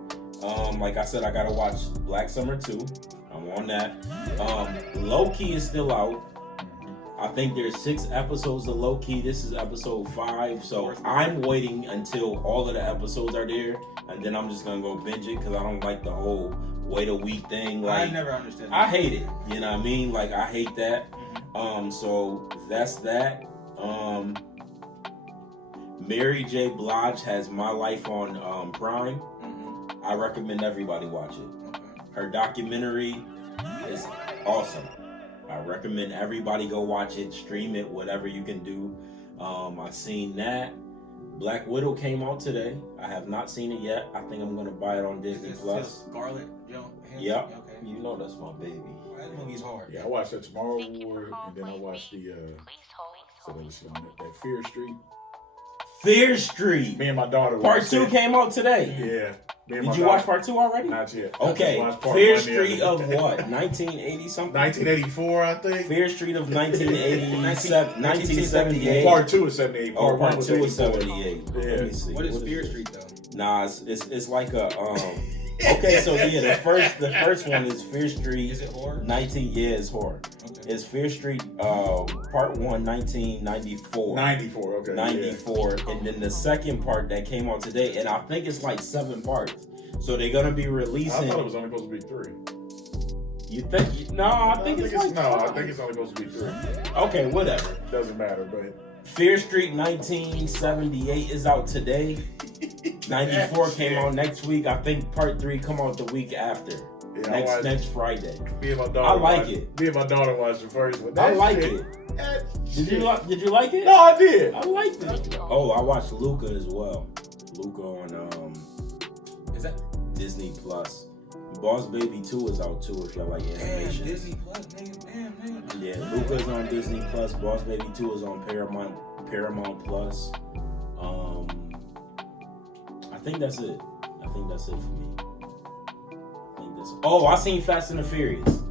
Like I said, I gotta watch Black Summer 2. I'm on that. Low-Key is still out. I think there's 6 episodes of Low-Key. This is episode 5. So I'm waiting until all of the episodes are there. And then I'm just going to go binge it because I don't like the whole wait a week thing. Like, I never understood that. I hate it. You know what I mean? Like, I hate that. So that's that. Mary J. Blige has My Life on Prime. I recommend everybody watch it. Her documentary is awesome. I recommend everybody go watch it, stream it, whatever you can do. I've seen that. Black Widow came out today. I have not seen it yet. I think I'm going to buy it on Disney Plus. Scarlett Johansson? Yep. Okay. You know that's my baby. That movie's hard. Yeah, I watched that Tomorrow War, and then I watched the that Fear Street. Fear Street. Me and my daughter. Part 2 came out today. Yeah. Did you watch part 2 already? Not yet. Okay. Fear Street of what? 1980 something? 1984, I think. Fear Street of 1978. Part 2 is 78. Part 2 is 78. Yeah. Let me see. What is Fear Street though? Nah, it's like a Okay, so yeah, the first one is Fear Street. Is it horror? It's horror. Okay. It's Fear Street part 1, 1994. 94, okay. 94. Yeah. And then the second part that came out today, and I think it's like 7 parts. So they're gonna be releasing. I thought it was only supposed to be 3. You think? No, I think it's like 5. I think it's only supposed to be 3. Okay, whatever. Doesn't matter, but Fear Street 1978 is out today. 94 came out next week. I think part 3 come out the week after. Yeah, next Friday. Me and my daughter. I like it. Me and my daughter watched the first one. I like it. Did you like it? No, I did. I liked it. Oh, I watched Luca as well. Luca on is that Disney Plus. Boss Baby 2 is out too if y'all like animation. Damn, Disney Plus, nigga. Damn. Yeah, Luca's on Disney Plus. Boss Baby 2 is on Paramount Plus. I think that's it. I think that's it for me. Oh, I seen Fast and the Furious.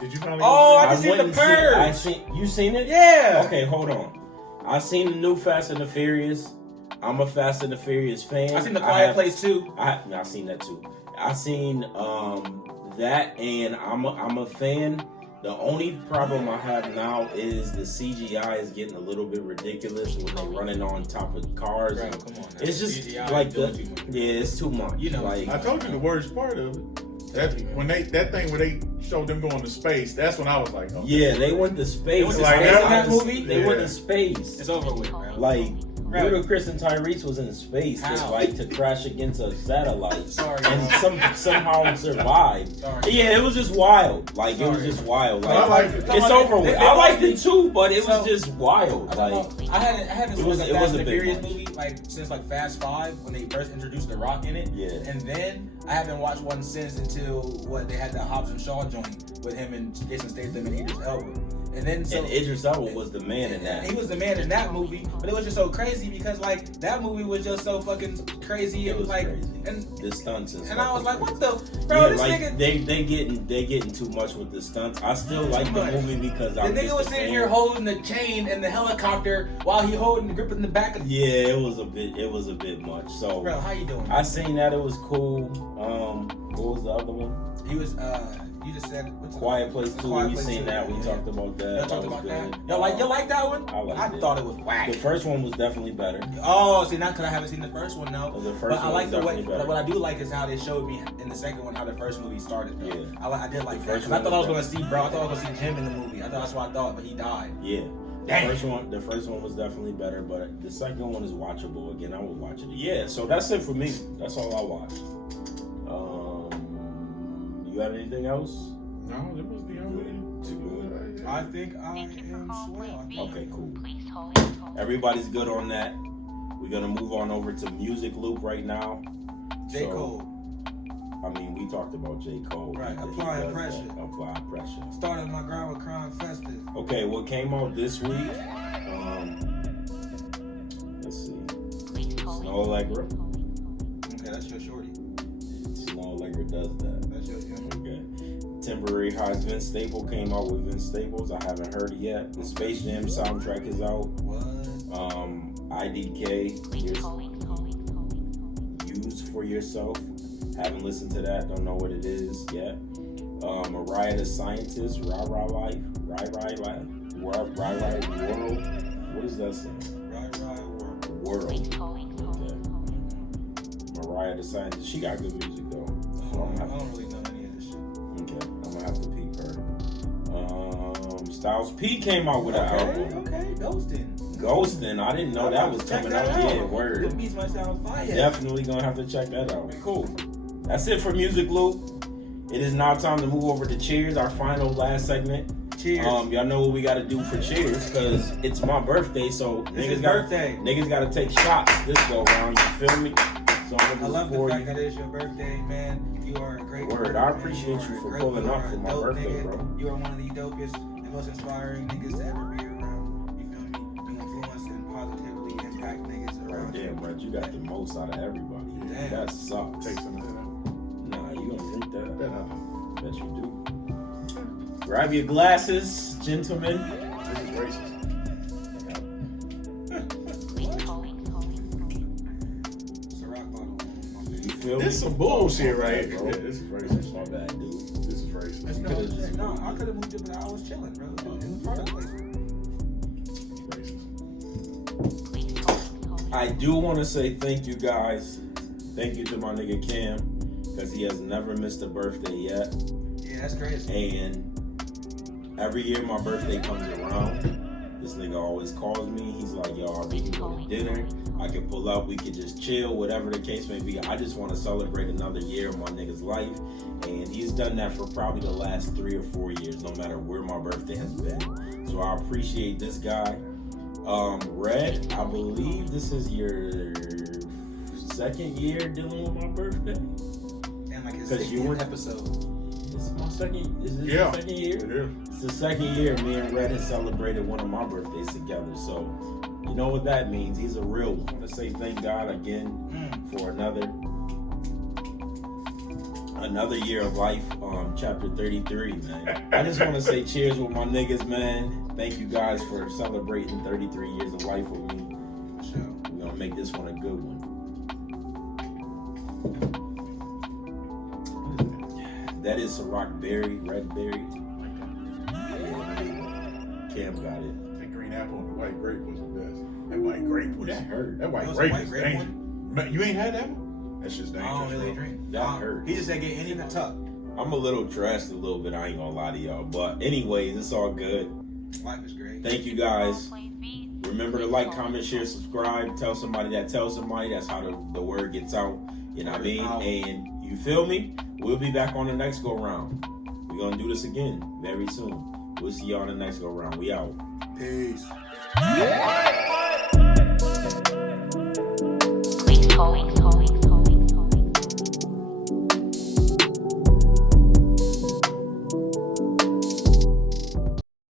Did you finally? Oh, I just seen The Purge. You seen it? Yeah. Okay, hold on. I seen the new Fast and the Furious. I'm a Fast and the Furious fan. I seen The Quiet Place too. I seen that too. I seen that, and I'm a fan. The only problem I have now is the CGI is getting a little bit ridiculous when they're running on top of cars. Bro, come on. It's just CGI like it's too much. You know, like I told you the worst part of it. That thing where they showed them going to space, that's when I was like, okay. Yeah, they went to space. That movie? They went to space. It's over with, bro. Like Ludacris and Tyrese was in space to crash against a satellite. Sorry, and somehow survived. Sorry. Yeah, it was just wild. Like it was just wild. Like, I liked it. It's over with. I liked it too, but it was just wild. Like I haven't seen the it Fast was and a the big Furious one. movie since Fast 5 when they first introduced The Rock in it. Yeah. And then I haven't watched one since until they had that Hobbs and Shaw joint with him and Jason Statham and Idris Elba. And then and Idris Elba was the man in that. He was the man in that movie, but it was just so crazy because that movie was just so fucking crazy. It was like crazy. And the stunts and I was like, what the bro? Yeah, this like nigga they getting too much with the stunts. I still like the movie because the nigga was sitting here holding the chain and the helicopter while he holding the grip in the back of. Yeah, it was a bit much. So bro, how you doing? I seen that, it was cool. What was the other one? He was you just said Quiet Place 2. We seen that. We talked about that. Y'all talked about that. You like that one? I thought it was whack. The first one was definitely better. Oh, see, not because I haven't seen the first one now. The first but I one like was the way. definitely better. What I do like is how they showed me in the second one how the first movie started. Though. Yeah. I did like The that first because I thought I was one going to see bro. I thought I was going to see Jim in the movie. That's what I thought, but he died. Yeah. Dang. The first one was definitely better, but the second one is watchable again. I would watch it. Yeah, so that's it for me. That's all I watched. got anything else? No, that was the only two. I think I am swell. Okay, cool. Everybody's good on that. We're gonna move on over to Music Loop right now. J. Cole. I mean, we talked about J. Cole. Right, He applying does pressure. that, applying pressure. Started my grind with Crime Festive. Okay, what came out this week? Let's see. Snow Allegra. Okay, that's your shorty. Snow Allegra does that. That's your Okay. Temporary Highs. Vince Staples came out with Vince Staples. I haven't heard it yet. The Space Jam soundtrack is out. What? IDK. Use for Yourself. Haven't listened to that. Don't know what it is yet. Mariah the Scientist. Rah Rah Life. Rah Rah Life. Rah Rah World. What is that saying? Right, World. Okay. Mariah the Scientist. She got good music though. So I'm I gonna have don't really know any of this shit. Okay, I'm gonna have to peep her. Styles P came out with an album. Okay, Ghostin'. Ghostin'. I didn't know that was Check coming that out. Yeah, The word. beats might sound fire. Definitely gonna have to check that out. Cool. That's it for Music Loop. It is now time to move over to Cheers, our final last segment. Cheers. Y'all know what we gotta do for Cheers, cause it's my birthday, so This is birthday. niggas gotta take shots this go round. You feel me? So I'm I gonna love the pour fact you. that it's your birthday, man. You are a great Word, person, I man. appreciate are you a for great- pulling you up are for a my dope birthday, nigga. bro. You are one of the dopest and most inspiring niggas to ever be around. You feel me? You influence and positively impact niggas Right around there, you. bro. You got the most out of everybody. Damn. That sucks. Take some of that out. Nah, you gonna drink that? Bet I know. Bet you do. Grab your glasses, gentlemen. This is racist. It's a rock bottle. You feel me? This some bullshit My right bad, here. Yeah, this is racist. My bad, dude. This is racist. It's could've just- no, I could have moved it, but I was chilling, bro. It was product placement. Racist. I do want to say thank you guys. Thank you to my nigga Cam, because he has never missed a birthday yet. Yeah, that's crazy. And every year my birthday comes around, this nigga always calls me. He's like, yo, we can go to dinner. I can pull up. We could just chill, whatever the case may be. I just want to celebrate another year of my nigga's life. And he's done that for probably the last 3 or 4 years, no matter where my birthday has been. So I appreciate this guy. Red, I believe this is your second year dealing with my birthday. And like his 'Cause you 60th went- episode. This is my second. Is this Yeah. your second year? It is. It's the second year me and Red has celebrated one of my birthdays together. So you know what that means. He's a real one. I want to say thank God again for another year of life. Chapter 33, man. I just want to say cheers with my niggas, man. Thank you guys for celebrating 33 years of life with me. Sure. We're gonna make this one a good one. That is Ciroc Berry, Red Berry. Yeah, Cam got it. That green apple and the white grape was the best. That white grape was. That hurt. That white That was a grape white is grape dangerous. Man, you ain't had that one? That's just I dangerous. don't really bro. drink. That hurt. He just said get any in the tuck. I'm a little dressed a little bit, I ain't gonna lie to y'all. But anyways, it's all good. Life is great. Thank you guys. Remember to like, comment, share, subscribe. Tell somebody that tells somebody. That's how the word gets out. You know what I mean? And you feel me? We'll be back on the next go round. We're gonna do this again very soon. We'll see y'all on the next go round. We out. Peace.